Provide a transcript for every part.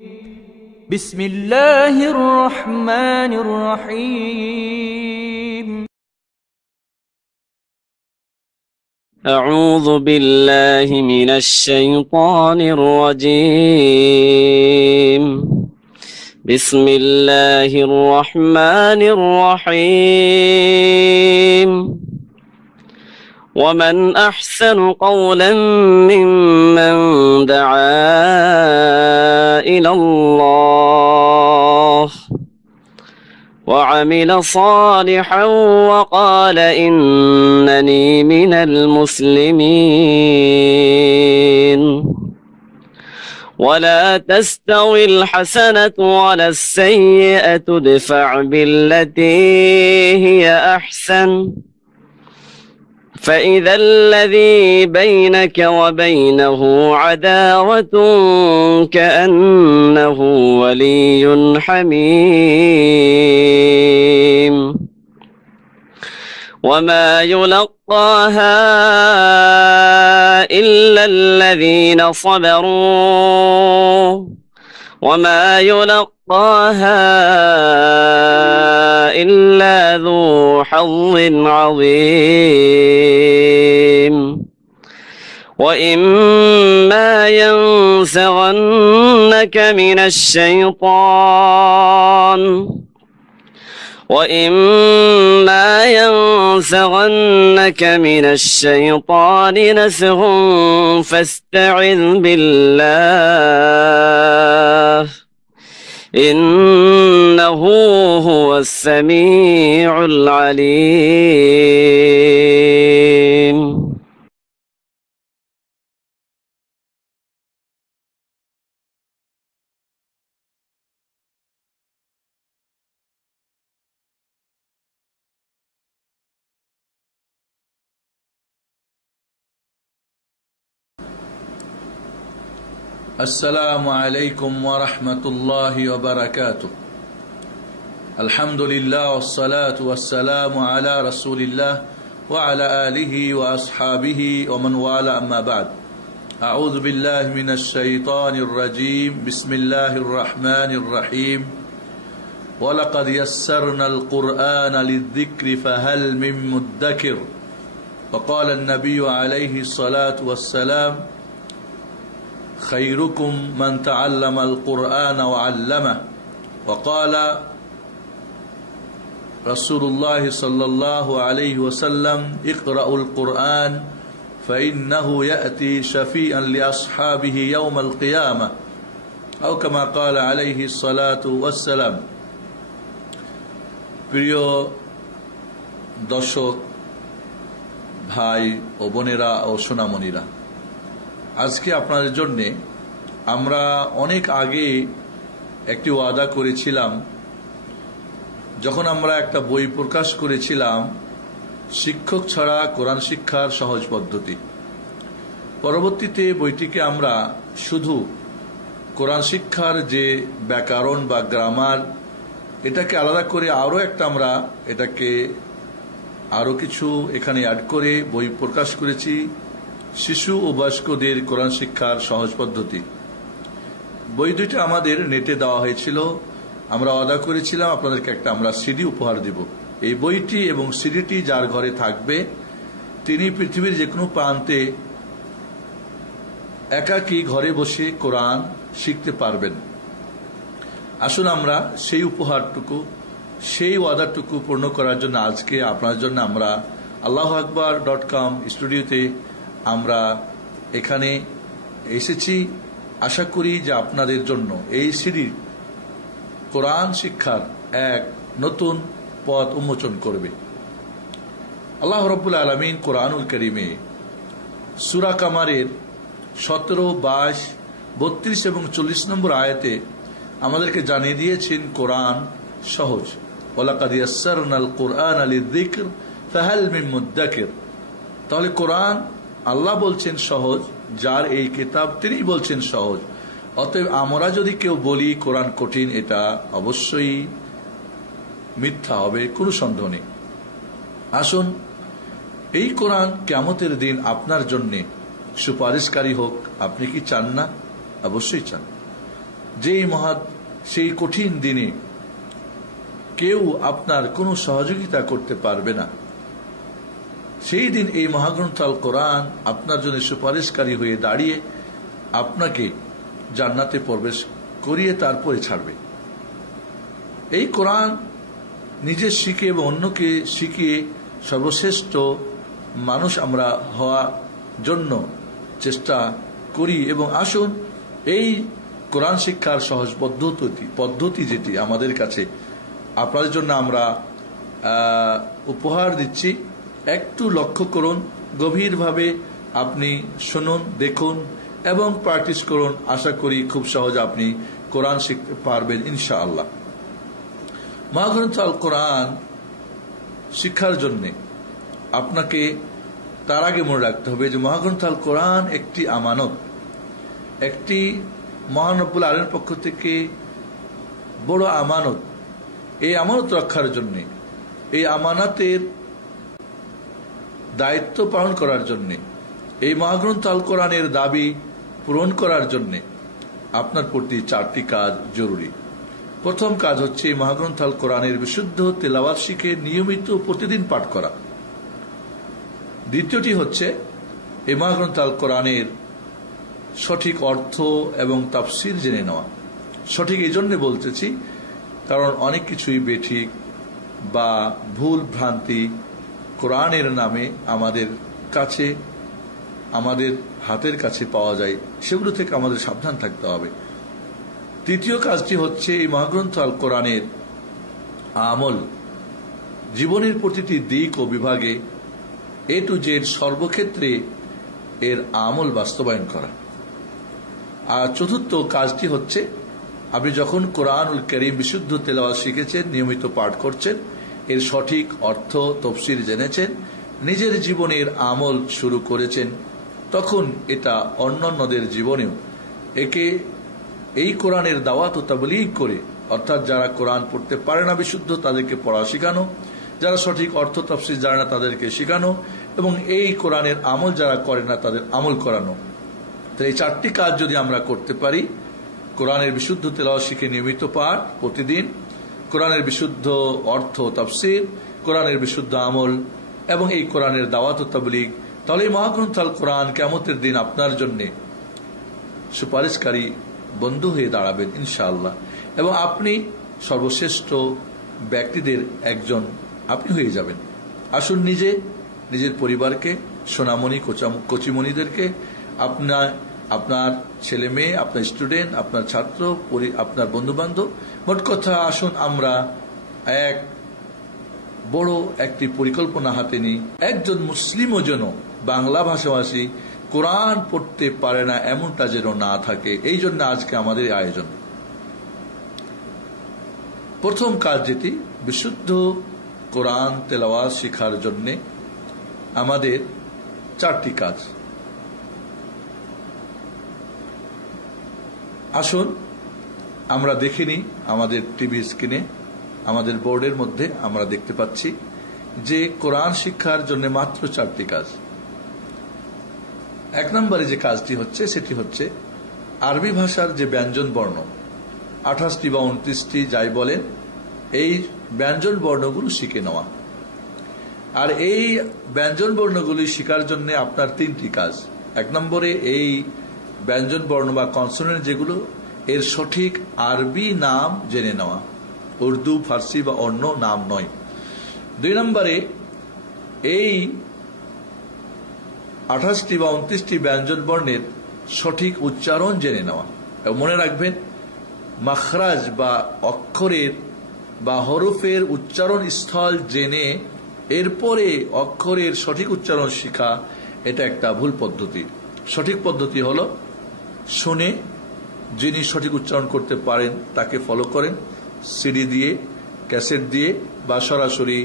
بسم الله الرحمن الرحيم. أعوذ بالله من الشيطان الرجيم. بسم الله الرحمن الرحيم. ومن أحسن قولا ممن دعا إلى الله وعمل صالحا وقال إنني من المسلمين. ولا تستوي الحسنة ولا السيئة ادفع بالتي هي أحسن فإذا الذي بينك وبينه عداوة كأنه ولي حميم. وما يلقاها إلا الذين صبروا وما يلقاها إلا ذو حظ عظيم. وإما ينزغنك من الشيطان نزغ فاستعذ بالله إنه هو السميع العليم. السلام عليكم ورحمة الله وبركاته. الحمد لله والصلاة والسلام على رسول الله وعلى آله وأصحابه ومن والاه، أما بعد. أعوذ بالله من الشيطان الرجيم. بسم الله الرحمن الرحيم. ولقد يسرنا القرآن للذكر فهل من مدكر. وقال النبي عليه الصلاة والسلام: خيركم من تعلم القرآن وعلمه. وقال رسول الله صلى الله عليه وسلم: اقرأوا القرآن فإنه يأتي شفيعا لأصحابه يوم القيامة، أو كما قال عليه الصلاة والسلام। প্রিয় দর্শক ভাই ও বোনেরা ও সোনামণিরা, আজকে আপনাদের জন্য আমরা অনেক আগে একটি ওয়াদা করেছিলাম, যখন আমরা একটা বই প্রকাশ করেছিলাম, শিক্ষক ছাড়া কোরআন শিক্ষার সহজ পদ্ধতি। পরবর্তীতে বইটিকে আমরা শুধু কোরআন শিক্ষার যে ব্যাকরণ বা গ্রামার, এটাকে আলাদা করে আমরা এটাকে আরো কিছু এখানে অ্যাড করে বই প্রকাশ করেছি, শিশু ও বয়স্কদের কোরআন শিক্ষার সহজ পদ্ধতি। বই দুইটা আমাদের নেটে দেওয়া হয়েছিল। আমরা ওয়াদা করেছিলাম আপনাদেরকে আমরা সিডি উপহার দেব। এই বইটি এবং সিডিটি যার ঘরে থাকবে তিনি পৃথিবীর যে কোনো প্রান্তে একাকী ঘরে বসে কোরআন শিখতে পারবেন। আসুন আমরা সেই উপহারটুকু, সেই ওয়াদাটুকু পূর্ণ করার জন্য আজকে আপনার জন্য আমরা AllahAkbar.com স্টুডিওতে আমরা এখানে এসেছি। আশা করি যে আপনাদের জন্য এই সিডি কোরআন শিক্ষার এক নতুন পথ উন্মোচন করবে। আল্লাহ রাব্বুল আলামিন কোরআনুল কারীমে সূরা কামারের 17, 22, 32 এবং 40 নম্বর আয়াতে আমাদেরকে জানিয়ে দিয়েছেন কোরআন সহজ। ওয়ালাকাদ ইয়াসসারনাল কুরআনা লিযিকর ফাহাল মিন মুদ্দাকির। তাহলে কোরআন আল্লাহ বলছেন সহজ, যার এই কিতাব তিনি বলছেন সহজ। অতএব আমরা যদি কেউ বলি কোরআন কঠিন, এটা অবশ্যই মিথ্যা হবে, কোনো সন্দেহ নেই। আসুন এই কোরআন কিয়ামতের দিন আপনার জন্য সুপারিশকারী হোক। আপনি কি চান না? অবশ্যই চান। সেই কঠিন দিনে কেউ আপনার কোনো সহযোগিতা করতে পারবে না, সেই দিন এই মহাগ্রন্থ আল কোরআন আপনার জন্য সুপারিশকারী হয়ে দাঁড়িয়ে আপনাকে জান্নাতে প্রবেশ করিয়ে তারপরে ছাড়বে। এই কোরআন নিজে শিখে এবং অন্যকে শিখিয়ে সর্বশ্রেষ্ঠ মানুষ আমরা হওয়ার জন্য চেষ্টা করি। এবং আসুন এই কোরআন শিক্ষার সহজ পদ্ধতি যেটি আমাদের কাছে আপনাদের জন্য আমরা উপহার দিচ্ছি, একটু লক্ষ্য করুন, গভীরভাবে আপনি শুনুন, দেখুন এবং প্র্যাকটিস করুন। আশা করি খুব সহজে আপনি কোরআন শিখতে পারবেন ইনশাআল্লাহ। মহাগ্রন্থ আল কোরআন শিক্ষার জন্য আপনাকে তার আগে মনে রাখতে হবে যে মহাগ্রন্থ আল কোরআন একটি আমানত, একটি মহান রব্বুল আলামিনের পক্ষ থেকে বড় আমানত। এই আমানত রক্ষার জন্য, এই আমানতের দায়িত্ব পালন করার জন্য, এই মহাগ্রন্থ আল কোরআনের দাবি পূরণ করার জন্য আপনার প্রতি 4টি কাজ জরুরি। প্রথম কাজ হচ্ছে এই মহাগ্রন্থ আল কোরআনের বিশুদ্ধ তেলাওয়াত শিখে নিয়মিত প্রতিদিন পাঠ করা। দ্বিতীয়টি হচ্ছে এই মহাগ্রন্থ আল কোরআনের সঠিক অর্থ এবং তাফসির জেনে নেওয়া। সঠিক এই জন্য বলতেছি কারণ অনেক কিছুই বেঠিক বা ভুল ভ্রান্তি কোরআনের নামে আমাদের কাছে, আমাদের হাতের কাছে পাওয়া যায়, সেগুলো থেকে আমাদের সাবধান থাকতে হবে। তৃতীয় কাজটি হচ্ছে এই মহাগ্রন্থ আল কোরআনের আমল, জীবনের প্রতিটি দিক ও বিভাগে এ টু জেড সর্বক্ষেত্রে এর আমল বাস্তবায়ন করা। আর চতুর্থ কাজটি হচ্ছে আপনি যখন কোরআনুল কারীম বিশুদ্ধ তেলাওয়াত শিখেছেন, নিয়মিত পাঠ করছেন, এর সঠিক অর্থ তাফসীর জেনেছেন, নিজের জীবনের আমল শুরু করেছেন, তখন এটা অন্যান্যদের জীবনেও এই কোরআনের দাওয়াত ও তাবলীগ করে, অর্থাৎ যারা কোরআন পড়তে পারে না বিশুদ্ধ তাদেরকে পড়া শেখানো, যারা সঠিক অর্থ তাফসীর জানে না তাদেরকে শেখানো এবং এই কোরআনের আমল যারা করে না তাদের আমল করানো। তো এই 4টি কাজ যদি আমরা করতে পারি, কোরআনের বিশুদ্ধ তেলাওয়াত শিখে নিয়মিত পাঠ প্রতিদিন, কোরআনের বিশুদ্ধ অর্থ তাফসীর, কোরআনের বিশুদ্ধ আমল এবং এই কোরআনের দাওয়াত ও তাবলীগ, তাহলে এই মহাগ্রন্থ আল কোরআন কিয়ামতের দিন আপনার জন্য সুপারিশকারী বন্ধু হয়ে দাঁড়াবেন ইনশাআল্লাহ। এবং আপনি সর্বশ্রেষ্ঠ ব্যক্তিদের একজন আপনি হয়ে যাবেন। আসুন নিজের পরিবারকে, সোনামণি কচিমণিদেরকে, আপনার ছেলে মেয়ে, আপনার স্টুডেন্ট, আপনার ছাত্র, আপনার বন্ধু বান্ধব, মোট কথা আসুন আমরা এক বড় একটি পরিকল্পনা হাতে নিই। একজন মুসলিমও যেন বাংলা ভাষাভাষী কোরআন পড়তে পারে না এমনটা যেন না থাকে, এই জন্য আজকে আমাদের আয়োজন। প্রথম কাজ যেটি, বিশুদ্ধ কোরআন তেলাওয়াত শেখার জন্য আমাদের 4টি কাজ। আসুন আমরা দেখে নিই, আমাদের টিভি স্ক্রিনে, আমাদের বোর্ডের মধ্যে আমরা দেখতে পাচ্ছি যে কোরআন শিক্ষার জন্য মাত্র 4টি কাজ। 1 নম্বরে যে কাজটি হচ্ছে সেটি হচ্ছে আরবি ভাষার যে ব্যঞ্জন বর্ণ 28টি বা 29টি যাই বলেন, এই ব্যঞ্জন বর্ণগুলো শিখে নেওয়া। আর এই ব্যঞ্জন বর্ণগুলি শেখার জন্য আপনার 3টি কাজ। 1 নম্বরে এই ব্যঞ্জন বর্ণ বা কনসোনেন্ট যেগুলো, এর সঠিক আরবি নাম জেনে নেওয়া, উর্দু, ফার্সি বা অন্য নাম নয়। 2 নম্বরে এই 28টি বা 29টি ব্যঞ্জন বর্ণের সঠিক উচ্চারণ জেনে নেওয়া। এবং মনে রাখবেন, মাখরাজ বা অক্ষরের বা হরফের উচ্চারণ স্থল জেনে এরপরে অক্ষরের সঠিক উচ্চারণ শেখা, এটা একটা ভুল পদ্ধতি। সঠিক পদ্ধতি হলো শুনে, যিনি সঠিক উচ্চারণ করতে পারেন তাকে ফলো করেন, সিডি দিয়ে, ক্যাসেট দিয়ে বা সরাসরি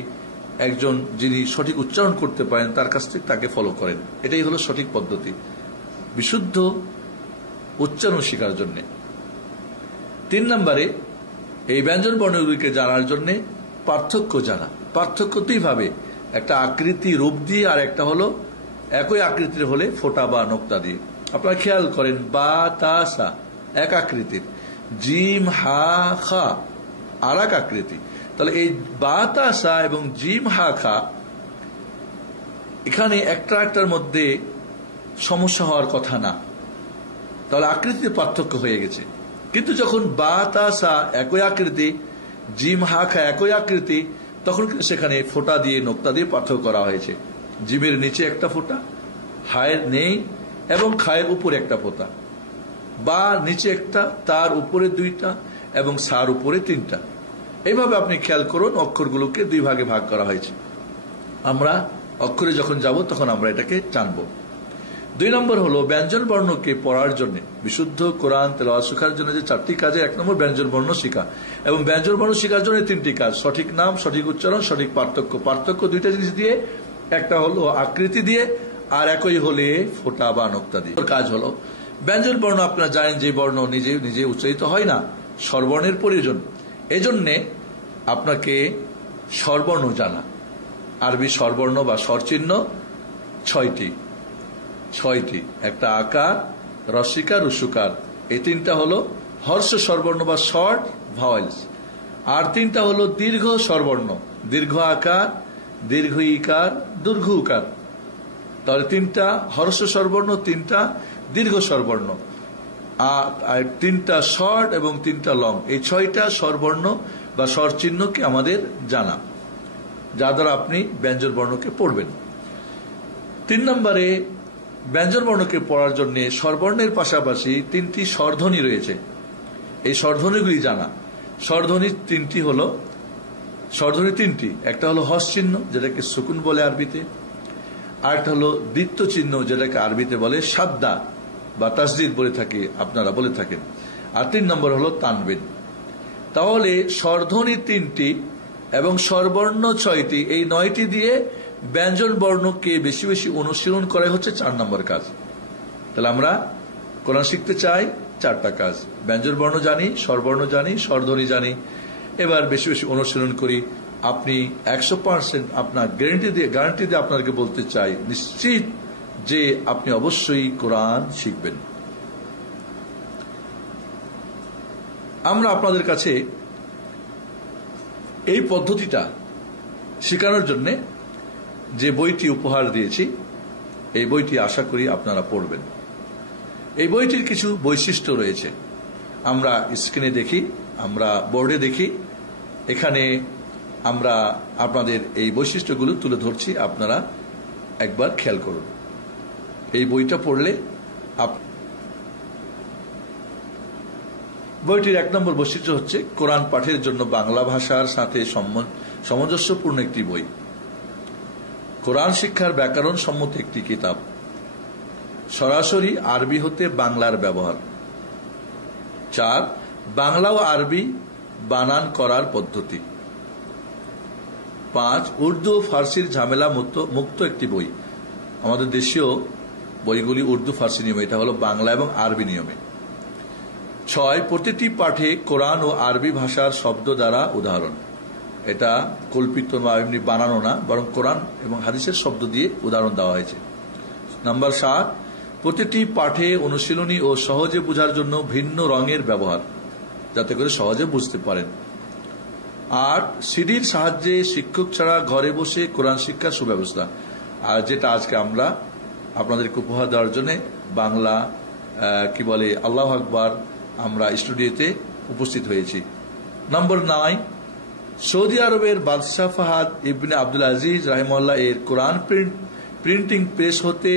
একজন যিনি সঠিক উচ্চারণ করতে পারেন তার কাছ থেকে তাকে ফলো করেন। এটাই হলো সঠিক পদ্ধতি বিশুদ্ধ উচ্চারণ শেখার জন্য। 3 নম্বরে এই ব্যঞ্জন বর্ণগুলিকে জানার জন্য পার্থক্য জানা। পার্থক্য দুইভাবে, একটা আকৃতি রূপ দিয়ে আর একটা হলো একই আকৃতির হলে ফোঁটা বা নোক্তা দিয়ে। আপনারা খেয়াল করেন, বা তা সা এক আকৃতির, জিম হা খা আর এক আকৃতি। তাহলে এই বা তা সা এবং জিম হা খা এখানে একটার মধ্যে সমস্যা হওয়ার কথা না, তাহলে আকৃতিতে পার্থক্য হয়ে গেছে। কিন্তু যখন বা তা সা একই আকৃতি, জিম হা খা একই আকৃতি, তখন সেখানে ফোঁটা দিয়ে নোক্তা দিয়ে পার্থক্য করা হয়েছে। জিমের নিচে একটা ফোঁটা, হায়ের নেই, এবং খায়ের উপরে একটা ফোঁটা, বা নিচে একটা, তার উপরে দুইটা, এবং সার উপরে তিনটা। এইভাবে আপনি খেয়াল করুন, অক্ষরগুলোকে দুই ভাগে ভাগ করা হয়েছে। আমরা অক্ষরে যখন যাব তখন আমরা এটাকে জানবো। 2 নম্বর হলো ব্যঞ্জন বর্ণকে পড়ার জন্য, বিশুদ্ধ কোরআন তেলাওয়াত শেখার জন্য যে 4টি কাজে 1 নম্বর ব্যঞ্জন বর্ণ শেখা, এবং ব্যঞ্জন বর্ণ শেখার জন্য 3টি কাজ: সঠিক নাম, সঠিক উচ্চারণ, সঠিক পার্থক্য। পার্থক্য 2টা জিনিস দিয়ে, একটা হলো আকৃতি দিয়ে, আর একই হলে ফোঁটা বা নোক্তা দিয়ে। কাজ হলো ব্যঞ্জন বর্ণ, আপনারা জানেন যে বর্ণ নিজে নিজে উচ্চারিত হয় না, স্বরবর্ণের প্রয়োজন। এজন্যে আপনাকে স্বরবর্ণ জানা। আরবি স্বরবর্ণ বা স্বরচিহ্ন 6টি। একটা আকার, রস্যিকার, রুসুকার, এই 3টা হলো হর্ষ স্বরবর্ণ বা শর্ট ভাওয়েলস। আর 3টা হলো দীর্ঘ স্বরবর্ণ, দীর্ঘ আকার, দীর্ঘ ইকার, দীর্ঘ উকার। তাহলে 3টা হর্ষ স্বরবর্ণ, 3টা দীর্ঘ স্বরবর্ণ, আর 3টা শর্ট এবং 3টা লং। এই 6টা স্বরবর্ণ বা স্বরচিহ্নকে আমাদের জানা, যা দ্বারা আপনি ব্যঞ্জন বর্ণকে পড়বেন। 3 নম্বরে ব্যঞ্জন বর্ণকে পড়ার জন্য স্বরবর্ণের পাশাপাশি 3টি স্বরধ্বনি রয়েছে, এই স্বরধ্বনিগুলি জানা। স্বরধ্বনি 3টি হলো, একটা হলো হস চিহ্ন, যেটাকে সুকুন বলে আরবিতে, আরেকটা হলো দ্বিত্ব চিহ্ন, যেটাকে আরবিতে বলে সাদ্দা বা তাসদিদ বলে থাকে, আপনারা বলে থাকেন, আর 3 নম্বর হলো তানবিন। তাহলে স্বরধ্বনি 3টি এবং স্বরবর্ণ 6টি, এই 9টি দিয়ে ব্যঞ্জন বর্ণকে বেশি বেশি অনুশীলন করাই হচ্ছে 4 নম্বর কাজ। তাহলে আমরা কোরআন শিখতে চাই, 4টা কাজ: ব্যঞ্জন বর্ণ জানি, স্বরবর্ণ জানি, স্বরধ্বনি জানি। এবার বেশি বেশি অনুশীলন করি। আপনি 100% আপনার গ্যারান্টি দিয়ে আপনাকে বলতে চাই, নিশ্চিত যে আপনি অবশ্যই কোরআন শিখবেন। আমরা আপনাদের কাছে এই পদ্ধতিটা শেখানোর জন্য যে বইটি উপহার দিয়েছি, এই বইটি আশা করি আপনারা পড়বেন। এই বইটির কিছু বৈশিষ্ট্য রয়েছে, আমরা স্ক্রিনে দেখি, আমরা বোর্ডে দেখি, এখানে আমরা আপনাদের এই বৈশিষ্ট্যগুলো তুলে ধরছি, আপনারা একবার খেয়াল করুন। এই বইটা পড়লে বইটির 1 নম্বর বৈশিষ্ট্য হচ্ছে কোরআন পাঠের জন্য বাংলা ভাষার সাথে সামঞ্জস্যপূর্ণ একটি বই, কোরআন শিক্ষার ব্যাকরণ সম্মত একটি কিতাব, সরাসরি আরবি হতে বাংলার ব্যবহার। 4, বাংলা ও আরবি বানান করার পদ্ধতি। 5, উর্দু ও ফার্সির ঝামেলা মুক্ত একটি বই। আমাদের দেশীয় বইগুলি উর্দু ফার্সি নিয়মে, এটা হলো বাংলা এবং আরবি নিয়মে। 6, প্রতিটি পাঠে কোরআন ও আরবি ভাষার শব্দ দ্বারা উদাহরণ, এটা কল্পিত বা এমনি বানানো না, বরং কোরআন এবং হাদিসের শব্দ দিয়ে উদাহরণ দেওয়া হয়েছে। নাম্বার 7, প্রতিটি পাঠে অনুশীলনী ও সহজে বোঝার জন্য ভিন্ন রঙের ব্যবহার, যাতে করে সহজে বুঝতে পারেন। 8, সিডির সাহায্যে শিক্ষক ছাড়া ঘরে বসে কোরআন শিক্ষার সুব্যবস্থা, আর যেটা আজকে আমরা আপনাদেরকে উপহার দেওয়ার জন্য বাংলা কি বলে আল্লাহু আকবার আমরা স্টুডিওতে উপস্থিত হয়েছি। নম্বর 9, সৌদি আরবের বাদশাহ ফাহাদ ইবনে আব্দুল আজিজ রাহিমাহুল্লাহ এর কোরআন প্রিন্টিং প্রেস হতে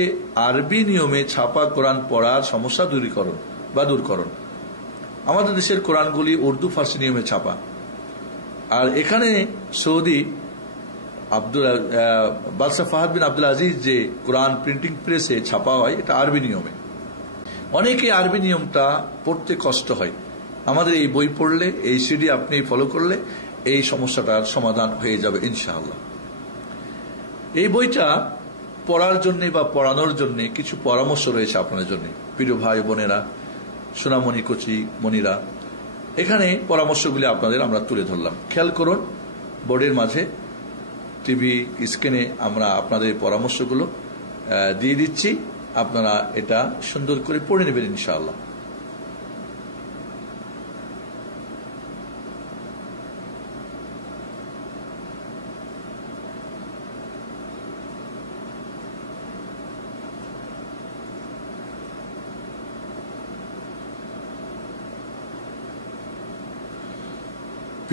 আরবি নিয়মে ছাপা কোরআন পড়ার সমস্যা দূরকরণ। আমাদের দেশের কোরআনগুলি উর্দু ফার্সি নিয়মে ছাপা, আর এখানে সৌদি বাদশাহ ফাহাদ বিন আব্দুল আজিজ যে কোরআন প্রিন্টিং প্রেসে ছাপা হয়, এটা আরবি নিয়মে। অনেকে আরবি নিয়মটা পড়তে কষ্ট হয়, আমাদের এই বই পড়লে, এই সিডি আপনি ফলো করলে এই সমস্যাটার সমাধান হয়ে যাবে ইনশাআল্লাহ। এই বইটা পড়ার জন্য বা পড়ানোর জন্য কিছু পরামর্শ রয়েছে আপনাদের জন্য, প্রিয় ভাই বোনেরা, সোনামণি কচি মণিরা। এখানে পরামর্শগুলি আপনাদের আমরা তুলে ধরলাম, খেয়াল করুন। বোর্ডের মাঝে, টিভি স্ক্রিনে আমরা আপনাদের পরামর্শগুলো দিয়ে দিচ্ছি, আপনারা এটা সুন্দর করে পড়ে নেবেন ইনশাআল্লাহ।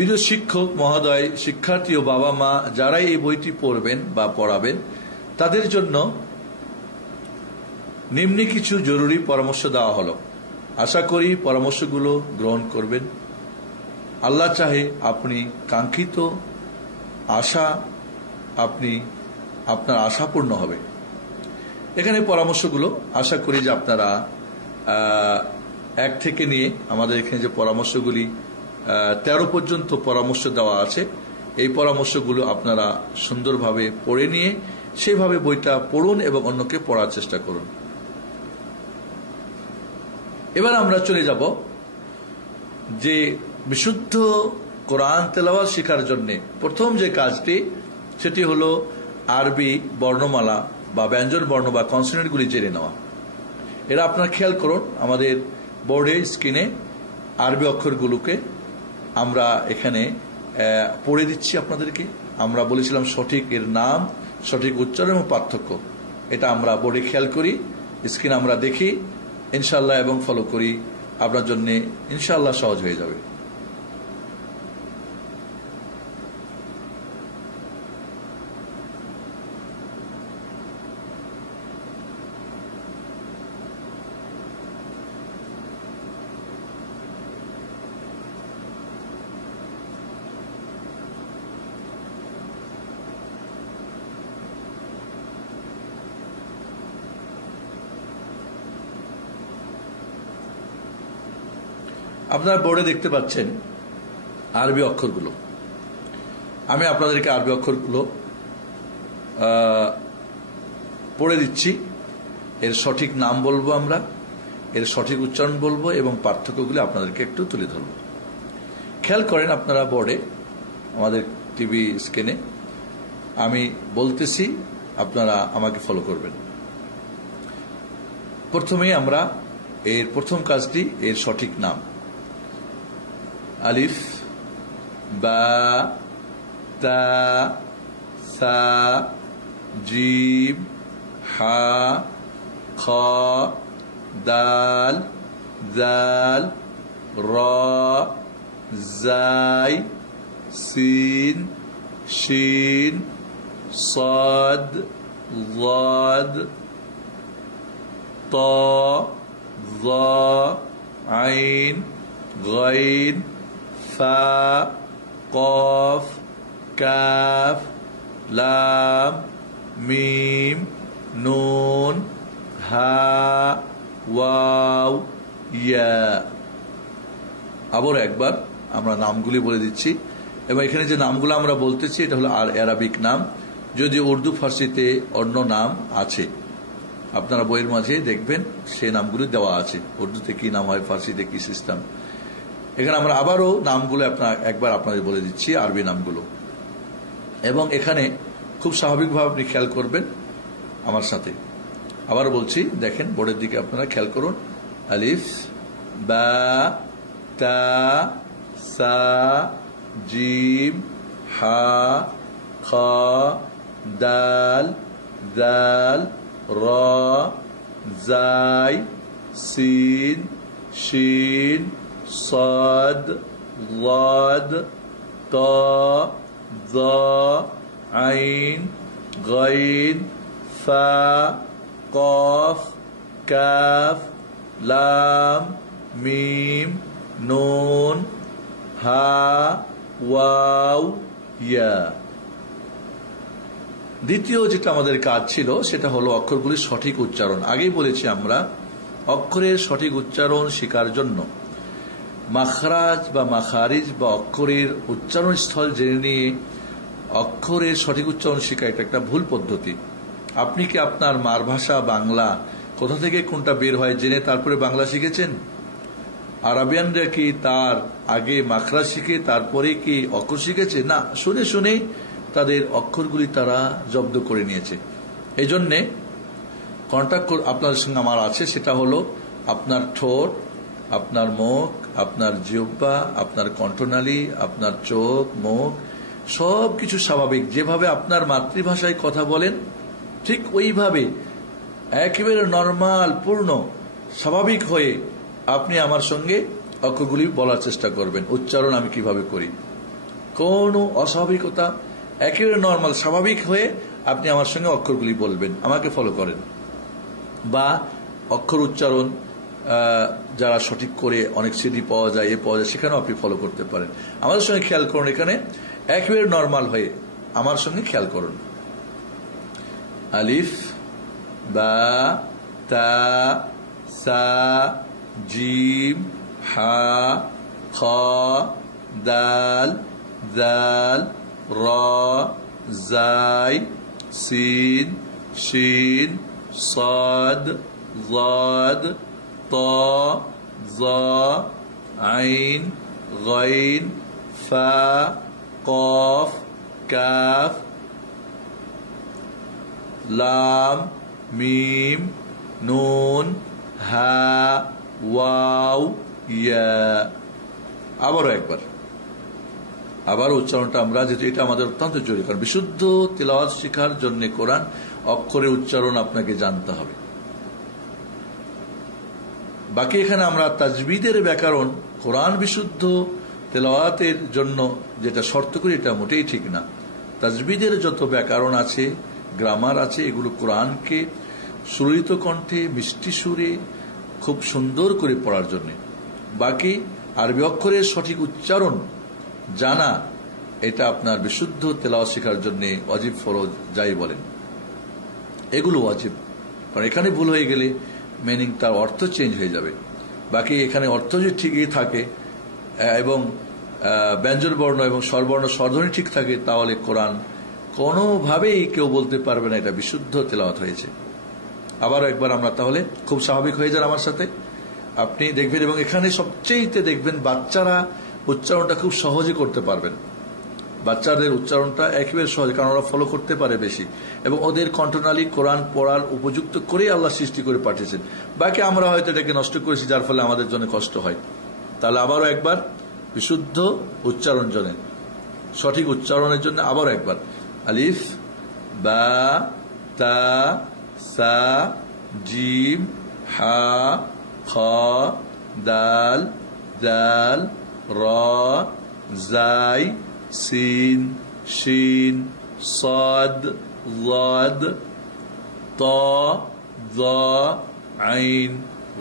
প্রিয় শিক্ষক মহোদয়, শিক্ষার্থী ও বাবা মা যারাই এই বইটি পড়বেন বা পড়াবেন, তাদের জন্য নিম্নে কিছু জরুরি পরামর্শ দেওয়া হলো। আশা করি পরামর্শগুলো গ্রহণ করবেন। আল্লাহ চাহে আপনি কাঙ্ক্ষিত আশা আপনার আশা পূর্ণ হবে। এখানে পরামর্শগুলো আশা করি যে আপনারা 1 থেকে নিয়ে আমাদের এখানে যে পরামর্শগুলি 13 পর্যন্ত পরামর্শ দেওয়া আছে, এই পরামর্শগুলো আপনারা সুন্দরভাবে পড়ে নিয়ে সেভাবে বইটা পড়ুন এবং অন্যকে পড়ার চেষ্টা করুন। এবার আমরা চলে যাব যে বিশুদ্ধ কোরআন তেলাওয়াত শেখার জন্য প্রথম যে কাজটি, সেটি হলো আরবি বর্ণমালা বা ব্যঞ্জন বর্ণ বা কনসোনেন্টগুলি জেনে নেওয়া। এরা আপনারা খেয়াল করুন, আমাদের বোর্ডে স্ক্রিনে আরবি অক্ষরগুলোকে আমরা এখানে পড়ে দিচ্ছি আপনাদেরকে। আমরা বলেছিলাম সঠিক এর নাম, সঠিক উচ্চারণ এবং পার্থক্য, এটা আমরা বোর্ডে খেয়াল করি, স্ক্রিন আমরা দেখি ইনশাআল্লাহ এবং ফলো করি। আপনার জন্য ইনশাআল্লাহ সহজ হয়ে যাবে। আপনারা বোর্ডে দেখতে পাচ্ছেন আরবি অক্ষরগুলো। আমি আপনাদেরকে আরবি অক্ষরগুলো পড়ে দিচ্ছি। এর সঠিক নাম বলবো, আমরা এর সঠিক উচ্চারণ বলবো এবং পার্থক্যগুলি আপনাদেরকে একটু তুলে ধরব। খেয়াল করেন আপনারা বোর্ডে, আমাদের টিভি স্ক্রিনে আমি বলতেছি, আপনারা আমাকে ফলো করবেন। প্রথমেই আমরা এর প্রথম কাজটি এর সঠিক নাম। আলিফ, বা, তা, সা, জিম, হা, খ, দাল, জাল, র, জাই, সিন, শিন, صاد ضاد طا ظا عين غين فا قاف كاف لام ميم نون হা ওয়াও ইয়া। আবার একবার আমরা নামগুলি বলে দিচ্ছি এবং এখানে যে নামগুলো আমরা বলতেছি এটা হলো আরবিক নাম, যদি উর্দু ফার্সিতে অন্য নাম আছে আপনারা বইয়ের মাঝে দেখবেন সেই নামগুলি দেওয়া আছে, উর্দুতে কি নাম হয়, ফার্সিতে কি সিস্টেম। এখানে আমরা আবারও নামগুলো একবার আপনাদের বলে দিচ্ছি, আরবি নামগুলো। এবং এখানে খুব স্বাভাবিকভাবে আপনি খেয়াল করবেন আমার সাথে। আবার বলছি, দেখেন বোর্ডের দিকে আপনারা খেয়াল করুন। আলিফ, বা, তা, সা, জিম, হা, খ, দাল, জাল, র, জাই, সিন, শিন, صاد ضاد طا ظا عين غين فا قاف كاف لام ميم نون হা ওয়াও ইয়া। দ্বিতীয় যেটা আমাদের কাজ ছিল সেটা হলো অক্ষরগুলির সঠিক উচ্চারণ। আগেই বলেছি আমরা অক্ষরের সঠিক উচ্চারণ শেখার জন্য মাখরাজ বা মাখারিজ বা অক্ষরের উচ্চারণ স্থল জেনে নিয়ে অক্ষরের সঠিক উচ্চারণ শেখা এটা একটা ভুল পদ্ধতি। আপনি কি আপনার মার ভাষা বাংলা কোথা থেকে কোনটা বের হয় জেনে তারপরে বাংলা শিখেছেন? আরবিয়ানরা কি তার আগে মাখরাজ শিখে তারপরে কি অক্ষর শিখেছে? না, শুনে শুনে তাদের অক্ষরগুলি তারা জব্দ করে নিয়েছে। এই জন্যে কন্ট্যাক্ট আপনাদের সঙ্গে আমার আছে, সেটা হলো আপনার ঠোঁট, আপনার মুখ, আপনার জিহ্বা, আপনার কণ্ঠনালী, আপনার চোখ, মুখ সবকিছু স্বাভাবিক। যেভাবে আপনার মাতৃভাষায় কথা বলেন ঠিক ওইভাবে একেবারে নরমাল পূর্ণ স্বাভাবিক হয়ে আপনি আমার সঙ্গে অক্ষরগুলি বলার চেষ্টা করবেন। উচ্চারণ আমি কিভাবে করি কোনো অস্বাভাবিকতা, একেবারে নর্মাল স্বাভাবিক হয়ে আপনি আমার সঙ্গে অক্ষরগুলি বলবেন, আমাকে ফলো করেন। বা অক্ষর উচ্চারণ যারা সঠিক করে অনেক সিডি পাওয়া যায়, সেখানেও আপনি ফলো করতে পারেন। আমাদের সঙ্গে খেয়াল করুন, এখানে একেবারে নর্মাল হয়ে আমার সঙ্গে খেয়াল করুন। আলিফ, বা, তা, সা, জিম, হা, খ, দাল, জাল, র, জাই, সিন, শিন, صاد ضاد طا ظا عين غين فا قاف كاف লাম মিম নুন হা ওয়াও ইয়া। আবারও একবার, আবার উচ্চারণটা আমরা, যেহেতু এটা আমাদের অত্যন্ত জরুরি, কারণ বিশুদ্ধ তিলাওয়াত শেখার জন্য কোরআন অক্ষরের উচ্চারণ আপনাকে জানতে হবে। বাকি এখানে আমরা তাজবিদের ব্যাকরণ, কোরআন বিশুদ্ধ তেলাওয়াতের জন্য যেটা শর্ত করি, এটা মোটেই ঠিক না। তাজবিদের যত ব্যাকরণ আছে, গ্রামার আছে, এগুলো কোরআনকে সুরিত কণ্ঠে মিষ্টি সুরে খুব সুন্দর করে পড়ার জন্য। বাকি আরবি অক্ষরের সঠিক উচ্চারণ জানা, এটা আপনার বিশুদ্ধ তেলাওয়াত শেখার জন্য ওয়াজিব, ফরজ যাই বলেন, এগুলো ওয়াজিব। কারণ এখানে ভুল হয়ে গেলে মিনিং, তার অর্থ চেঞ্জ হয়ে যাবে। বাকি এখানে অর্থ যদি ঠিকই থাকে এবং ব্যঞ্জন বর্ণ এবং স্বরবর্ণ স্বরধ্বনি ঠিক থাকে, তাহলে কোরআন কোনোভাবেই কেউ বলতে পারবে না এটা বিশুদ্ধ তেলাওয়াত হয়েছে। আবারও একবার আমরা তাহলে খুব স্বাভাবিক হয়ে যান আমার সাথে, আপনি দেখবেন। এবং এখানে সবচেয়ে দেখবেন বাচ্চারা উচ্চারণটা খুব সহজে করতে পারবেন। বাচ্চাদের উচ্চারণটা একেবারে সহজ, কারণ ওরা ফলো করতে পারে বেশি, এবং ওদের কণ্ঠনালী কোরআন পড়ার উপযুক্ত করেই আল্লাহ সৃষ্টি করে পাঠিয়েছেন। বাকি আমরা হয়তো এটাকে নষ্ট করেছি, যার ফলে আমাদের জন্য কষ্ট হয়। তাহলে আবারও একবার বিশুদ্ধ উচ্চারণ জন্য, সঠিক উচ্চারণের জন্য আবারও একবার আলিফ, বা, তা, সা, জিম, হা, খ, দাল, জাল, র, জাই, সিন, শিন, صاد ضاد طا ظا عين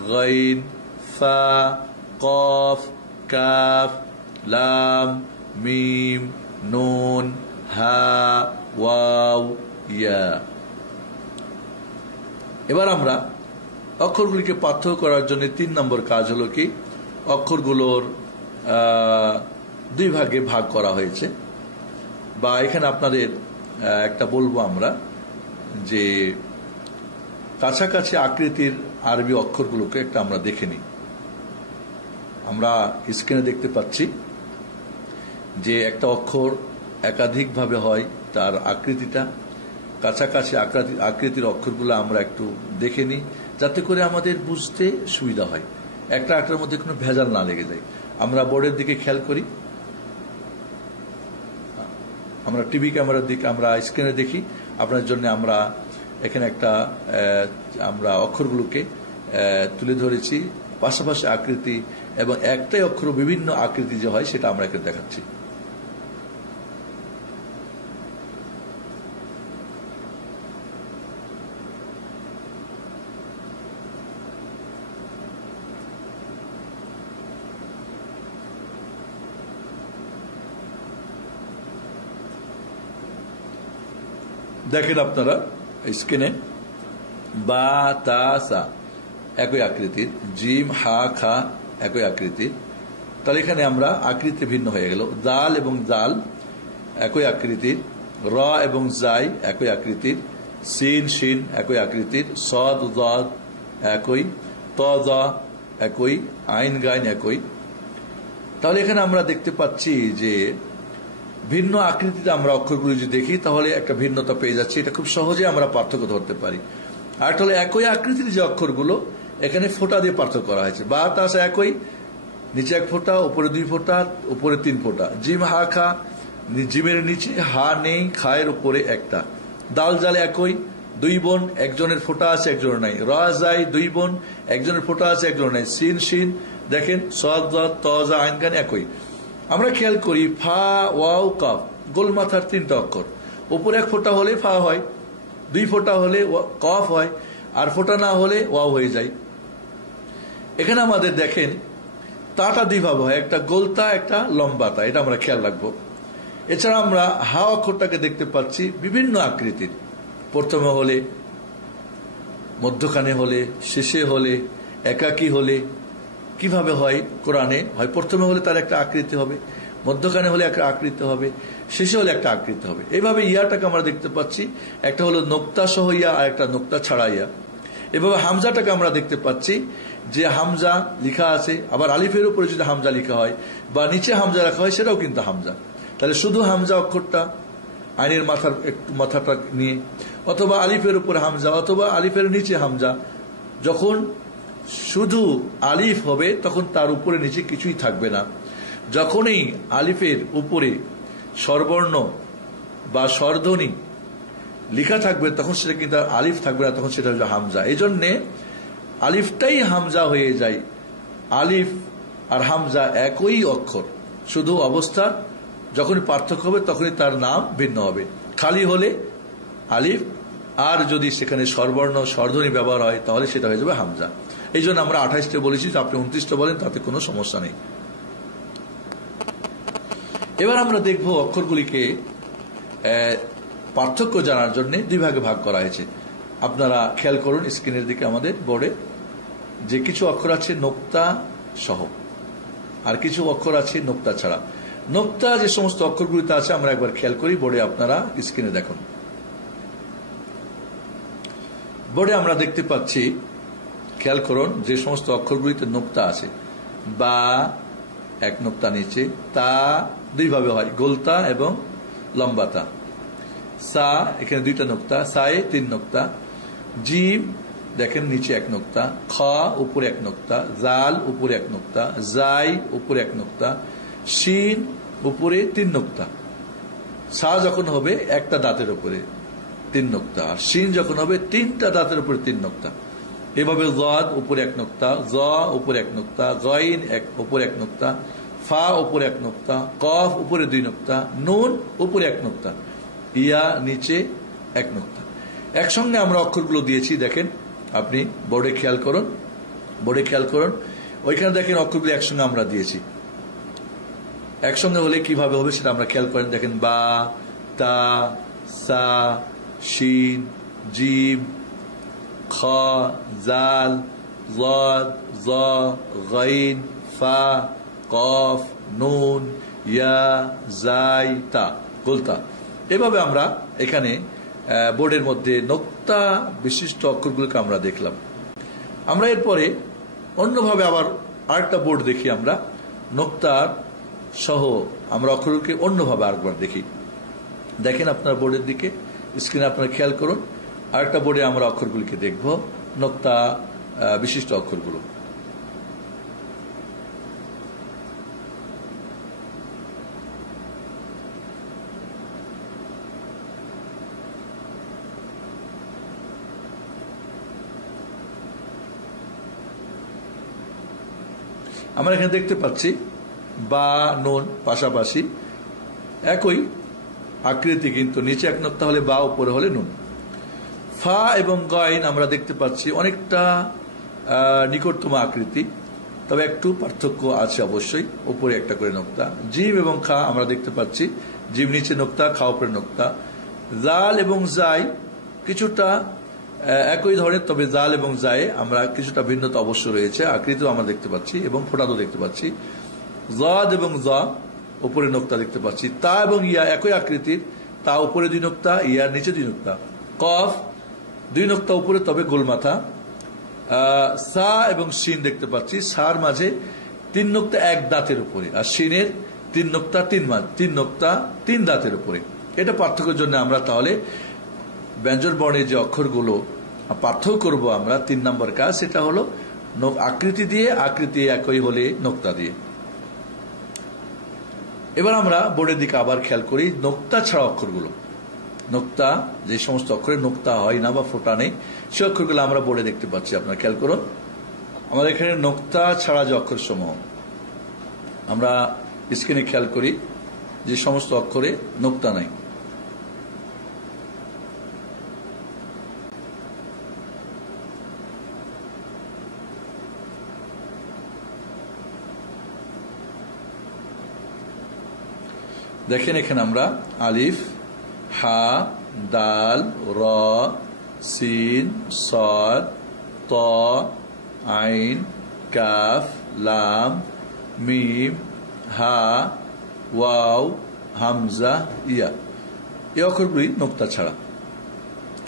غين فا قاف কাফ লাম মিম নুন হা ওয়াও ইয়া। এবার আমরা অক্ষরগুলিকে পার্থক্য করার জন্য 3 নম্বর কাজ হলো কি, অক্ষরগুলোর 2 ভাগে ভাগ করা হয়েছে। বা এখানে আপনাদের একটা বলবো আমরা যে কাছাকাছি আকৃতির আরবি অক্ষরগুলোকে একটা আমরা দেখে নিই। আমরা স্ক্রিনে দেখতে পাচ্ছি যে একটা অক্ষর একাধিকভাবে হয়, তার আকৃতিটা কাছাকাছি আকৃতির অক্ষরগুলো আমরা একটু দেখে নিই, যাতে করে আমাদের বুঝতে সুবিধা হয়, একটা একটার মধ্যে কোনো ভেজাল না লেগে যায়। আমরা বোর্ডের দিকে খেয়াল করি, আমরা টিভি ক্যামেরার দিকে আমরা স্ক্রিনে দেখি। আপনার জন্য আমরা এখানে একটা আমরা অক্ষরগুলোকে তুলে ধরেছি, পাশাপাশি আকৃতি এবং একটাই অক্ষর বিভিন্ন আকৃতি যে হয় সেটা আমরা এখানে দেখাচ্ছি। দেখেন আপনারা স্ক্রিনে বা তা সা একই আকৃতির, জিম হা খা একই আকৃতির। তাহলে এখানে আমরা আকৃতি ভিন্ন হয়ে গেল। জাল এবং জাল একই আকৃতির, র এবং জাই একই আকৃতির, সিন শিন একই আকৃতির, সদ জাদ একই, ত জা একই, আইন গাইন একই। তাহলে এখানে আমরা দেখতে পাচ্ছি যে ভিন্ন আকৃতিতে আমরা অক্ষরগুলি যদি দেখি তাহলে একটা ভিন্নতা পেয়ে যাচ্ছি। এটা খুব সহজে আমরা পার্থক্য ধরতে পারি। আর তাহলে একই আকৃতির যে অক্ষরগুলো এখানে ফোঁটা দিয়ে পার্থক্য করা হয়েছে। বা তাসা একই, নিচে 1 ফোঁটা, উপরে 2 ফোঁটা, উপরে 3 ফোঁটা। জিম হা খা, জিমের নিচে হা নেই, খায়ের উপরে একটা। দাল জাল একই, 2 বোন, একজনের ফোঁটা আছে একজনের নাই। র জাই 2 বোন, একজনের ফোঁটা আছে একজনের নাই। সিন শিন দেখেন, সদ তজা আইন গান একই। আমরা খেয়াল করি ফা, ওয়াও, কাফ, গোল মাথার 3টা অক্ষর। উপরে 1 ফোঁটা হলে ফা হয়, 2 ফোঁটা হলে কফ হয়, আর ফোঁটা না হলে ওয়াও হয়ে যায়। এখানে আমাদের দেখেন তাটা 2 ভাবে হয়, একটা গোলতা, একটা লম্বাতা, এটা আমরা খেয়াল রাখবো। এছাড়া আমরা হা অক্ষরটাকে দেখতে পাচ্ছি বিভিন্ন আকৃতির, প্রথমে হলে, মধ্যখানে হলে, শেষে হলে, একাকী হলে। কিভাবে হয় কোরআনে? হয় প্রথমে হলে তার একটা আকৃতি হবে, মধ্যখানে হলে একটা আকৃতি হবে, শেষে হলে একটা আকৃতি হবে। এইভাবে ইয়াটাকে আমরা দেখতে পাচ্ছি, একটা হলো নোক্তা সহ ইয়া আর একটা নোক্তা ছাড়া ইয়া। এভাবে হামজাটাকে আমরা দেখতে পাচ্ছি যে হামজা লিখা আছে, আবার আলিফের উপরে যদি হামজা লিখা হয় বা নিচে হামজা রাখা হয় সেটাও কিন্তু হামজা। তাহলে শুধু হামজা অক্ষরটা আইনের মাথার একটু মাথাটা নিয়ে, অথবা আলিফের উপরে হামজা, অথবা আলিফের নিচে হামজা। যখন শুধু আলিফ হবে তখন তার উপরে নিচে কিছুই থাকবে না। যখনই আলিফের উপরে স্বরবর্ণ বা স্বরধ্বনি লেখা থাকবে তখন সেটা কিন্তু আলিফ থাকবে না, তখন সেটা হলো হামজা। এই জন্যে আলিফটাই হামজা হয়ে যায়। আলিফ আর হামজা একই অক্ষর, শুধু অবস্থা যখনই পার্থক্য হবে তখনই তার নাম ভিন্ন হবে। খালি হলে আলিফ, আর যদি সেখানে স্বরবর্ণ স্বরধ্বনি ব্যবহার হয় তাহলে সেটা হয়ে যাবে হামজা। এই জন্য আমরা 28টা বলেছি, আপনি 29টা বলেন, তাতে কোনো সমস্যা নেই। এবার আমরা দেখব অক্ষরগুলিকে পার্থক্য জানার জন্য 2 ভাগে ভাগ করা হয়েছে। আপনারা খেয়াল করুন স্ক্রিনের দিকে আমাদের বোর্ডে, যে কিছু অক্ষর আছে নোক্তা সহ আর কিছু অক্ষর আছে নোক্তা ছাড়া। নোক্তা যে সমস্ত অক্ষরগুলিতে আছে আমরা একবার খেয়াল করি বোর্ডে, আপনারা স্ক্রিনে দেখুন। বোর্ডে আমরা দেখতে পাচ্ছি, খেয়াল করুন, যে সমস্ত অক্ষরগুলিতে নোক্তা আছে। বা 1 নোক্তা নিচে, তা 2 ভাবে হয়, গোলতা এবং লম্বাতা। সা এখানে 2টা নোক্তা, সায়ে 3 নোক্তা। জিম দেখেন নিচে 1 নোক্তা, খ উপরে 1 নোক্তা, জাল উপরে 1 নোক্তা, জাই উপরে 1 নোক্তা, শিন উপরে 3 নোক্তা। সা যখন হবে 1টা দাঁতের উপরে 3 নোক্তা, আর শিন যখন হবে 3টা দাঁতের উপরে 3 নোক্তা। এভাবে জাদ উপরে 1 নোক্তা, জ উপরে 1 নোক্তা, গাইন উপরে 1 নোক্তা, ফা উপরে 1 নোক্তা, কফ উপরে 2 নোক্তা, নুন উপরে 1 নোক্তা, ইয়া নিচে 1 নোক্তা। একসঙ্গে আমরা অক্ষরগুলো দিয়েছি, দেখেন আপনি বোর্ডে খেয়াল করুন, ওইখানে দেখেন অক্ষরগুলো একসঙ্গে আমরা দিয়েছি। একসঙ্গে হলে কিভাবে হবে সেটা আমরা খেয়াল করেন, দেখেন বা, তা, সা, শিন, জিম, খ, জাল, জাদ, জ, গাইন, ফা, কফ, নুন, ইয়া, জাই, তা, গোলতা। এভাবে আমরা এখানে বোর্ডের মধ্যে নোক্তা বিশিষ্ট অক্ষরগুলোকে আমরা দেখলাম। আমরা এরপরে অন্যভাবে আবার আরেকটা বোর্ড দেখি, আমরা নোক্তার সহ আমরা অক্ষরগুলোকে অন্যভাবে আরেকবার দেখি। দেখেন আপনার বোর্ডের দিকে, স্ক্রিনে আপনারা খেয়াল করুন। আরেকটা বোর্ডে আমরা অক্ষরগুলিকে দেখব, নোক্তা বিশিষ্ট অক্ষরগুলো। আমরা এখানে দেখতে পাচ্ছি বা, নুন পাশাপাশি একই আকৃতি, কিন্তু নিচে 1 নোক্তা হলে বা, উপরে হলে নুন। ফা এবং গাইন আমরা দেখতে পাচ্ছি অনেকটা নিকটতম আকৃতি, তবে একটু পার্থক্য আছে অবশ্যই, উপরে 1টা করে নোক্তা। জিম এবং খা আমরা দেখতে পাচ্ছি, জিম নিচে নোক্তা, খা উপরে নোক্তা। জাল এবং জাই কিছুটা একই ধরনের, তবে জাল এবং জায়ে আমরা কিছুটা ভিন্নতা অবশ্য রয়েছে, আকৃতিও আমরা দেখতে পাচ্ছি এবং ফোঁটাও দেখতে পাচ্ছি। জাদ এবং জা উপরে নোক্তা দেখতে পাচ্ছি। তা এবং ইয়া একই আকৃতির, তা উপরে 2 নোক্তা, ইয়ার নিচে 2 নোক্তা। কফ 2 নোক্তা উপরে, তবে গোল মাথা। সা এবং শিন দেখতে পাচ্ছি, সার মাঝে 3 নোক্তা 1 দাঁতের উপরে, আর শিনের 3 নোক্তা 3 নোক্তা 3 দাঁতের উপরে। এটা পার্থক্যের জন্য আমরা তাহলে ব্যঞ্জন বর্ণের যে অক্ষরগুলো পার্থক্য করব আমরা, 3 নম্বর কাজ, সেটা হলো আকৃতি দিয়ে, আকৃতি একই হলে নোক্তা দিয়ে। এবার আমরা বোর্ডের দিকে আবার খেয়াল করি নোক্তা ছাড়া অক্ষরগুলো। নোক্তা যে সমস্ত অক্ষরে নোক্তা হয় না বা ফোঁটা নেই, সে অক্ষরগুলো আমরা বোর্ডে দেখতে পাচ্ছি। আপনারা খেয়াল করুন, আমাদের এখানে নোক্তা ছাড়া যে অক্ষর সমূহ, আমরা স্ক্রিনে খেয়াল করি যে সমস্ত অক্ষরে নোক্তা নাই। দেখেন এখানে আমরা আলিফ, হা, দাল, র, সিন, সাদ, ত, আইন, কাফ, লাম, মিম, হা, ওয়াও, হামজা, ইয়া, এই অক্ষরগুলি নোক্তা ছাড়া।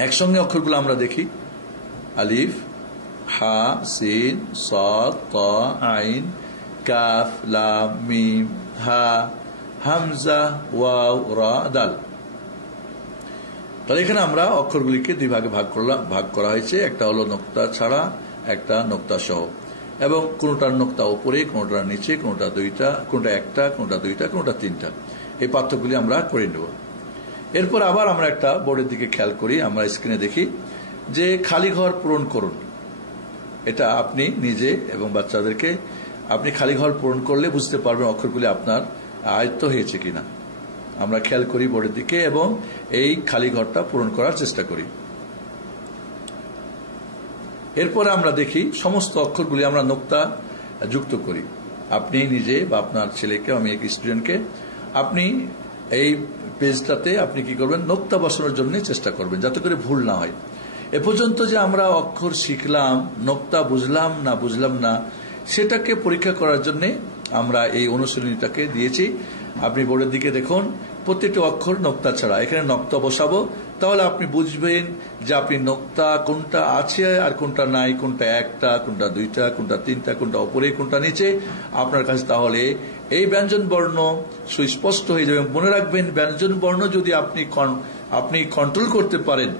একসঙ্গে অক্ষরগুলো আমরা দেখি, আলিফ, হা, সিন, সাদ, ত, আইন, কাফ, লাম, মিম, হা, হামজা, ওয়াও, রা, দাল। তাহলে এখানে আমরা অক্ষরগুলিকে দুই ভাগে ভাগ করা হয়েছে, একটা হলো নোক্তা ছাড়া, একটা নোক্তা সহ, এবং কোনটার নোক্তা উপরে, কোনটার নিচে, কোনটা দুইটা, কোনটা একটা, কোনটা দুইটা, কোনটা তিনটা, এই পার্থক্যগুলি আমরা করে নেব। এরপর আবার আমরা একটা বোর্ডের দিকে খেয়াল করি, আমরা স্ক্রিনে দেখি যে খালি ঘর পূরণ করুন। এটা আপনি নিজে এবং বাচ্চাদেরকে আপনি খালি ঘর পূরণ করলে বুঝতে পারবেন অক্ষরগুলি আপনার আয়ত্ত হয়েছে কিনা। আমরা খেয়াল করি বোর্ডের দিকে এবং এই খালি ঘরটা পূরণ করার চেষ্টা করি। এরপরে আমরা দেখি সমস্ত অক্ষরগুলি আমরা নোক্তা যুক্ত করি। আপনি নিজে বা আপনার ছেলেকে, আমি এক স্টুডেন্টকে, আপনি এই পেজটাতে আপনি কি করবেন, নোক্তা বসানোর জন্য চেষ্টা করবেন যাতে করে ভুল না হয়। এ পর্যন্ত যে আমরা অক্ষর শিখলাম, নোক্তা বুঝলাম না সেটাকে পরীক্ষা করার জন্য আমরা এই অনুশীলনীটাকে দিয়েছি। আপনি বোর্ডের দিকে দেখুন, প্রত্যেকটি অক্ষর নোক্তা ছাড়া। এখানে নোক্তা বসাবো, তাহলে আপনি বুঝবেন যে আপনি নোক্তা কোনটা আছে আর কোনটা নাই, কোনটা একটা, কোনটা দুইটা, কোনটা তিনটা, কোনটা উপরে, কোনটা নিচে আপনার কাছে। তাহলে এই ব্যঞ্জন বর্ণ সুস্পষ্ট হয়ে যাবে। মনে রাখবেন, ব্যঞ্জন বর্ণ যদি আপনি কন্ট্রোল করতে পারেন,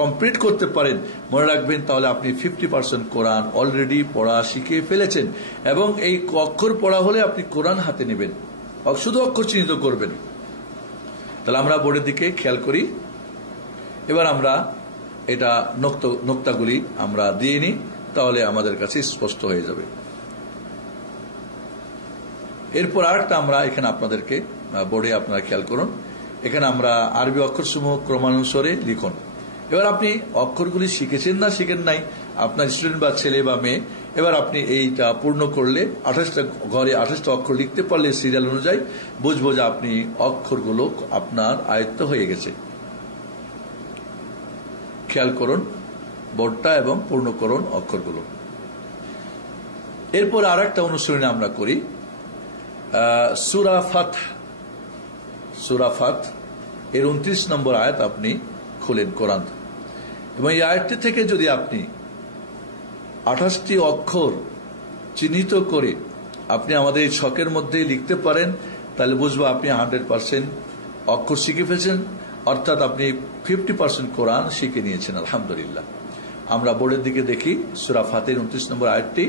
কমপ্লিট করতে পারেন, মনে রাখবেন তাহলে আপনি 50% কোরআন অলরেডি পড়া শিখে ফেলেছেন। এবং এই অক্ষর পড়া হলে আপনি কোরআন হাতে নেবেন, শুধু অক্ষর চিহ্নিত করবেন। তাহলে আমরা বোর্ডের দিকে খেয়াল করি। এবার আমরা এটা নোক্তাগুলি আমরা দিয়ে নিই, তাহলে আমাদের কাছে স্পষ্ট হয়ে যাবে। এরপর আরেকটা আমরা এখানে আপনাদেরকে বোর্ডে আপনারা খেয়াল করুন, এখানে আমরা আরবি অক্ষরসমূহ ক্রমানুসারে লিখুন। এবার আপনি অক্ষরগুলি শিখেছেন না শিখেন নাই, আপনার স্টুডেন্ট বা ছেলে বা মেয়ে, এবার আপনি এইটা পূর্ণ করলে 28টা ঘরে 28টা অক্ষর লিখতে পারলে সিরিয়াল অনুযায়ী বুঝবো যে আপনি অক্ষরগুলো আপনার আয়ত্ত হয়ে গেছে। খেয়াল করুন বোর্ডটা এবং পূর্ণ করুন অক্ষরগুলো। এরপর আর একটা অনুশীলনী আমরা করি, সূরা ফাত এর 29 নম্বর আয়াত আপনি খুলেন কোরআন, এবং এই আয়াতটি থেকে যদি আপনি 28টি অক্ষর চিহ্নিত করে আপনি আমাদের এই ছকের মধ্যে লিখতে পারেন, তাহলে বুঝবো আপনি 100% অক্ষর শিখে ফেলছেন, অর্থাৎ আপনি 50% কোরআন শিখে নিয়েছেন। আলহামদুলিল্লাহ। আমরা বোর্ডের দিকে দেখি সূরা ফাতের 29 নম্বর আয়াতটি,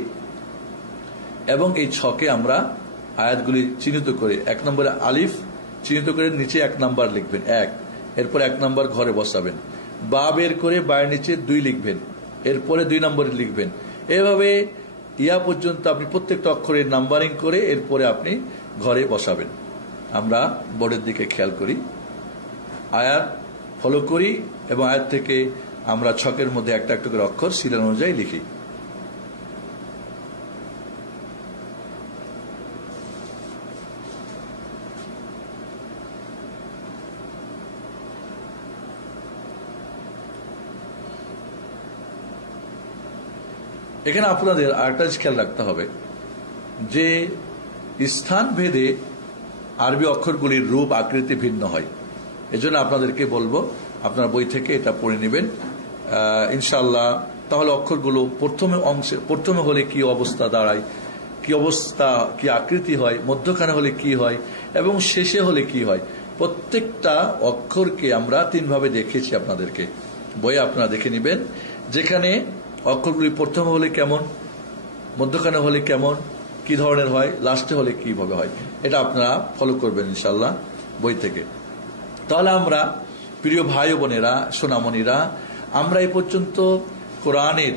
এবং এই ছকে আমরা আয়াতগুলি চিহ্নিত করে 1 নম্বরে আলিফ চিহ্নিত করে নিচে 1 নাম্বার লিখবেন, 1, এরপর 1 নাম্বার ঘরে বসাবেন, বা বের করে বায়ের নিচে 2 লিখবেন, এরপরে 2 নম্বরে লিখবেন। এভাবে ইয়া পর্যন্ত আপনি প্রত্যেকটা অক্ষরের নাম্বারিং করে এরপরে আপনি ঘরে বসাবেন। আমরা বোর্ডের দিকে খেয়াল করি, আয়াত ফলো করি এবং আয়াত থেকে আমরা ছকের মধ্যে একটা একটা করে অক্ষর সিরিয়াল অনুযায়ী লিখি। এখানে আপনাদের আরেকটা খেয়াল রাখতে হবে যে স্থান ভেদে আরবি অক্ষরগুলির রূপ আকৃতি ভিন্ন হয়। এজন্য আপনাদেরকে বলবো আপনারা বই থেকে এটা পড়ে নেবেন ইনশাআল্লাহ। তাহলে অক্ষরগুলো প্রথমে হলে কি অবস্থা দাঁড়ায়, কি অবস্থা, কি আকৃতি হয়, মধ্যখানে হলে কি হয় এবং শেষে হলে কি হয়, প্রত্যেকটা অক্ষরকে আমরা 3 ভাবে দেখিয়েছি আপনাদেরকে। বইয়ে আপনারা দেখে নেবেন, যেখানে অক্ষরগুলি প্রথমে হলে কেমন, মধ্যখানে হলে কেমন, কি ধরনের হয়, লাস্টে হলে কিভাবে হয়, এটা আপনারা ফলো করবেন ইনশাআল্লাহ বই থেকে। তাহলে আমরা প্রিয় ভাই বোনেরা, সোনামণিরা, আমরা এই পর্যন্ত কোরআনের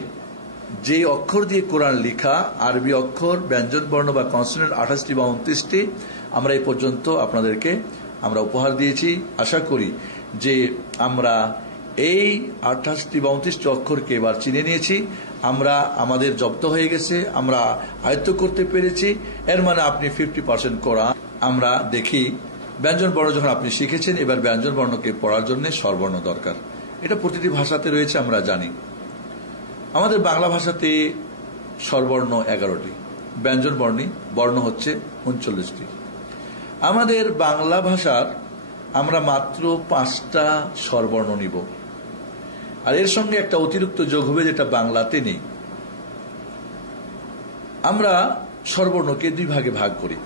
যে অক্ষর দিয়ে কোরআন লেখা, আরবি অক্ষর, ব্যঞ্জন বর্ণ বা কনসোনেন্ট 28টি বা 29টি আমরা এই পর্যন্ত আপনাদেরকে আমরা উপহার দিয়েছি। আশা করি যে আমরা এই 28টি বা 29টি অক্ষরকে এবার চিনে নিয়েছি, আমরা আমাদের জব্দ হয়ে গেছে, আমরা আয়ত্ত করতে পেরেছি। এর মানে আপনি 50% কোরআন। আমরা দেখি ব্যঞ্জন বর্ণ যখন আপনি শিখেছেন, এবার ব্যঞ্জন বর্ণকে পড়ার জন্য স্বরবর্ণ দরকার। এটা প্রতিটি ভাষাতে রয়েছে, আমরা জানি। আমাদের বাংলা ভাষাতে স্বরবর্ণ 11টি, ব্যঞ্জন বর্ণ হচ্ছে 39টি। আমাদের বাংলা ভাষার আমরা মাত্র 5টা স্বরবর্ণ নিব, আর এর সঙ্গে একটা অতিরিক্ত যোগ হবে যেটা বাংলাতে নেই। আমরা স্বরবর্ণকে 2 ভাগে ভাগ করি,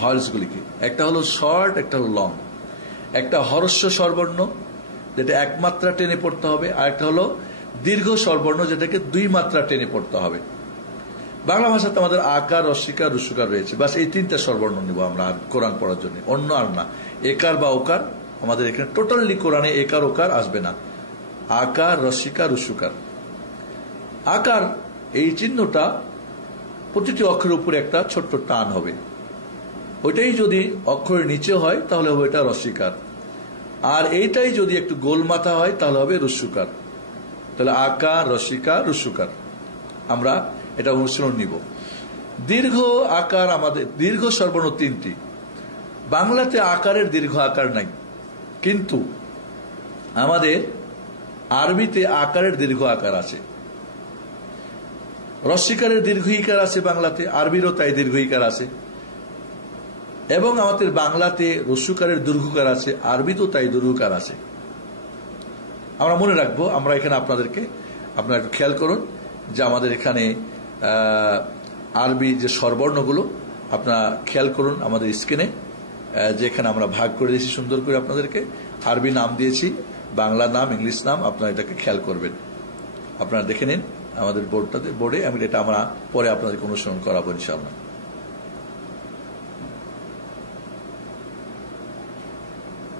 ভাওয়েলসগুলিকে। একটা হলো শর্ট, একটা হলো লং। একটা হরস্ব স্বরবর্ণ যেটা 1 মাত্রা টেনে পড়তে হবে, আর একটা হলো দীর্ঘ স্বরবর্ণ যেটাকে 2 মাত্রা টেনে পড়তে হবে। বাংলা ভাষাতে আমাদের আকার, রস্বীকার, রস্যকার রয়েছে। বাস এই 3টা স্বরবর্ণ নিব আমরা কোরআন পড়ার জন্য, অন্য আর না। একার বা ওকার আমাদের এখানে টোটালি কোরআনে একার ওকার আসবে না। আকার, রস্বীকার, রস্যকার। আকার এই চিহ্নটা প্রতিটি অক্ষরের উপরে একটা ছোট্ট টান হবে, ওইটাই যদি অক্ষরের নিচে হয় তাহলে হবে এটা রস্বীকার, আর এইটাই যদি একটু গোল মাথা হয় তাহলে হবে রস্যকার। তাহলে আকার, রস্বীকার, রস্যকার আমরা এটা অনুশীলন নিব। দীর্ঘ আকার আমাদের দীর্ঘ স্বরবর্ণ 3টি। বাংলাতে আকারের দীর্ঘ আকার নাই, কিন্তু আমাদের আরবিতে আকারের দীর্ঘ আকার আছে। রস্বীকারের দীর্ঘ ইকার আছে বাংলাতে, আরবিরও তাই দীর্ঘ ইকার আছে। এবং আমাদের বাংলাতে রস্যকারের দীর্ঘকার আছে, আরবিতেও তাই দীর্ঘকার আছে। আমরা মনে রাখবো। আমরা এখানে আপনারা একটু খেয়াল করুন যে আমাদের এখানে আরবি যে স্বরবর্ণগুলো আপনারা খেয়াল করুন আমাদের স্ক্রিনে, যেখানে আমরা ভাগ করে দিয়েছি সুন্দর করে আপনাদেরকে। আরবি নাম দিয়েছি, বাংলা নাম, ইংলিশ নাম, আপনারা এটাকে খেয়াল করবেন। আপনারা দেখে নিন আমাদের বোর্ডে। আমি এটা আমরা পরে আপনাদেরকে অনুসরণ করাবো ইনশাআল্লাহ।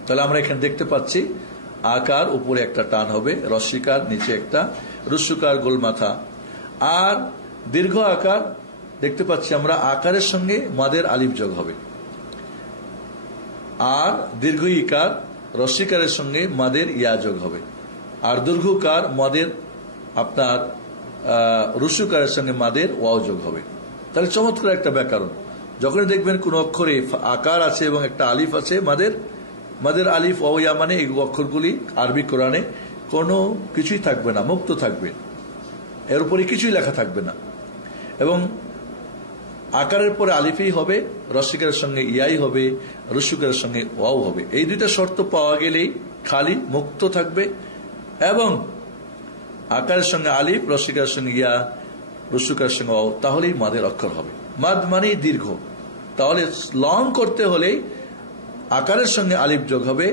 তাহলে আমরা এখানে দেখতে পাচ্ছি আকার উপরে একটা টান হবে, রস্বীকার নিচে একটা, রস্যকার গোল মাথা। আর দীর্ঘ আকার দেখতে পাচ্ছি আমরা আকারের সঙ্গে মাদের আলিফ যোগ হবে, আর দীর্ঘ ইকার রস্বীকারের সঙ্গে মাদের ইয়া যোগ হবে, আর দীর্ঘকার মাদের আপনার রস্যকারের সঙ্গে মাদের ওয়াও যোগ হবে। তাহলে চমৎকার একটা ব্যাকরণ। যখনই দেখবেন কোন অক্ষরে আকার আছে এবং একটা আলিফ আছে, মাদের আলিফ ওয়াও ইয়া, মানে এই অক্ষরগুলি আরবি কোরআনে কোনো কিছুই থাকবে না, মুক্ত থাকবে, এর উপরে কিছুই লেখা থাকবে না। এবং আকারের পরে আলিফই হবে, রস্বীকারের সঙ্গে ইয়াই হবে, রস্যকারের সঙ্গে ওয়াও হবে। এই 2টা শর্ত পাওয়া গেলেই খালি মুক্ত থাকবে, এবং আকারের সঙ্গে আলিফ, রস্বীকারের সঙ্গে ইয়া, রস্যকারের সঙ্গে ওয়াও, তাহলেই মাদের অক্ষর হবে। মাদ মানেই দীর্ঘ। তাহলে লং করতে হলেই আকারের সঙ্গে আলিফ যোগ হবে,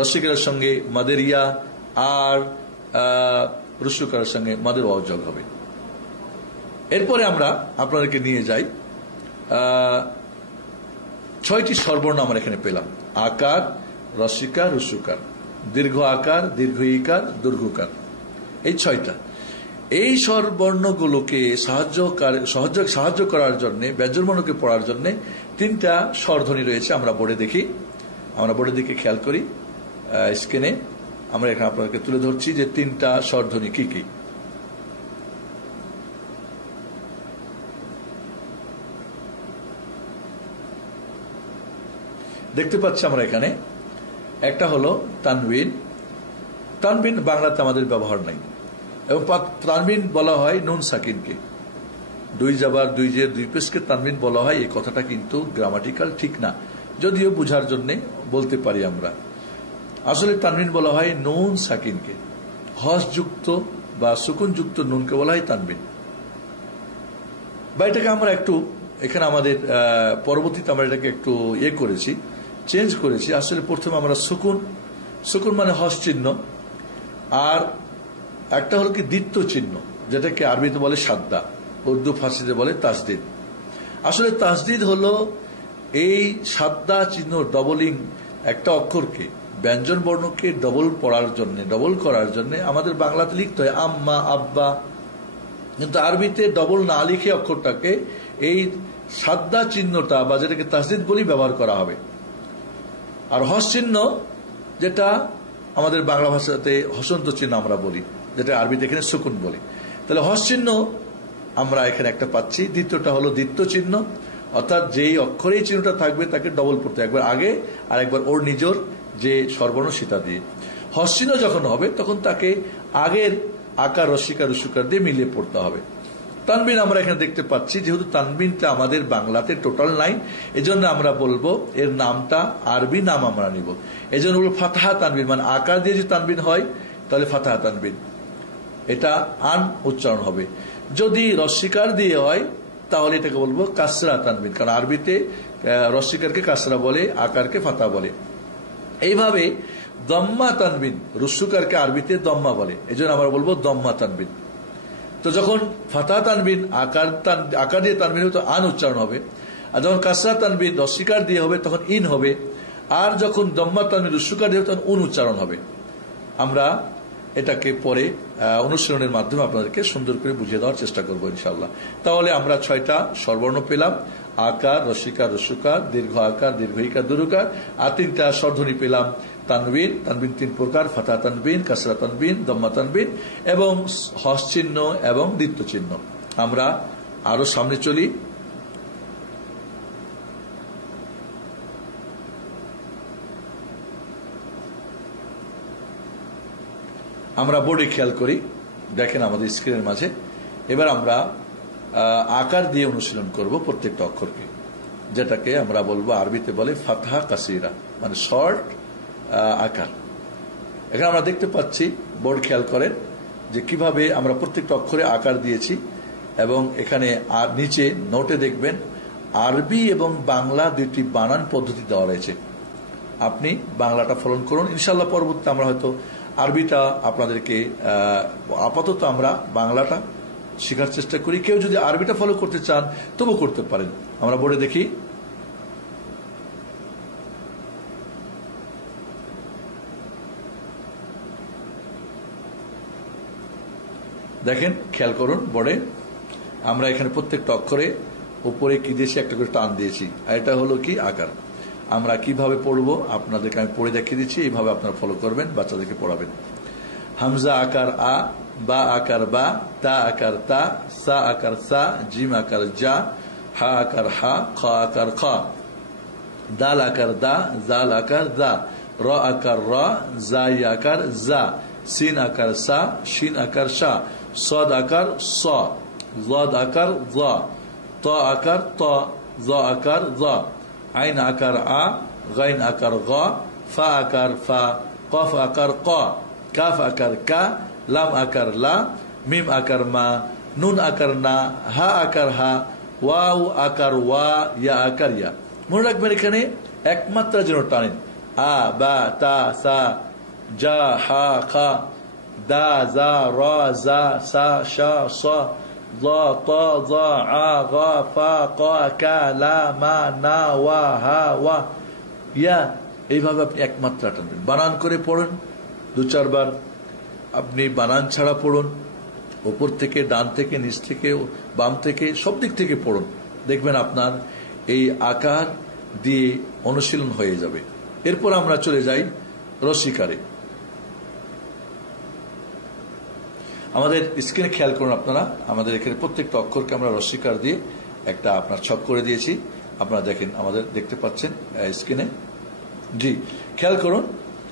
রস্বীকারের সঙ্গে মাদের ইয়া, আর রস্যকারের সঙ্গে মাদের ওয়াও যোগ হবে। এরপরে আমরা আপনাদেরকে নিয়ে যাই 6টি স্বরবর্ণ আমরা এখানে পেলাম। আকার, রস্বীকার, রস্যকার, দীর্ঘ আকার, দীর্ঘ ইকার, দীর্ঘকার, এই 6টা। এই স্বরবর্ণগুলোকে সাহায্য করার জন্য, ব্যঞ্জনবর্ণকে পড়ার জন্য 3টা স্বরধ্বনি রয়েছে। আমরা বোর্ডে দেখি, আমরা বোর্ডের দিকে খেয়াল করি। স্ক্রিনে আমরা এখানে আপনাদেরকে তুলে ধরছি যে 3টা স্বরধ্বনি কি কি। দেখতে পাচ্ছি আমরা এখানে একটা হলো তানবিন। তানবিন বাংলাতে আমাদের ব্যবহার নাই, এবং তানবিন বলা হয় নুন সাকিনকে। 2 জাবার 2 জের 2 পেশকে তানবিন বলা হয়। এই কথাটা কিন্তু গ্রামাটিক্যাল ঠিক না, যদিও বুঝার জন্য বলতে পারি আমরা। আসলে তানবিন বলা হয় নুন সাকিনকে, হসযুক্ত বা সুকুনযুক্ত নুনকে বলা হয় তানবিন। বা এটাকে আমরা একটু এখানে আমাদের পরবর্তীতে আমরা এটাকে একটু করেছি, চেঞ্জ করেছি। আসলে প্রথমে আমরা সুকুন মানে হস চিহ্ন, আর একটা হলো কি দ্বিত্ব চিহ্ন, যেটাকে আরবিতে বলে সাদ্দা, উর্দু ফার্সিতে বলে তাসদিদ। আসলে তাসদিদ হলো এই সাদ্দা চিহ্ন ডবলিং একটা অক্ষরকে, ব্যঞ্জন বর্ণকে ডবল করার জন্য আমাদের বাংলাতে লিখতে হয় আম্মা, আব্বা, কিন্তু আরবিতে ডবল না লিখে অক্ষরটাকে এই সাদ্দা চিহ্নটা বা যেটাকে তাসদিদ বলি ব্যবহার করা হবে। আর হস চিহ্ন যেটা আমাদের বাংলা ভাষাতে হসন্ত চিহ্ন আমরা বলি, যেটা আরবিতে এখানে সুকুন বলি। তাহলে হস চিহ্ন আমরা এখানে একটা পাচ্ছি। দ্বিতীয়টা হলো দ্বিত্ব চিহ্ন, অর্থাৎ যেই অক্ষরেই চিহ্নটা থাকবে তাকে ডবল পড়তে, একবার আগে আর একবার ওর নিজের যে স্বরবর্ণ সেটা দিয়ে। হস চিহ্ন যখন হবে তখন তাকে আগের আকার রস্যিকার রুসুকার দিয়ে মিলিয়ে পড়তে হবে। তানবিন আমরা এখানে দেখতে পাচ্ছি, যেহেতু তানবিনটা আমাদের বাংলাতে টোটাল নাই, এজন্য আমরা বলবো এর নামটা আরবি নাম আমরা নিব। এজন্য বলবো ফাতহা তানবিন, মানে আকার দিয়ে যদি তানবিন হয় তাহলে ফাতহা তানবিন, এটা আন উচ্চারণ হবে। যদি রস্যিকার দিয়ে হয় তাহলে এটাকে বলবো কাসরা তানবিন, কারণ আরবিতে রস্যিকারকে কাসরা বলে, আকারকে ফাতহা বলে। এইভাবে দম্মা তানবিন, রুসুকারকে আরবিতে দম্মা বলে, এজন্য আমরা বলবো দম্মা তানবিন। তো যখন ফাতহা তানবিন আকার দিয়ে তানবিন হবে তো আন উচ্চারণ হবে, আর যখন কাসরা তানবিন রস্যিকার দিয়ে হবে তখন ইন হবে, আর যখন দম্মা তানবিন রুসুকার দিয়ে হবে তখন উন উচ্চারণ হবে। আমরা এটাকে পরে অনুশীলনের মাধ্যমে আপনাদেরকে সুন্দর করে বুঝিয়ে দেওয়ার চেষ্টা করবো ইনশাআল্লাহ। তাহলে আমরা 6টা স্বরবর্ণ পেলাম, আকার রস্যিকার রস্যুকার, দীর্ঘ আকার দীর্ঘ ইকার দুরুকার, আর 3টা স্বরধ্বনি পেলাম, তানবিন, তানবিন 3 প্রকার, ফাতহা তানবিন, কাসরা তানবিন, দম্মা তানবিন এবং হস চিহ্ন এবং দ্বিত্ব চিহ্ন। আমরা আরো সামনে চলি। আমরা বোর্ডে খেয়াল করি, দেখেন আমাদের স্ক্রিনের মাঝে। এবার আমরা আকার দিয়ে অনুশীলন করব প্রত্যেকটা অক্ষরকে, যেটাকে আমরা বলবো আরবিতে বলে ফাতহা কাসিরা, মানে শর্ট আকার। এখানে আমরা দেখতে পাচ্ছি, বোর্ড খেয়াল করেন যে কিভাবে আমরা প্রত্যেকটা অক্ষরে আকার দিয়েছি, এবং এখানে আর নিচে নোটে দেখবেন আরবি এবং বাংলা দুটি বানান পদ্ধতি দেওয়া রয়েছে। আপনি বাংলাটা ফলো করুন, ইনশাল্লাহ পরবর্তীতে আমরা হয়তো আরবিটা আপনাদেরকে, আপাতত আমরা বাংলাটা শেখার চেষ্টা করি। কেউ যদি আরবিটা ফলো করতে চান তবু করতে পারেন। আমরা বোর্ডে দেখি, দেখেন খেয়াল করুন বোর্ডে আমরা এখানে প্রত্যেকটা অক্ষরে উপরে কি দিয়েছি, একটা করে টান দিয়েছি, আর এটা হলো কি আকার। আমরা কিভাবে পড়বো আপনাদেরকে আমি পড়ে দেখিয়ে দিচ্ছি, এইভাবে আপনারা ফলো করবেন, বাচ্চাদেরকে পড়াবেন। হামজা আকার আ, বা আকার বা, তা আকার তা, সা আকার সা, জিম আকার জা, হা আকার হা, খ আকার খ, দাল আকার দা, জাল আকার দা, র আকার র, জাই আকার জা, সিন আকার সা, শিন আকার শা, সদ আকার স, জদ আকার জ, ত আকার ত, জ আকার জ, আইন আকার আ, গাইন আকার গ, ফা আকার ফা, কফ আকার ক, কাফ আকার কা, লাম আকার লা, মিম আকার মা, নুন আকার না, হা আকার হা, ওয়াও আকার ওয়া, ইয়া আকার ইয়া। মনে রাখবেন এখানে একমাত্রা যেন টানেন, আ বা তা সা, জা হা খা, দা জা র জা সা শা স, জ ত জ আ গ ফা ক কা লা মা না ওয়া হা ওয়া ইয়া। এইভাবে আপনি একমাত্রা টানবেন, বানান করে পড়ুন 2-4 বার। আপনি বানান ছাড়া পড়ুন, উপর থেকে, ডান থেকে, নিচ থেকে, বাম থেকে, সব দিক থেকে পড়ুন, দেখবেন আপনার এই আকার দিয়ে অনুশীলন হয়ে যাবে। এরপর আমরা চলে যাই রস্যিকারে। আমাদের স্ক্রিনে খেয়াল করুন আপনারা, আমাদের এখানে প্রত্যেকটা অক্ষরকে আমরা রস্যিকার দিয়ে একটা আপনার ছক করে দিয়েছি। আপনারা দেখেন, আমাদের দেখতে পাচ্ছেন স্ক্রিনে। জি, খেয়াল করুন,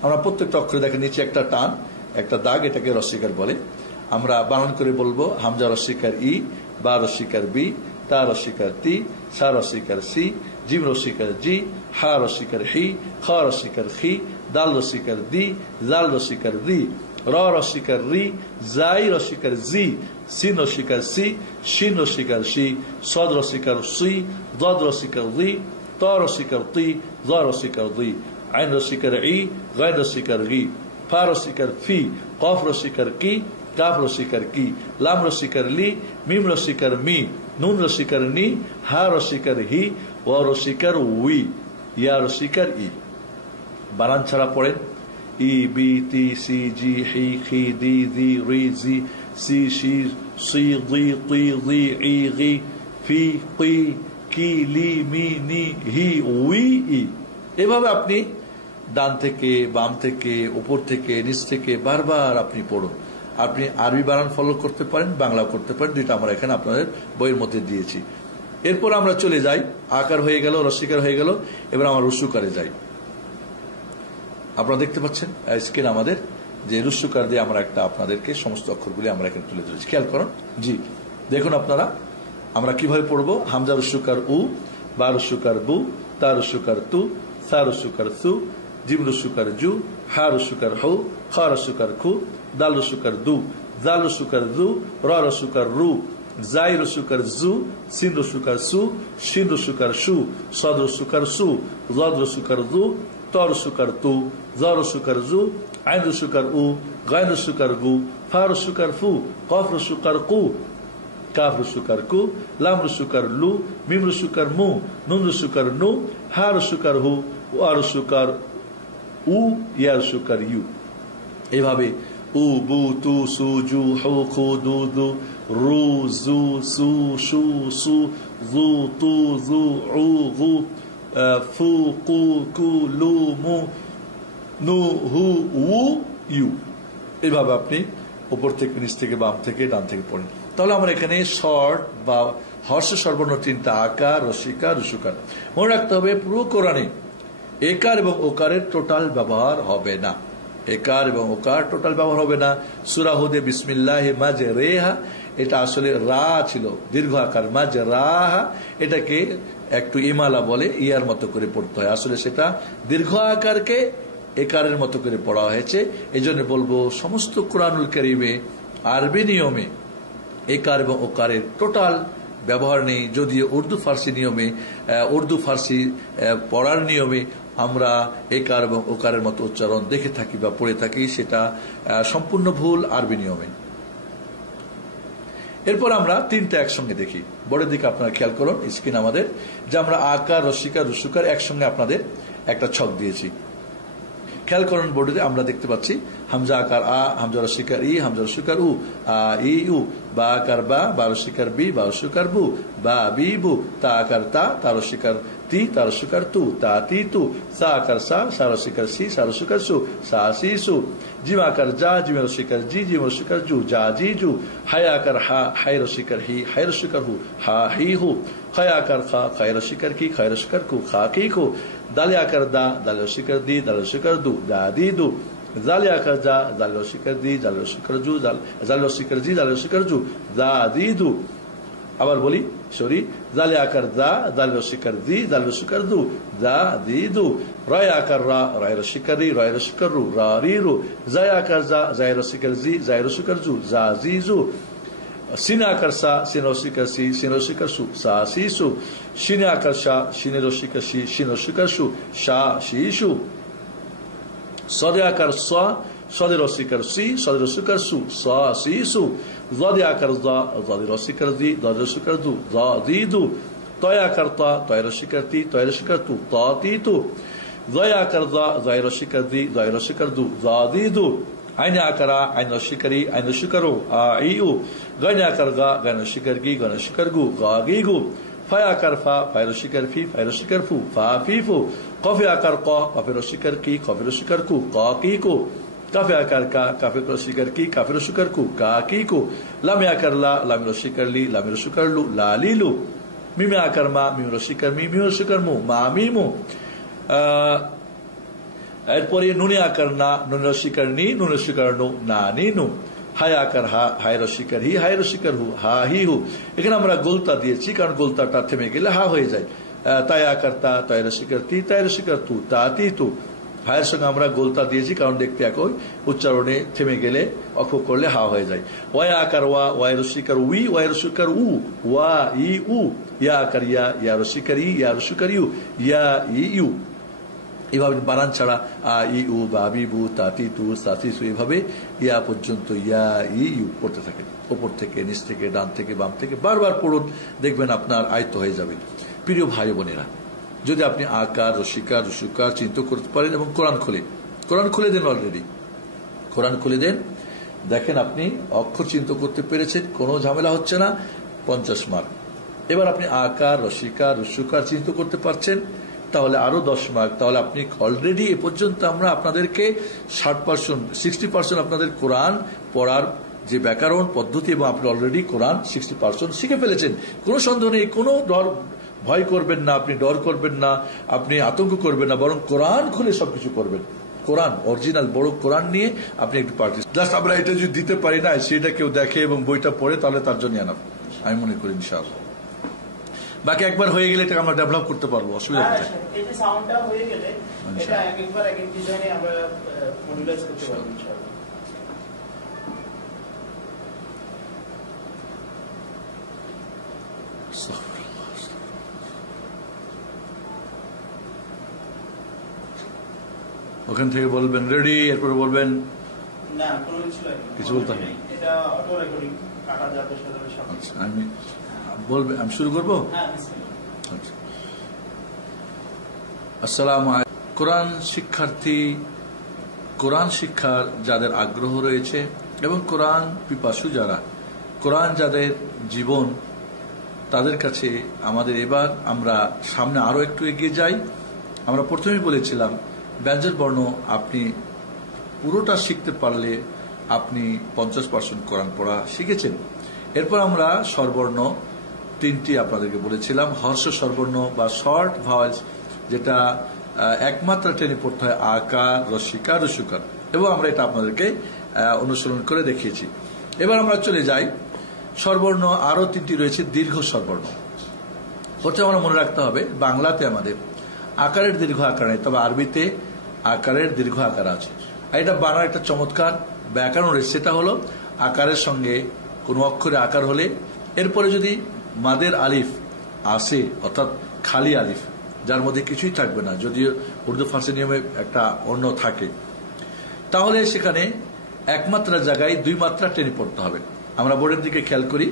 আমরা প্রত্যেকটা অক্ষরে দেখেন নিচে একটা টান, একটা দাগ, এটাকে রস্যিকার বলে। আমরা বানান করে বলবো, হামজা রস্যিকার ই, বা রস্যিকার বি, তা রস্যিকার তি, সা রস্যিকার সি, জিম রস্যিকার জি, হা রস্যিকার হি, খ রস্যিকার খি, দাল রস্যিকার দি, জাল রস্যিকার দি, র রস্যিকার রি, জাই রস্যিকার জি, সিন রস্যিকার সি, শিন রস্যিকার শি, সদ রস্যিকার সি, দদ রস্যিকার দি, ত রস্যিকার তি, জ রস্যিকার দি, আইন রস্যিকার ই, গাইন রস্যিকার গি, ফা রস্যিকার ফি, কফ রস্যিকার কি, কাফ রস্যিকার কি, লাম রস্যিকার লি, মিম রস্যিকার মি, নুন রস্যিকার নি, হা রস্যিকার হি, ওয়া রস্যিকার উই, ইয়া রস্যিকার ই। বানান ছাড়া পড়েন, ই বি তি সি জি হি খি দি জি রি জি সি শির সি দি তি দি ই গি ফি কি কি লি মি নি হি উই ই। এভাবে আপনি ডান থেকে বাম থেকে উপর থেকে নিচ থেকে বারবার আপনি পড়ুন। আপনি আরবি বানান ফলো করতে পারেন, বাংলাও করতে পারেন, দুইটা আমরা এখানে আপনাদের বইয়ের মধ্যে দিয়েছি। এরপর আমরা চলে যাই, আকার হয়ে গেল, রস্যিকার হয়ে গেল, এবার আমরা রুস্যকারে যাই। আপনারা দেখতে পাচ্ছেন স্ক্রিন আমাদের যে রুস্যকার দিয়ে আমরা একটা আপনাদেরকে সমস্ত অক্ষরগুলি আমরা এখানে তুলে ধরেছি, খেয়াল করুন। জি দেখুন আপনারা আমরা কিভাবে পড়বো। হামজা রুস্যকার উ, বা রুস্যকার বু, তা রুস্যকার তু, সা রুস্যকার সু, জিম রুস্যকার জু, হা রুস্যকার হু, খা রুস্যকার খু, দাল রুস্যকার দু, জাল রুস্যকার দু, রা রুস্যকার রু, জাই রুস্যকার জু, সিন রুস্যকার সু, শিন রুস্যকার সু, সদ রুস্যকার সু, জদ রুস্যকার দু, ত রুস্যকার তু, জ রুস্যকার জু, আইন রুস্যকার উ, গাইন রুস্যকার গু, ফা রুস্যকার ফু, কফ রুস্যকার কু, কাফ রুস্যকার কু, লাম রুস্যকার লু, মিম রুস্যকার মু, নুন রুস্যকার নু, হা রুস্যকার হু, ওয়া রুস্যকার উ, ইয়া রুস্যকার ইউ। এভাবে উ, বু, তু, সু, জু, হু, খু, দু, দু, রু, জু, সু, সু, সু, জু, তু, জু, উ, গু, ফু, কু, কু, লু, মু, নু, হু, উ, ইউ। এভাবে আপনি উপর থেকে নিচ থেকে বাম থেকে ডান থেকে পড়েন। তাহলে আমরা এখানে শর্ট বা হর্ষ সর্বর্ণ তিনটা আকার, রসিকার, রুসুকার। মনে রাখতে হবে পুরো কোরআনে একার এবং ওকারের টোটাল ব্যবহার হবে না। একার এবং ওকার টোটাল ব্যবহার হবে না। সূরা হুদে বিসমিল্লাহ মাজরেহা, এটা আসলে রা ছিল, দীর্ঘ আকার, মাজরাহা এটাকে একটু ইমালা বলে, ইয়ার মতো করে পড়তে হয়। আসলে সেটা দীর্ঘ আকারকে একারের মতো করে পড়া হয়েছে। এই জন্য বলবো সমস্ত কুরআনুল কারীমে আরবি নিয়মে একার এবং ওকারের টোটাল ব্যবহার নেই। যদিও উর্দু ফার্সি নিয়মে, উর্দু ফার্সি পড়ার নিয়মে আমরা একার এবং ওকারের মতো উচ্চারণ দেখে থাকি বা পড়ে থাকি, সেটা সম্পূর্ণ ভুল আরবি নিয়মে। এরপর আমরা তিনটা একসঙ্গে দেখি। বোর্ডের দিকে আপনারা খেয়াল করুন, স্ক্রিন আমাদের যে আমরা আকার, রসিকার, রুসুকার একসঙ্গে আপনাদের একটা ছক দিয়েছি। খেয়াল করুন বোর্ডে আমরা দেখতে পাচ্ছি হামজা আকার আ, হামজা রসিকার ই, হামজা রসিকার উ, আ ই উ, বা আকার বা, বা রসিকার বি, বা রসিকার বু, বা বি বু, তা আকার তা, তা রসিকার তি, তা রসিকার তু, তা তি তু, সা আকার সা, সা রসিকার সি, সা রসিকার সু, সা সি সু, জিম আকার যা, জিম রসিকার জি, জিম রসিকার জু, যা জি জু, হাই আকার হা, হাই রসিকার হি, হাই রসিকার হু, হা হি হু, খায় আকার খা, খায় রসিকার কি, খায় রসিকার কু, খা কি কু, দালে আকার দা, দালে রসিকার দি, দালে রসিকার দু, দা দি দু, জালে আকার যা, জালে রসিকার দি, জালে রসিকার জু, জালে রসিকার জি, জালে রসিকার জু, দা দি দু। আবার বলি, সরি, জালে আকার দা, জালে রসিকার দি, জালে রসিকার দু, দা দি দু, রায় আকার রা, রায় রসিকার রি, রায় রসিকার রু, রা রি রু, জায় আকার যা, জায় রসিকার জি, জায় রসিকার জু, যা জি জু, সিন আকার সা, সিন রসিকার সি, সিন রসিকার সু, সা সি সু, সিনে আকার সা, সিনে রসিকার সি, সিন রসিকার সু, সা সি সু, সদে আকার সা, সদে রসিকার সি, সদে রসিকার সু, সা সি সু, জদে আকার জা, জদে রসিকার জি, জদে রসিকার দু, জা দি দু, তয় আকার তা, তয় রসিকার তি, তয় রসিকার তু, তা তি তু, জয় আকার জা, জয় রসিকার দি, জয় রসিকার দু, জা দি দু, আইনে আকারা, আইন রসিকারি, আইন রসিকারো, আ ই উ, গাইনে আকার গা, গাইন রসিকার গি, গাইন রসিকার গু, গা গি গু, ফায় আকার ফা, ফায় রসিকার ফি, ফায় রসিকার ফু, ফা ফি ফু, কফে আকার ক, কফে রসিকার কি, কফে রসিকার কু, ক কি কু, কাফে আকার কা, কাফে রসিকার কি, কাফে রসিকার কু, কা কি কু, লামে আকার লা, লামে রসিকার লি, লামে রসিকার লু, লা লি লু, মিমে আকার মা, মিম রসিকার মি, মিম রসিকার মু, মা মি মু। এরপরে নুনে আকার না, নুন রসিকার নি, নুন রসিকার নু, না নি নু, হাই আকার হা, হাই রসিকার হি, হাই রসিকার হু, হা হি হু। এখানে আমরা গোলতা দিয়েছি কারণ গোলতাটা থেমে গেলে হা হয়ে যায়। তাই আকার তা, তাই রসিকার তি, তাই রসিকার তু, তা তি তু। হায়ের সঙ্গে আমরা গোলতা দিয়েছি কারণ দেখতে একই, উচ্চারণে থেমে গেলে অক্ষ করলে হা হয়ে যায়। ওয়াই আকার ওয়া, ওয়াই রসিকার উই, ওয়াই রসিকার উ, ওয়া ই উ, ইয়া আকার ইয়া, ইয়া রসিকার ই, ইয়া রসিকার ইউ, ইয়া ই ইউ। এভাবে বানান ছাড়া আ ই উ, বা বি বু, তাতি তু, সাতি সু, এভাবে ইয়া পর্যন্ত ইয়া ই ইউ পড়তে থাকে। ওপর থেকে নিচ থেকে ডান থেকে বাম থেকে বারবার পড়ুন, দেখবেন আপনার আয়ত্ত হয়ে যাবে। প্রিয় ভাই বোনেরা, যদি আপনি আকার, রসিকার, রসুকার চিন্তা করতে পারেন এবং কোরআন খুলে দেন, অলরেডি কোরআন খুলে দেন, দেখেন আপনি অক্ষর চিন্তা করতে পেরেছেন, কোনো ঝামেলা হচ্ছে না, 50 মার্ক। এবার আপনি আকার, রসিকার, রস্যকার চিন্তা করতে পারছেন, তাহলে আরো 10 মার্ক। তাহলে আপনি অলরেডি এ পর্যন্ত আমরা আপনাদেরকে 60%, 60% আপনাদের কোরআন পড়ার যে ব্যাকরণ পদ্ধতি, এবং আপনি অলরেডি কোরআন 60% শিখে ফেলেছেন। কোনো সন্দেহ নেই, কোনো ভয় করবেন না, আপনি ডর করবেন না, আপনি আতঙ্ক করবেন না, বরং কোরআন খুলে সবকিছু করবেন। কোরআন অরিজিনাল বড় কোরআন নিয়ে আপনি একটু প্র্যাকটিস। জাস্ট আমরা এটা যদি দিতে পারি না, সেটা কেউ দেখে এবং বইটা পড়ে, তাহলে তার জন্য আনা আমি মনে করি ইনশাআল্লাহ। বাকি একবার হয়ে গেলে এটা আমরা ডেভেলপ করতে পারবো, অসুবিধা নেই। এই যে সাউন্ডটা হয়ে গেলে এটা একবার এক এক ডিজাইনে আমরা মডুলাইজ করতে পারবো ইনশাআল্লাহ। ওখান থেকে বলবেন রেডি, এরপরে বলবেন না, কোনো কিছু বলতে হবে, এটা অটো রেকর্ডিং কাটা যাবে সেটা সব। আচ্ছা, আমি বলবেন, আমি শুরু করবো। হ্যাঁ, বিসমিল্লাহ। আচ্ছা, আসসালামু আলাইকুম। কোরআন শিক্ষার্থী, কোরআন শিক্ষার যাদের আগ্রহ রয়েছে এবং কোরআন পিপাসু যারা, কোরআন যাদের জীবন, তাদের কাছে আমাদের এবার আমরা সামনে আরো একটু এগিয়ে যাই। আমরা প্রথমেই বলেছিলাম ব্যঞ্জন বর্ণ আপনি পুরোটা শিখতে পারলে আপনি 50% কোরআন পড়া শিখেছেন। এরপর আমরা স্বরবর্ণ 3টি আপনাদেরকে বলেছিলাম, হর্ষ স্বরবর্ণ বা শর্ট ভাওয়েলস, যেটা একমাত্রা টেনে পড়তে হয়, আকার, রসিকার, রস্যকার, এবং আমরা এটা আপনাদেরকে অনুসরণ করে দেখিয়েছি। এবার আমরা চলে যাই স্বরবর্ণ, আরো 3টি রয়েছে দীর্ঘ স্বরবর্ণ। প্রথমে আমরা মনে রাখতে হবে বাংলাতে আমাদের আকারের দীর্ঘ আকার নেই, তবে আরবিতে আকারের দীর্ঘ আকার আছে। আর এটা বানার একটা চমৎকার ব্যাকরণ রয়েছে, সেটা হলো আকারের সঙ্গে কোনো অক্ষরে আকার হলে এরপরে যদি মাদের আলিফ আসে, অর্থাৎ খালি আলিফ যার মধ্যে কিছুই থাকবে না, যদিও উর্দু ফার্সি নিয়মে একটা অন্য থাকে, তাহলে সেখানে একমাত্রা জায়গায় 2 মাত্রা টেনে পড়তে হবে। আমরা বোর্ডের দিকে খেয়াল করি,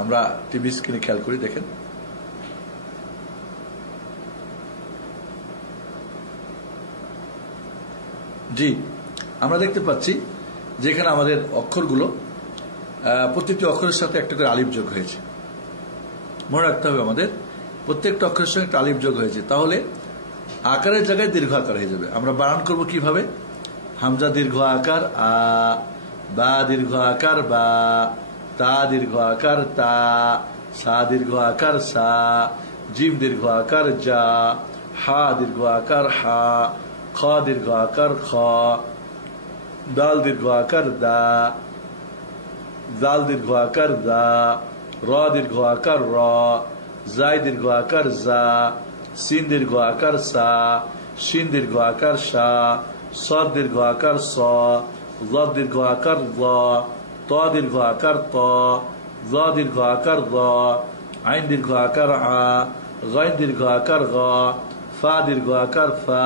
আমরা টিভি স্ক্রিনে খেয়াল করি, দেখেন জি, আমরা দেখতে পাচ্ছি যেখানে আমাদের অক্ষরগুলো প্রত্যেকটি অক্ষরের সাথে একটা করে আলিফ যোগ হয়েছে। মনে রাখতে হবে আমাদের প্রত্যেকটা অক্ষরের সঙ্গে একটা আলিফ যোগ হয়েছে, তাহলে আকারের জায়গায় দীর্ঘ আকার হয়ে যাবে। আমরা বানান করব কিভাবে? হামজা দীর্ঘ আকার আ, বা দীর্ঘ আকার বা, তা দীর্ঘ আকার তা, সা দীর্ঘ আকার সা, জিম দীর্ঘ আকার যা, হা দীর্ঘ আকার হা, খ দীর্ঘ আকার খ, দাল দীর্ঘ আকার দা, জাল দীর্ঘ আকার দা, র দীর্ঘ আকার র, জাই দীর্ঘ আকার জা, সিন দীর্ঘ আকার সা, শিন দীর্ঘ আকার সা, সদ দীর্ঘ আকার স, জ দীর্ঘ আকার জ, ত দীর্ঘ আকার ত, জ দীর্ঘ আকার জ, আইন দীর্ঘ আকার আ, গাইন দীর্ঘ আকার গ, ফা দীর্ঘ আকার ফা,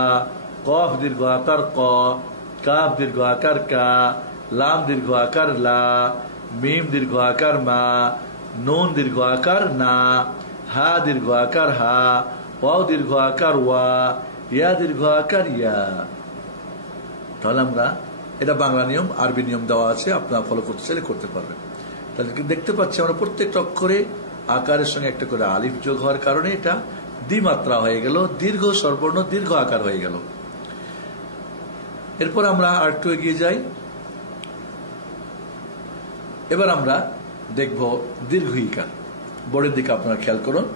কফ দীর্ঘ আকার ক, কাফ দীর্ঘ আকার কা, লাম দীর্ঘ আকার লা, মিম দীর্ঘ আকার মা, নুন দীর্ঘ আকার না, হা দীর্ঘ আকার হা, ওয়াও দীর্ঘ আকার ওয়া, ইয়া দীর্ঘ আকার ইয়া। তাহলে আমরা এটা বাংলা নিয়ম, আরবি নিয়ম দেওয়া আছে, আপনারা ফলো করতে চাইলে করতে পারবেন। তাহলে দেখতে পাচ্ছি আমরা প্রত্যেকটা অক্ষরে আকারের সঙ্গে একটা করে আলিফ যোগ হওয়ার কারণে এটা দ্বিমাত্রা হয়ে গেল, দীর্ঘ স্বরবর্ণ দীর্ঘ আকার হয়ে গেল। এরপর আমরা আর একটু এগিয়ে যাই। এবার আমরা দেখব দীর্ঘ ইকার। বোর্ডের দিকে আপনারা খেয়াল করুন।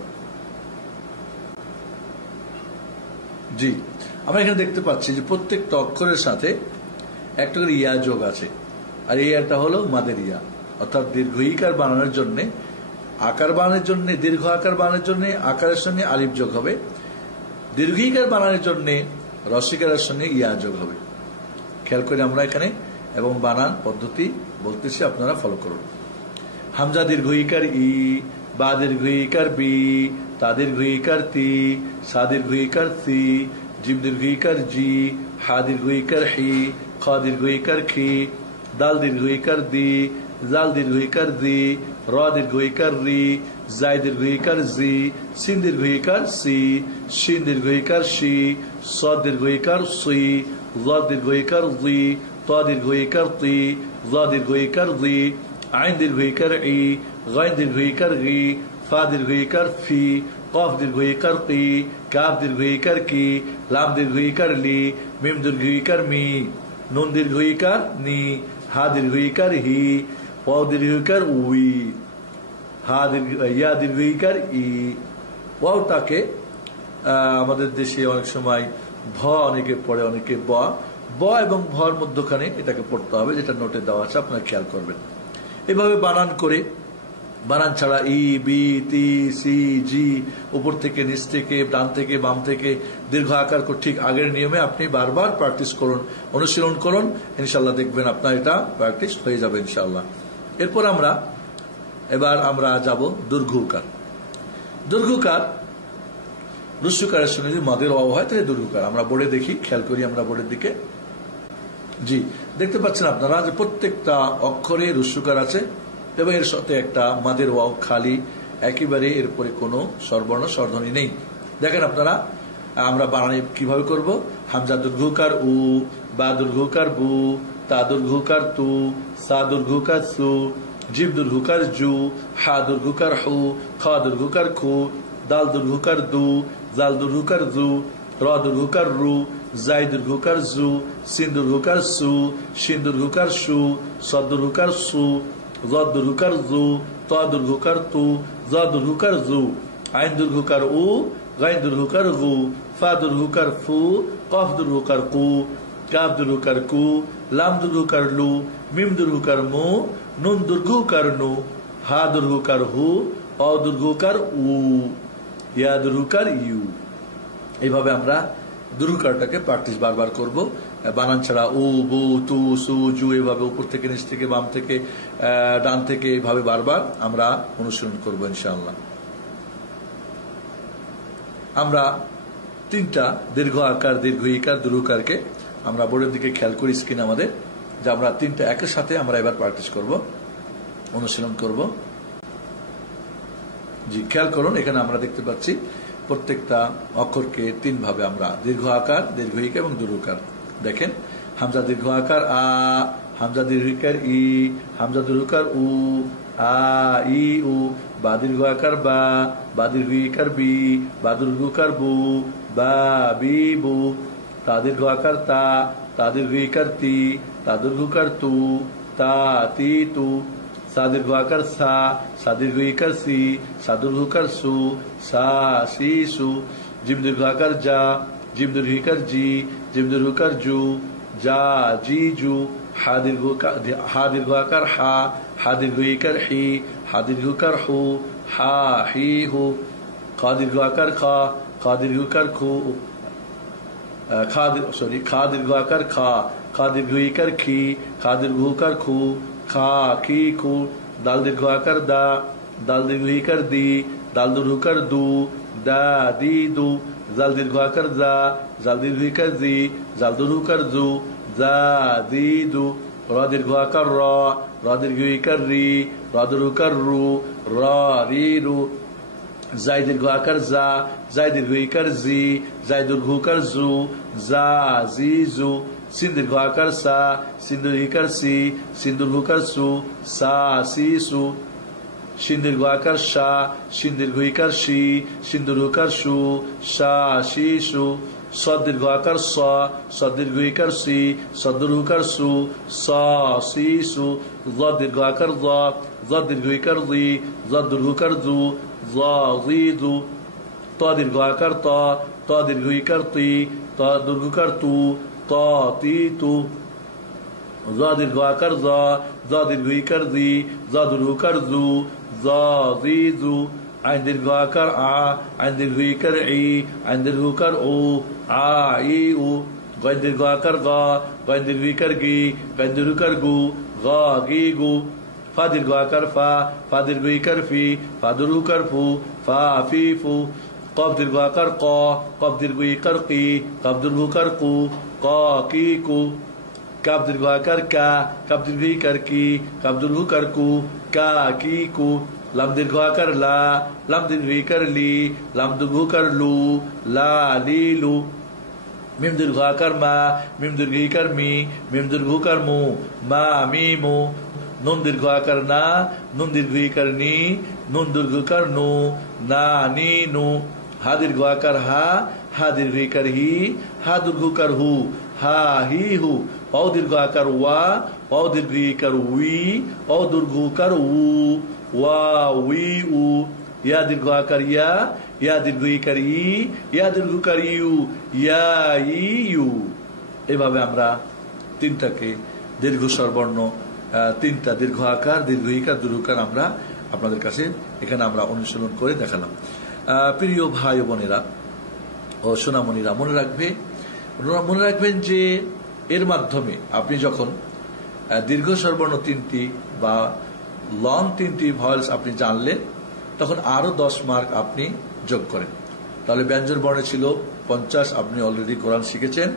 জি, আমরা এখানে দেখতে পাচ্ছি যে প্রত্যেকটা অক্ষরের সাথে একটা করে ইয়া যোগ আছে, আর এই ইয়াটা হলো মাদের ইয়া, অর্থাৎ দীর্ঘ ইকার বানানোর জন্য, আকার বানানোর জন্য, দীর্ঘ আকার বানানোর জন্য আকারের সঙ্গে আলিফ যোগ হবে, দীর্ঘ ইকার বানানোর জন্য রসিকারের সঙ্গে ইয়া যোগ হবে। খেয়াল করে আমরা এখানে এবং বানান পদ্ধতি বলতেছি, আপনারা ফলো করুন। হামজা দীর্ঘ ইকার ই, বা দীর্ঘ ইকার বি, তা দীর্ঘ ইকার তি, সা দীর্ঘ ইকার সি, জিম দীর্ঘ ইকার জি, হা দীর্ঘ ইকার হি, খ দীর্ঘ ইকার খি, দাল দীর্ঘ ইকার দি, জাল দীর্ঘ ইকার দি, র দীর্ঘ ইকার রি, জাই দীর্ঘ ইকার জি, সিন দীর্ঘ ইকার সি, শিন দীর্ঘ ইকার শি, স দীর্ঘ ইকার সি, জ দীর্ঘ ইকার জি, তা দীর্ঘ ইকার তি, যা দীর্ঘ ইকার দি, আইন দীর্ঘ ইকার ই, গাইন দীর্ঘ ইকার গি, ফা দীর্ঘ ইকার ফি, কফ দীর্ঘ ইকার কি, কাফ দীর্ঘ ইকার কি, লাম দীর্ঘ ইকার লি, মিম দীর্ঘ ইকার মি, নুন দীর্ঘ ইকার নি, হা দীর্ঘ ইকার হি, ওয়াও দীর্ঘ ইকার উই, ইয়া দীর্ঘ ইকার ই। ওয়াওটাকে আমাদের দেশে অনেক সময় ভ অনেকে পড়ে, অনেকে ব, ব এবং ভর মধ্যখানে এটাকে পড়তে হবে, যেটা নোটে দেওয়া আছে, আপনারা খেয়াল করবেন। এভাবে বানান করে, বানান ছাড়া ই, বি, তি, সি, জি, উপর থেকে নিচ থেকে, ডান থেকে বাম থেকে দীর্ঘ আকার ঠিক আগের নিয়মে আপনি বারবার প্র্যাকটিস করুন, অনুশীলন করুন, ইনশাল্লাহ দেখবেন আপনার এটা প্র্যাকটিস হয়ে যাবে ইনশাল্লাহ। এরপর এবার আমরা যাব দীর্ঘকার। দীর্ঘকার রস্যকারের সঙ্গে যদি মাদের অভাব হয় তাহলে দীর্ঘকার। আমরা বোর্ডে দেখি, খেয়াল করি আমরা বোর্ডের দিকে। জি, দেখতে পাচ্ছেন আপনারা যে প্রত্যেকটা অক্ষরে রস্যকার আছে এবং এর সাথে একটা মাদের ওয়াও খালি, একেবারে এরপরে কোনো স্বরবর্ণ স্বরধ্বনি নেই। দেখেন আপনারা, আমরা বানানে কিভাবে করব। হামজা দীর্ঘকার উ, বা দীর্ঘকার বু, তা দীর্ঘকার তু, সা দীর্ঘকার সু, জিব দীর্ঘকার জু, হা দীর্ঘকার হু, খা দীর্ঘকার খু, দাল দীর্ঘকার দু, জাল দীর্ঘকার জু, র দীর্ঘকার রু, জাই দীর্ঘকার জু, সিন দীর্ঘকার সু, শিন দীর্ঘকার সু, সদ দীর্ঘকার সু, জ দীর্ঘকার জু, ত দীর্ঘকার তু, জ দীর্ঘকার জু, আইন দীর্ঘকার উ, গাইন দীর্ঘকার গু, ফা দীর্ঘকার ফু, কফ দীর্ঘকার কু, কাফ দীর্ঘকার কু, লাম দীর্ঘকার লু, মিম দীর্ঘকার মু, নুন দীর্ঘকার নু, হা দীর্ঘকার হু, অ দীর্ঘকার উ, ইয়া দীর্ঘকার ইউ। এইভাবে আমরা দীর্ঘকারটাকে প্র্যাকটিস বারবার করব। বানান ছাড়া উ, বু, তু, সু, জু, এভাবে উপর থেকে নিচ থেকে বাম থেকে ডান থেকে এইভাবে বারবার আমরা অনুসরণ করব ইনশাআল্লাহ। আমরা তিনটা দীর্ঘ আকার, দীর্ঘ ইকার, দীর্ঘকারকে আমরা বোর্ডের দিকে খেয়াল করি স্ক্রিন আমাদের, যে আমরা তিনটা একের সাথে আমরা এবার প্র্যাকটিস করব, অনুশীলন করব। জি, খেয়াল করুন, এখানে আমরা দেখতে পাচ্ছি প্রত্যেকটা অক্ষরকে তিন ভাবে আমরা দীর্ঘ আকার, দীর্ঘ ইকার এবং দীর্ঘকার। দেখেন, হামজা দীর্ঘ আকার আ, হামজা দীর্ঘ ইকার ই, হামজা দীর্ঘকার উ, আ ই উ, বা দীর্ঘ আকার বা, বা দীর্ঘ ইকার বি, বা দীর্ঘকার বু, বা বি বু, তা দীর্ঘ আকার তা, তা দীর্ঘ ইকার তি, তা দীর্ঘকার তু, তা তি তু, সা দীর্ঘ আকার সা, সা দীর্ঘ ইকার সি, সা দীর্ঘকার সু, সা সি সু, জিম দীর্ঘ আকার যা, জিম দীর্ঘ ইকার জি, জিম দীর্ঘকার জু, যা জি জু, হা দীর্ঘ আকার হা, হা দীর্ঘ ইকার হি, হা দীর্ঘকার হু, হা হি হু, খা দীর্ঘ আকার খা, খা দীর্ঘকার খু, খা দীর্ঘ আকার খা, খা দীর্ঘ ইকার খি, খা দীর্ঘকার খু, খা খি খু, দাল দীর্ঘ আকার দা, দাল দীর্ঘ ইকার দি, দাল দীর্ঘকার দু, দা দি দু, জাল দীর্ঘ আকার জা, জাল দীর্ঘ ইকার জি, জাল দীর্ঘকার জু, জা জি দু, র দীর্ঘ আকার র, র দীর্ঘ ইকার রি, র দীর্ঘকার রু, র রি রু, জাই দীর্ঘ আকার জা, জাই দীর্ঘ ইকার জি, জাই দীর্ঘকার জু, জা জি জু, সিন দীর্ঘ আকার সা, সিন দীর্ঘ ইকার সি, সিন দীর্ঘকার সু, সা সি সু, শিন দীর্ঘ আকার সা, শিন দীর্ঘ ইকার সি, শিন দীর্ঘকার সু, সা সি সু, সদ দীর্ঘ আকার স, সদ দীর্ঘ ইকার সি, সদ দীর্ঘকার সু, সা সি সু, জ দীর্ঘ আকার জ, জ দীর্ঘ ইকার জি, জ দীর্ঘকার জু, জ জি জু, ত দীর্ঘ আকার ত, ত দীর্ঘ ইকার তি, ত দীর্ঘকার তু, ত তি তু, জ দীর্ঘ আকার জ, জ দীর্ঘ ইকার জি, জ দীর্ঘকার জু, জ জি জু, আইন দীর্ঘ আকার আ, আইন দীর্ঘ ইকার ই, আইন দীর্ঘকার ও, আ ই উ, গইন দীর্ঘ আকার গ, গইন দীর্ঘ ইকার গি, গইন দীর্ঘকার গু, গ গি গু, ফা দীর্ঘ আকার ফা, ফা দীর্ঘ ইকার ফি, ফা দীর্ঘকার ফু, ফা ফি ফু, কফ দীর্ঘ আকার ক, কফ দীর্ঘ ইকার কি, কফ দীর্ঘকার কু, ক কি কু, কাপ দীর্ঘ আকার কা, কাপ দীর্ঘ ইকার কি, কাপ দীর্ঘকার কু, কা কি কু, লাম দীর্ঘ আকার লা, লাম দীর্ঘ ইকার লি, লাম দীর্ঘকার লু, লা লি লু, মিম দীর্ঘ আকার মা, মিম দীর্ঘ ইকার মি, মিম দীর্ঘ উকার মু, মা মি মু। নুন দীর্ঘ আকার না, নুন দীর্ঘ ইকার নি, নুন দীর্ঘ ইকার নু, না নি নু। হা দীর্ঘ আকার হা, হা দীর্ঘ ইকার হি, হা দীর্ঘ ইকার হু, হা হি হু। অ দীর্ঘ আকার ওয়া, অ দীর্ঘ ইকার উই, অ দীর্ঘ ইকার উ, ওয়া উই উ। ইয়া দীর্ঘ আকার ইয়া, ইয়া দীর্ঘ ইকার ই, ইয়া দীর্ঘ ইকার ইউ, ইয়া ই ইউ। এভাবে আমরা তিনটাকে দীর্ঘ স্বরবর্ণ, তিনটা দীর্ঘ আকার, দীর্ঘ ইকার, দীর্ঘকার আমরা আপনাদের কাছে এখানে আমরা অনুশীলন করে দেখালাম। প্রিয় ভাই ও বোনেরা ও সোনামণিরা, মনে রাখবেন যে এর মাধ্যমে আপনি যখন দীর্ঘ স্বরবর্ণ তিনটি বা লং তিনটি ভয়েলস আপনি জানলেন, তখন আরো 10 মার্ক আপনি যোগ করেন। তাহলে ব্যঞ্জন বর্ণে ছিল 50, আপনি অলরেডি কোরআন শিখেছেন।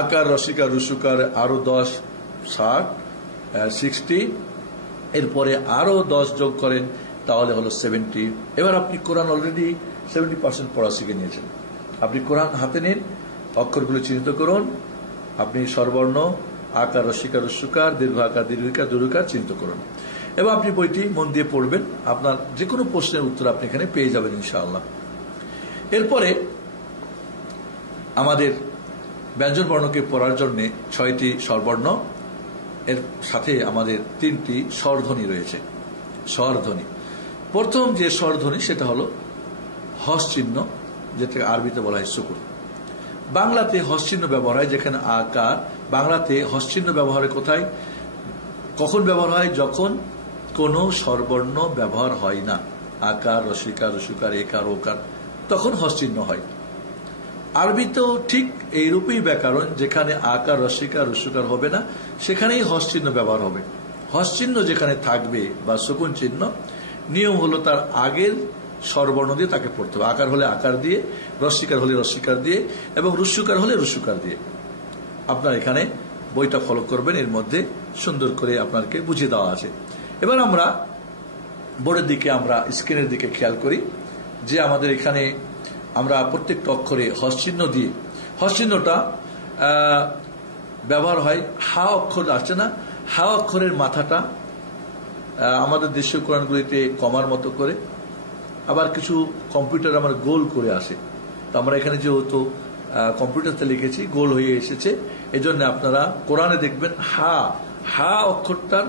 আকার, রসিকার, রুসুকার আরো 10, 60। এরপরে আরো 10 যোগ করেন, তাহলে হলো 70। এবার আপনি কোরআন অলরেডি 70% পড়া শিখে নিয়েছেন। আপনি কোরআন হাতে নিন, অক্ষরগুলো চিহ্নিত করুন, আপনি স্বরবর্ণ আকার, রসিকার, রুসুকার, দীর্ঘ আকার, দীর্ঘিকার, দীর্ঘকার চিহ্নিত করুন এবং আপনি বইটি মন দিয়ে পড়বেন। আপনার যে কোনো প্রশ্নের উত্তর আপনি এখানে পেয়ে যাবেন ইনশাআল্লাহ। এরপরে আমাদের ব্যঞ্জন বর্ণকে পড়ার জন্য 6টি স্বরবর্ণ, এর সাথে আমাদের 3টি স্বরধ্বনি রয়েছে। স্বরধ্বনি, প্রথম যে স্বরধ্বনি সেটা হলো হস চিহ্ন, যেটাকে আরবিতে বলা হয় সুকুন। বাংলাতে হস চিহ্ন ব্যবহার হয় যেখানে আকার। বাংলাতে হস চিহ্ন ব্যবহার কোথায়, কখন ব্যবহার হয়? যখন কোনো স্বরবর্ণ ব্যবহার হয় না, আকার, রসিকার, রসুকার, একার, ওকার, তখন হস চিহ্ন হয়। আরবিতেও ঠিক এইরূপই ব্যাকরণ, যেখানে আকার, রসিকার, রসুকার হবে না সেখানেই হস চিহ্ন ব্যবহার হবে। হস চিহ্ন যেখানে থাকবে বা সুকুন চিহ্ন, নিয়ম হলো তার আগের স্বরবর্ণ দিয়ে তাকে পড়তে হবে। আকার হলে আকার দিয়ে, রসিকার হলে রসিকার দিয়ে এবং রুসুকার হলে রুসুকার দিয়ে। আপনার এখানে বইটা ফলো করবেন, এর মধ্যে সুন্দর করে আপনাকে বুঝিয়ে দেওয়া আছে। এবার আমরা বোর্ডের দিকে, আমরা স্ক্রিনের দিকে খেয়াল করি যে আমাদের এখানে আমরা প্রত্যেকটা অক্ষরে হস চিহ্ন দিয়ে, হস চিহ্নটা ব্যবহার হয়। হা অক্ষর আছে না, হা অক্ষরের মাথাটা আমাদের দেশীয় কোরআনগুলিতে কমার মতো করে, আবার কিছু কম্পিউটার আমার গোল করে আসে। তো আমরা এখানে যেহেতু কম্পিউটারতে লিখেছি, গোল হয়ে এসেছে, এজন্য আপনারা কোরআনে দেখবেন হা অক্ষরটার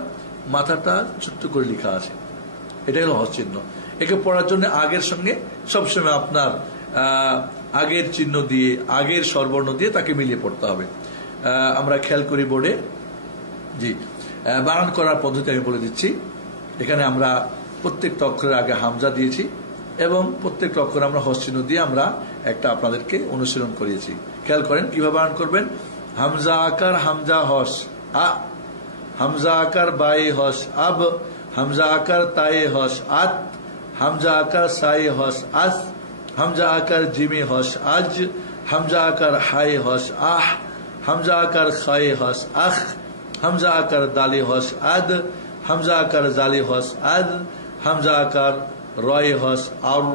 মাথাটা ছোট্ট করে লেখা আছে। এটাই হলো হস চিহ্ন। একে পড়ার জন্য আগের সঙ্গে সবসময় আপনার আগের চিহ্ন দিয়ে, আগের স্বরবর্ণ দিয়ে তাকে মিলিয়ে পড়তে হবে। আমরা খেয়াল করি বোর্ডে, জি, বানান করার পদ্ধতি আমি বলে দিচ্ছি। এখানে আমরা প্রত্যেকটা অক্ষরের আগে হামজা দিয়েছি এবং প্রত্যেকটা অক্ষর আমরা হস চিহ্ন দিয়ে আমরা একটা আপনাদেরকে অনুশীলন করিয়েছি। খেয়াল করেন কিভাবে বানান করবেন। হামজা আকার, হামজা হস আ, হামজা আকার বায়ে হস আব, হামজা আকার তায়ে হস আত, হামজা আকার সায়ে হস আস, হামজা আকার জিমে হস আজ, হামজা আকার হায়ে হস আহ, হামজা আকার খায়ে হস আখ, হামজা আকার দালে হস আদ, হামজা আকার জালে হস আদ, হামজা আকার রয়ে হস আর,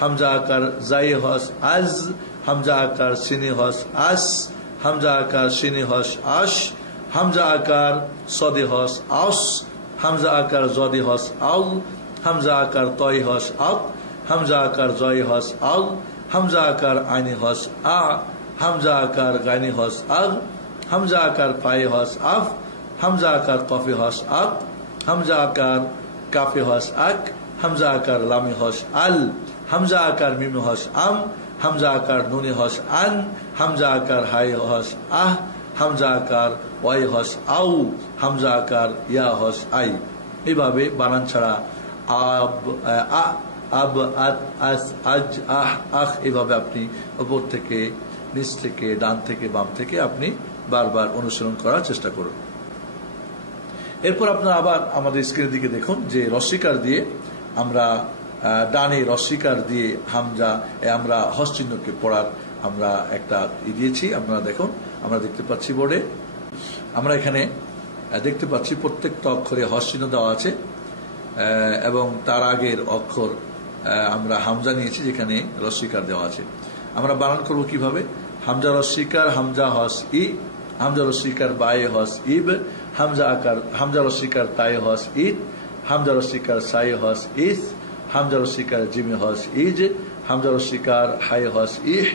হামজা আকার জায়ে হস আজ, হামজা আকার সিনে হস আস, হামজা আকার সিনে হস আশ, হামজা আকার সদে হস আস, হামজা আকার জদে হস আউ, হামজা আকার তয় হস আত, হামজা আকার জয় হস আল, হামজা আকার আইনে হস আ, হামজা আকার গাইনে হস আগ, হামজা আকার পায়ে হস আফ, হামজা আকার কফে হস আক, হামজা আকার কাফে হস আক, হামজা আকার লামে হস আল, হামজা আকার মিমে হস আম, হামজা আকার নুনে হস আন, হামজা আকার হায় হস আহ, হামজা আকার ওয়াই হস আউ, হামজা আকার ইয়া হস আই। এইভাবে বানান ছাড়া আব, আব, আত, আস, আজ, আহ, আখ, এভাবে আপনি উপর থেকে, নিচ থেকে, ডান থেকে, বাম থেকে আপনি বারবার অনুসরণ করার চেষ্টা করুন। এরপর আপনারা আবার আমাদের স্ক্রিনের দিকে দেখুন যে রস্বীকার দিয়ে আমরা ডানে রস্বীকার দিয়ে হামজা আমরা হস চিহ্নকে পড়ার আমরা একটা দিয়েছি। আপনারা দেখুন, আমরা দেখতে পাচ্ছি বোর্ডে, আমরা এখানে দেখতে পাচ্ছি প্রত্যেকটা অক্ষরে হস চিহ্ন দেওয়া আছে এবং তার আগের অক্ষর আমরা হামজা নিয়েছি যেখানে রস্বীকার দেওয়া আছে। আমরা বানান করব কিভাবে। হামজা রস্বীকার হামজা হস ই, হামজা রস্বীকার বায়ে হস ইব, হামজা রস্বীকার তায়ে হস ইদ, হামজা রস্বীকার সায়ে হস ইস, হামজা রস্বীকার জিমে হস ইজ, হামজা রস্বীকার হায়ে হস ইহ,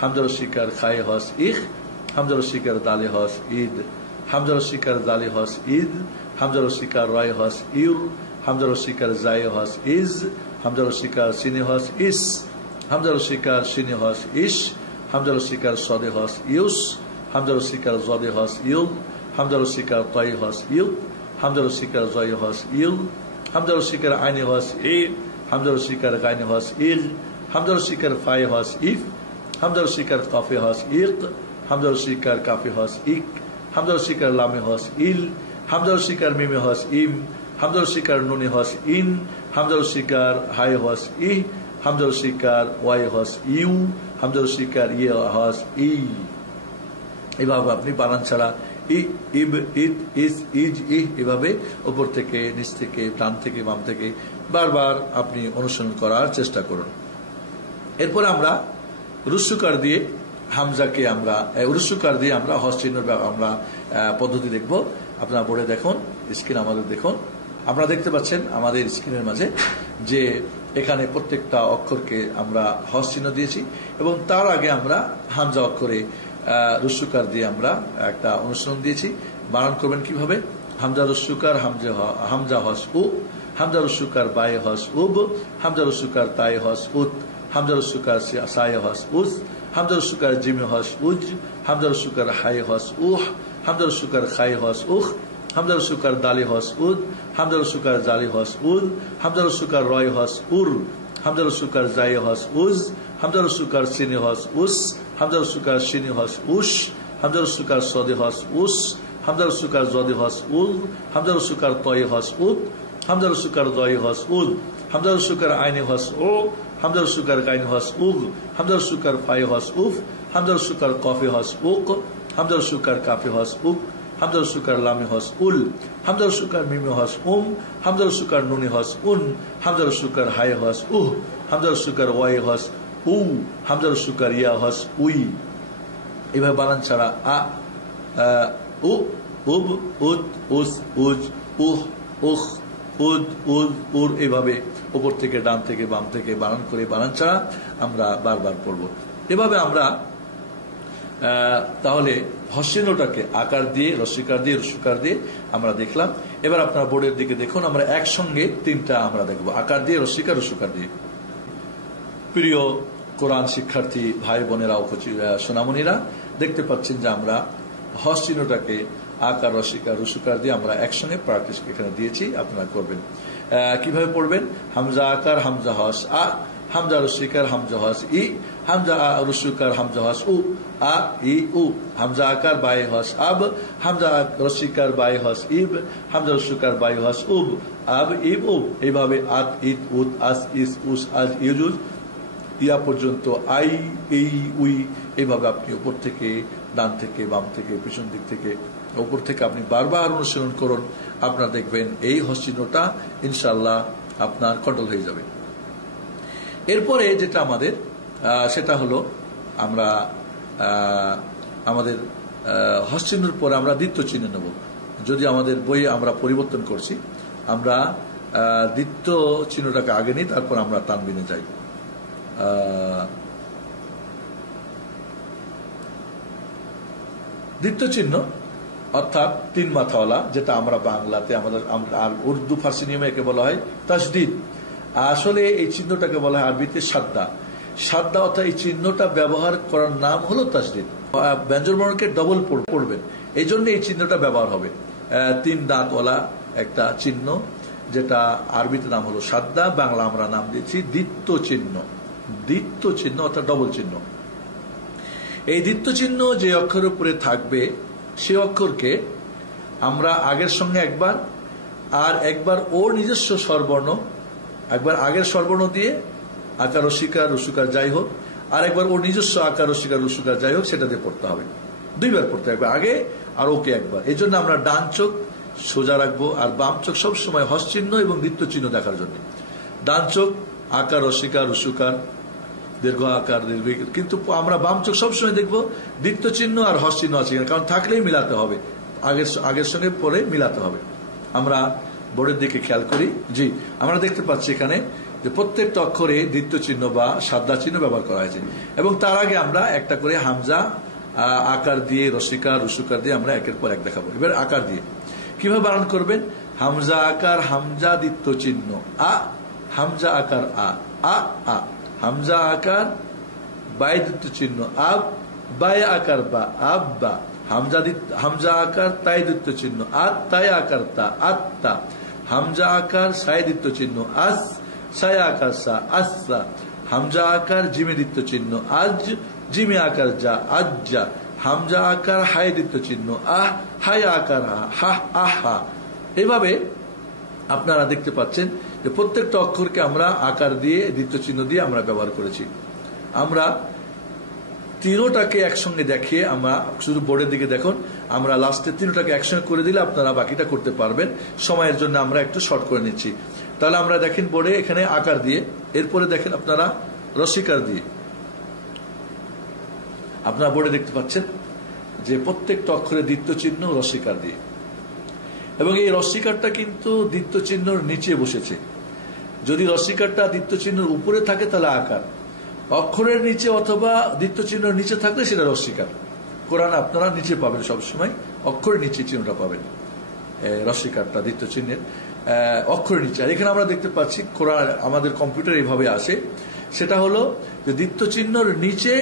হামজা রস্বীকার খায়ে হস ইখ, হামজা রস্বীকার দালে হস ঈদ, হামজা রস্বীকার দালে হস ঈদ, হামজা রস্বীকার রয় হস ইউর, হামজা রস্বীকার জায়ে হস ইজ, হামজা রস্বীকার সিনে হস ইস, হামজা রস্বীকার সিনে হস ইস, হামজা রস্বীকার সদে হস ইউস, হামজা রস্বীকার জদে হস ইউল, হামজা রস্বীকার তয় হস ইউল, হামজা রস্বীকার জয় হস ইউল, হামজা রস্বীকার আইনে হস ই, হামজা রস্বীকার গাইনে হস ইল, হামজা রস্বীকার ফায়ে হস ইফ, হামজা রস্বীকার কাফে হস ইক, হামজা রস্বীকার কাফে হস ইক, হামজা রস্বীকার লামে হস ইল, হামজা রস্বীকার মিমে হস ইম, হামজা রস্বীকার নুনে হস ইন, হামজা রস্বীকার হায়ে হস ই, হামজা রস্বীকার ওয়াই হস ইউ, হামজা রস্বীকার ইয়ে হস ই। এভাবে আপনি বানান ছাড়া ই, ইব, ইদ, ইস, ইজ, ইহ এভাবে উপর থেকে নিচ থেকে ডান থেকে বাম থেকে বারবার আপনি অনুসরণ করার চেষ্টা করুন। এরপরে আমরা রুসুকার দিয়ে হামজাকে আমরা রুসুকার দিয়ে আমরা হস চিহ্ন আমরা পদ্ধতি দেখব। আপনারা বোর্ডে দেখুন, স্ক্রিন আমাদের দেখুন, আপনারা দেখতে পাচ্ছেন আমাদের স্ক্রিনের মাঝে যে এখানে প্রত্যেকটা অক্ষরকে আমরা হস চিহ্ন দিয়েছি এবং তার আগে আমরা হামজা অক্ষরে রুসুকার দিয়ে আমরা একটা অনুসরণ দিয়েছি। বানান করবেন কিভাবে? হামজা রুসুকার হামজা হস উ, হামজা রুসুকার বায়ে হস উব, হামজা রুসুকার তায়ে হস উত, হামজা রুসুকার সায়ে হস উস, হামজা রুসুকার জিমে হস উজ, হামজা রুসুকার হায়ে হস উহ, হামজা রুসুকার খায়ে হস উখ, হামজা রুসুকার দালে হস উদ, হামজা রুসুকার জালে হস উদ, হামজা রুসুকার রয় হস উর, হামজা রুসুকার জায়ে হস উজ, হামজা রুসুকার সিনে হস উস, হামজা রুসুকার সিনে হস উস, হামজা রুসুকার সদে হস উস, হামজা রুসুকার জদে হস উল, হামজা রুসুকার তয়ে হস উদ, হামজা রুসুকার দয়ে হস উদ, হামজা রুসুকার আইনে হস ও, হামজা রুসুকার গাইনে হস উগ, হামজা রুসুকার ফায়ে হস উফ, হামজা রুসুকার কফে হস উক, হামজা রুসুকার কাফে হস উক, হামজা রুসুকার লামে হস উল, হামজা রুসুকার মিমে হস হামজা রুসুকার নুনে হস উন, হামজা রুসুকার হায়ে হস উহ, হামজা রুসুকার ওয়াই হস উ, হামজা রুসুকার ইয়া হস উই। এভাবে বানান ছাড়া আ, উ, উব, উদ, উস, উজ, উহ, উখ, উদ, উদ, উর এভাবে উপর থেকে ডান থেকে বাম থেকে বানান করে বানান ছাড়া আমরা বারবার পড়ব। এভাবে আমরা তাহলে হস্যিনটাকে আকার দিয়ে রস্বীকার দিয়ে রুসুকার দিয়ে আমরা দেখলাম। এবার আপনার বোর্ডের দিকে দেখুন, আমরা একসঙ্গে তিনটা আমরা দেখব আকার দিয়ে রস্বীকার রুসুকার দিয়ে। প্রিয় কোরআন শিক্ষার্থী ভাই বোনেরা ও সোনামণিরা, দেখতে পাচ্ছেন যে আমরা হস চিহ্নটাকে আকার রস্বীকার রুসুকার দিয়ে আমরা একসঙ্গে প্র্যাকটিস এখানে দিয়েছি, আপনারা করবেন। কিভাবে পড়বেন? হামজা আকার হামজা হস আ, হামজা রস্বীকার হামজা হস ই, হামজা রস্বীকার হামজা হস উ, আ ই উ, হামজা আকার বায়ে হস আব, হামজা রস্বীকার বায়ে হস ইব, হামজা রস্বীকার বায়ে হস উব, আব ইব উব। এইভাবে আত ইদ উদ আস ইস উস আজ ইউজুজ ইয়া পর্যন্ত আই এই উই এইভাবে আপনি উপর থেকে ডান থেকে বাম থেকে পিছন দিক থেকে উপর থেকে আপনি বারবার অনুসরণ করুন। আপনারা দেখবেন এই হস্যিনটা ইনশাআল্লাহ আপনার কন্ট্রোল হয়ে যাবে। এরপরে যেটা আমাদের সেটা হলো আমরা আমাদের হস্যিনের পরে আমরা দ্বিতীয় চিহ্ন নেব। যদি আমাদের বইয়ে আমরা পরিবর্তন করছি, আমরা দ্বিতীয় চিহ্নটাকে আগে নিই, তারপর আমরা তানবিনে যাই। দ্বিতীয় চিহ্ন অর্থাৎ তিন মাথাওয়ালা, যেটা আমরা বাংলাতে আমাদের আর উর্দু ফার্সি নিয়মে একে বলা হয় তাসদিদ। আসলে এই চিহ্নটাকে বলা হয় আরবিতে সাদ্দা। সাদ্দা অর্থাৎ এই চিহ্নটা ব্যবহার করার নাম হলো তাসদিদ। ব্যঞ্জন বর্ণকে ডবল পড়বেন, এই জন্য এই চিহ্নটা ব্যবহার হবে। তিন দাঁতওয়ালা একটা চিহ্ন, যেটা আরবিতে নাম হলো সাদ্দা, বাংলা আমরা নাম দিয়েছি দ্বিত্ব চিহ্ন। দ্বিত্ব চিহ্ন অর্থাৎ ডবল চিহ্ন। এই দ্বিত্ব চিহ্ন যে অক্ষরের উপরে থাকবে সে অক্ষরকে আমরা আগের সঙ্গে একবার আর একবার ওর নিজস্ব স্বরবর্ণ, একবার আগের স্বরবর্ণ দিয়ে আকার রস্বীকার রুসুকার যাই হোক, আর একবার ওর নিজস্ব আকার রস্বীকার রুসুকার যাই হোক সেটা দিয়ে পড়তে হবে। দুইবার পড়তে হবে, আগে আর ওকে একবার। এই জন্য আমরা ডান চোখ সোজা রাখবো আর বাম চোখ সবসময় হস চিহ্ন এবং দ্বিত্ব চিহ্ন দেখার জন্য। ডান চোখ আকার রস্বীকার রুসুকার দীর্ঘ আকার দীর্ঘ, কিন্তু আমরা বাম চোখ সবসময় দেখবো দ্বিত্ব চিহ্ন আর হস চিহ্ন আছে, কারণ থাকলেই মিলাতে হবে, আগের সঙ্গে পরে মিলাতে হবে। আমরা বোর্ডের দিকে খেয়াল করি। জি, আমরা দেখতে পাচ্ছি এখানে যে প্রত্যেকটা অক্ষরে দ্বিত্ব চিহ্ন বা সাদা চিহ্ন ব্যবহার করা হয়েছে, এবং তার আগে আমরা একটা করে হামজা আকার দিয়ে, রসিকার রুসুকার দিয়ে আমরা একের পর এক দেখাবো। এবার আকার দিয়ে কিভাবে বানান করবেন? হামজা আকার, হামজা দ্বিত্ব চিহ্ন আ, হামজা আকার আ, আ আ, হামজা আকার বাই দ্বিত্ব চিহ্ন আব, বাই আকার বা, আব্বা, হামজা আকার তাই দ্বিত্ব চিহ্ন আত, তাই আকার তা, আত্তা, হামজা আকার সাই দ্বিত্ব চিহ্ন আস, সাই আকার সা, আস্সা, হামজা আকার জিমে দ্বিত্ব চিহ্ন আজ, জিমে আকার যা, আজ্জা, হামজা আকার হাই দ্বিত্ব চিহ্ন আহ, হাই আকার হা, আহা। এভাবে আপনারা দেখতে পাচ্ছেন যে প্রত্যেকটা অক্ষরকে আমরা আকার দিয়ে দ্বিত্ব চিহ্ন দিয়ে আমরা ব্যবহার করেছি। আমরা তিনোটাকে একসঙ্গে দেখিয়ে, আমরা শুধু বোর্ডের দিকে দেখুন, আমরা লাস্টে তিনোটাকে একসঙ্গে করে দিলে আপনারা বাকিটা করতে পারবেন। সময়ের জন্য আমরা একটু শর্ট করে নিচ্ছি। তাহলে আমরা দেখেন বোর্ডে এখানে আকার দিয়ে, এরপরে দেখেন আপনারা রসিকার দিয়ে। আপনারা বোর্ডে দেখতে পাচ্ছেন যে প্রত্যেকটা অক্ষরে দ্বিত্ব চিহ্ন রসিকার দিয়ে, এবং এই রসিকারটা কিন্তু দ্বিত্ব চিহ্নর নিচে বসেছে। যদি রসিকারটা দ্বিত্ব চিহ্নের উপরে থাকে তাহলে আকার, অক্ষরের নিচে অথবা দ্বিত্ব চিহ্নের নিচে থাকলে সেটা রসিকার। কোরআন আপনারা নিচে পাবেন, সবসময় অক্ষরের নিচে চিহ্নটা পাবেন, রসিকারটা দ্বিত্ব চিহ্নের অক্ষরের নিচে। আর এখানে আমরা দেখতে পাচ্ছি কোরআন আমাদের কম্পিউটার এইভাবে আসে, সেটা হলো যে দ্বিত্ব চিহ্নর নিচে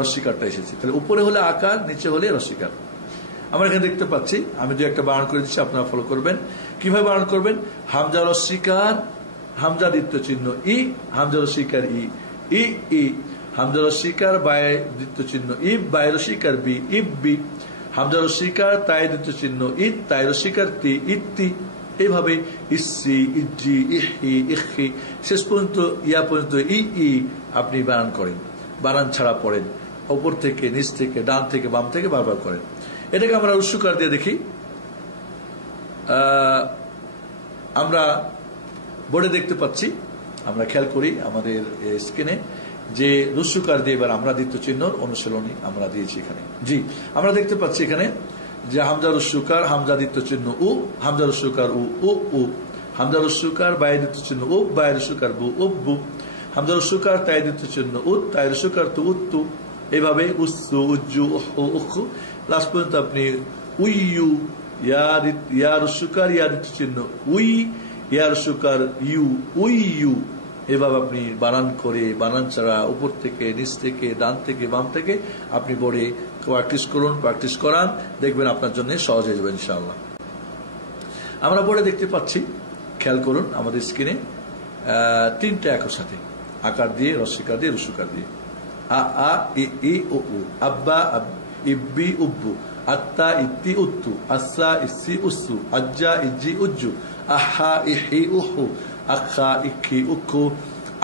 রসিকারটা এসেছে, তাহলে উপরে হলে আকার, নিচে হলে রসিকার। আমরা এখানে দেখতে পাচ্ছি, আমি দু একটা বানান করে দিচ্ছি, আপনারা ফলো করবেন। কিভাবে বানান করবেন? হামজা রসিকার, হামজা দ্বিত্ব চিহ্ন ই, হামজা রসিকার ই, ই ই, হামজা রসিকার বায় দ্বিত্ব চিহ্ন ইব, বায় রসিকার বি, ইব বি, হামজা রসিকার তাই দ্বিত্ব চিহ্ন ইত, তাই রসিকার তি, ইত্তি। এইভাবে ইসি, ইজি, ইহি, ইহি, শেষ পর্যন্ত ইয়া পর্যন্ত ই ই আপনি বানান করেন, বানান ছাড়া পড়েন, উপর থেকে নিচ থেকে ডান থেকে বাম থেকে বারবার করেন। এটাকে আমরা রুসুকার দিয়ে দেখি। আমরা বোর্ডে দেখতে পাচ্ছি, আমরা খেয়াল করি আমাদের স্ক্রিনে যে রুসুকার দিয়ে এবার আমরা দ্বিত্ব চিহ্নর অনুশীলনী আমরা দিয়েছি এখানে। জি, আমরা দেখতে পাচ্ছি এখানে যে হামজা রুসুকার, হামজা দ্বিত্ব চিহ্ন উ, হামজা রুসুকার উ, উ উ, হামজা রুসুকার বায় দ্বিত্ব চিহ্ন উ, বায় রুসুকার বু, উব্বু, হামজা রুসুকার তাই দ্বিত্ব চিহ্ন উত, তাই রুসুকার তু, উত্তু। এইভাবে উস্সু, উজ্জু, উখু, লাস্ট পর্যন্ত আপনি উইয়ু, ইয়া রুসুকার ইয়া দ্বিত্ব চিহ্ন উই, ইয়া রুসুকার ইউ, উইয়ু। এভাবে আপনি বানান করে, বানান ছাড়া, উপর থেকে নিচ থেকে ডান থেকে বাম থেকে আপনি বোর্ডে প্র্যাকটিস করুন, প্র্যাকটিস করান, দেখবেন আপনার জন্য সহজ হয়ে যাবে ইনশাআল্লাহ। আমরা বোর্ডে দেখতে পাচ্ছি, খেয়াল করুন আমাদের স্ক্রিনে তিনটা একর সাথে আকার দিয়ে, রসিকার দিয়ে, রুসুকার দিয়ে। আ আ ই ই উ উ, আব্বা ইব্বি উব্বু, আত্তা ইত্তি উত্তু, আস্সা ইসি উসু, আজ্জা ইজ্জি উজ্জু, আহা ইহি উহু, আখা ইখি উখু,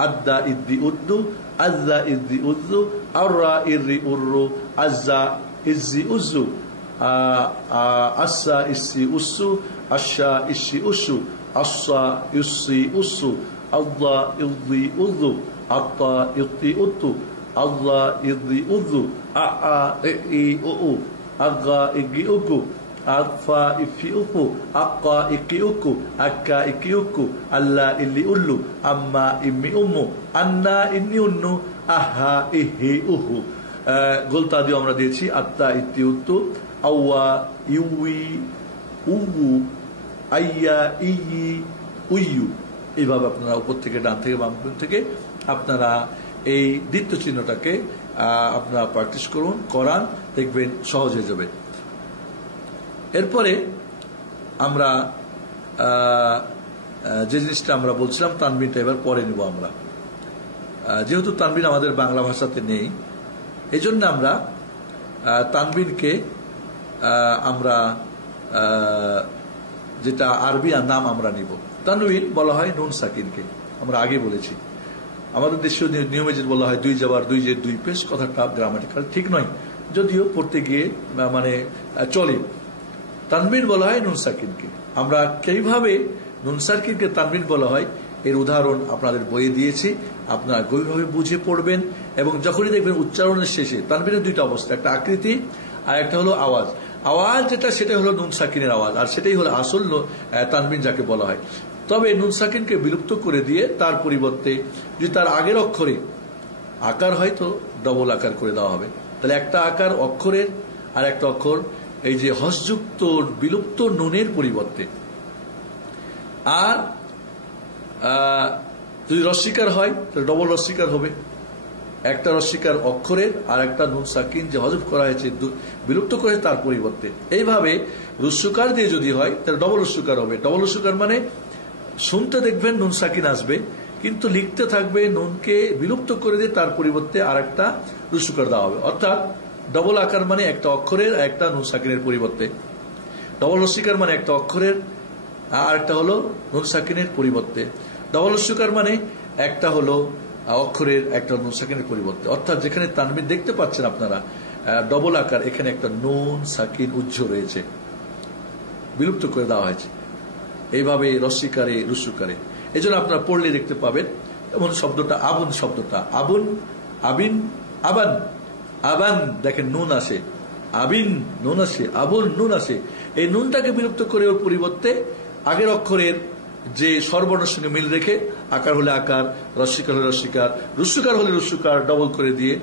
আদ্দা ইদ্দি উদ্দু, আজ্জা ইদ্দি উজ্জু, আররা ইররি উর্রু, আজ্জা ইজ্জি উজ্জু, আস্সা ইসি উসু, আশা ইসি উসু, আস্সা ইসি উসু, আল্লাহ ইদ্দি উজ্জু, আত্তা ইদ্দি উত্তু, আল্লাহ ইদ্দি উজ্জু, আ ই উ, আগা ইগি উগু, আফা ইফি উকু, আক্কা ইকি উকু, আক্কা ইকি উকু, আল্লাহ ইল্লি উল্লু, আম্মা ইম্মি উম্মু, আন্না ইন্নি উন্নু, আহা ইহি উহু। গোলতা দিয়ে আমরা দিয়েছি আত্তা ইত্তি উত্তু, আওয়া ইউই উউ, আইয়া ইয়ি উইয়ু। এইভাবে আপনারা উপর থেকে ডান থেকে বাম থেকে আপনারা এই দ্বিত্ব চিহ্নটাকে আপনারা প্র্যাকটিস করুন, করান, দেখবেন সহজ হয়ে যাবে। এরপরে আমরা যে জিনিসটা আমরা বলছিলাম, তানবিনটা এবার পরে নিব আমরা। যেহেতু তানবিন আমাদের বাংলা ভাষাতে নেই, এই জন্য আমরা তানবিনকে আমরা যেটা আরবি নাম আমরা নিব। তানবিন বলা হয় নুন সাকিনকে, আমরা আগে বলেছি। আমাদের দেশীয় নিয়মে যে বলা হয় দুই জবর দুই জের দুই পেশ, কথাটা গ্রামাটিক্যাল ঠিক নয়, যদিও পড়তে গিয়ে মানে চলে। তানবিন বলা হয় নুন সাকিনকে। আমরা কিভাবে নুন সাকিনকে তানবিন বলা হয় এর উদাহরণ আপনাদের বইয়ে দিয়েছি, আপনারা গভীরভাবে বুঝে পড়বেন এবং যখনই দেখবেন উচ্চারণের শেষে তানবিনের দুইটা অবস্থা, একটা আকৃতি আর একটা হলো আওয়াজ। আওয়াজ যেটা সেটা হলো নুন সাকিনের আওয়াজ, আর সেটাই হলো আসল তানবিন যাকে বলা হয়। তবে নুন সাকিনকে বিলুপ্ত করে দিয়ে তার পরিবর্তে যদি তার আগের অক্ষরে আকার হয় তো ডবল আকার করে দেওয়া হবে। তাহলে একটা আকার অক্ষরের আর একটা অক্ষর এই যে হসযুক্ত বিলুপ্ত নুনের পরিবর্তে। আর যদি রস্বীকার হয় তাহলে ডবল রস্বীকার হবে, একটা রস্বীকার অক্ষরের আর একটা নুন সাকিন যে হজফ করা হয়েছে বিলুপ্ত করে তার পরিবর্তে। এইভাবে রস্যকার দিয়ে যদি হয় তাহলে ডবল রস্যকার হবে। ডবল রস্যকার মানে শুনতে দেখবেন নুন সাকিন আসবে, কিন্তু লিখতে থাকবে নুনকে বিলুপ্ত করে দিয়ে তার পরিবর্তে আর একটা রস্যকার দেওয়া হবে। অর্থাৎ ডবল আকার মানে একটা অক্ষরের আর একটা নুন সাকিনের পরিবর্তে, ডবল রস্যকার মানে একটা অক্ষরের আর একটা হলো নুন সাকিনের পরিবর্তে, ডবল রস্যকার মানে একটা হলো অক্ষরের একটা নুন সাকিনের পরিবর্তে। অর্থাৎ যেখানে তানবিন দেখতে পাচ্ছেন আপনারা ডবল আকার, এখানে একটা নুন সাকিন উজ্জ্ব রয়েছে, বিলুপ্ত করে দেওয়া হয়েছে। এইভাবে রস্যিকারে রুস্যকারে এই জন্য আপনারা পড়লে দেখতে পাবেন। এমন শব্দটা আবুন, শব্দটা আবুন, আবিন, আবান, আবান দেখেন নুন আসে, আবিন নুন আসে, আবুন নুন আসে। এই নুনটাকে বিলুপ্ত করে ওর পরিবর্তে আগের অক্ষরের যে স্বরবর্ণের সঙ্গে মিল রেখে আকার হলে আকার, রস্যিকার হলে রস্যিকার, রুস্যকার হলে রুস্যকার ডবল করে দিয়ে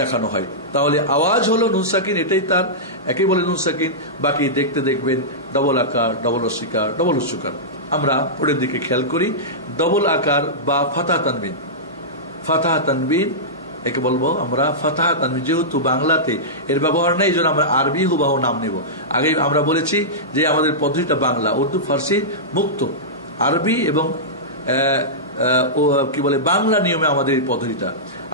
দেখানো হয়। তাহলে আওয়াজ হলো নুন সাকিন, এটাই তার একে বলে নুন সাকিন। বাকি দেখতে দেখবেন ডবল আকার, ডবল রস্যিকার, ডবল রুস্যকার। আমরা পরের দিকে খেয়াল করি। ডবল আকার বা ফাতাহ তানবিন, ফাতাহ তানবিন একে বলবো আমরা ফাতাহ তানবিন। যেহেতু বাংলাতে এর ব্যবহার নেই, এই জন্য আমরা আরবি হুবাহু নাম নেব। আগে আমরা বলেছি যে আমাদের পদ্ধতিটা বাংলা, উর্দু, ফার্সি মুক্ত, আরবি এবং কি বলে বাংলা নিয়মে আমাদের এই পদ্ধতিটা।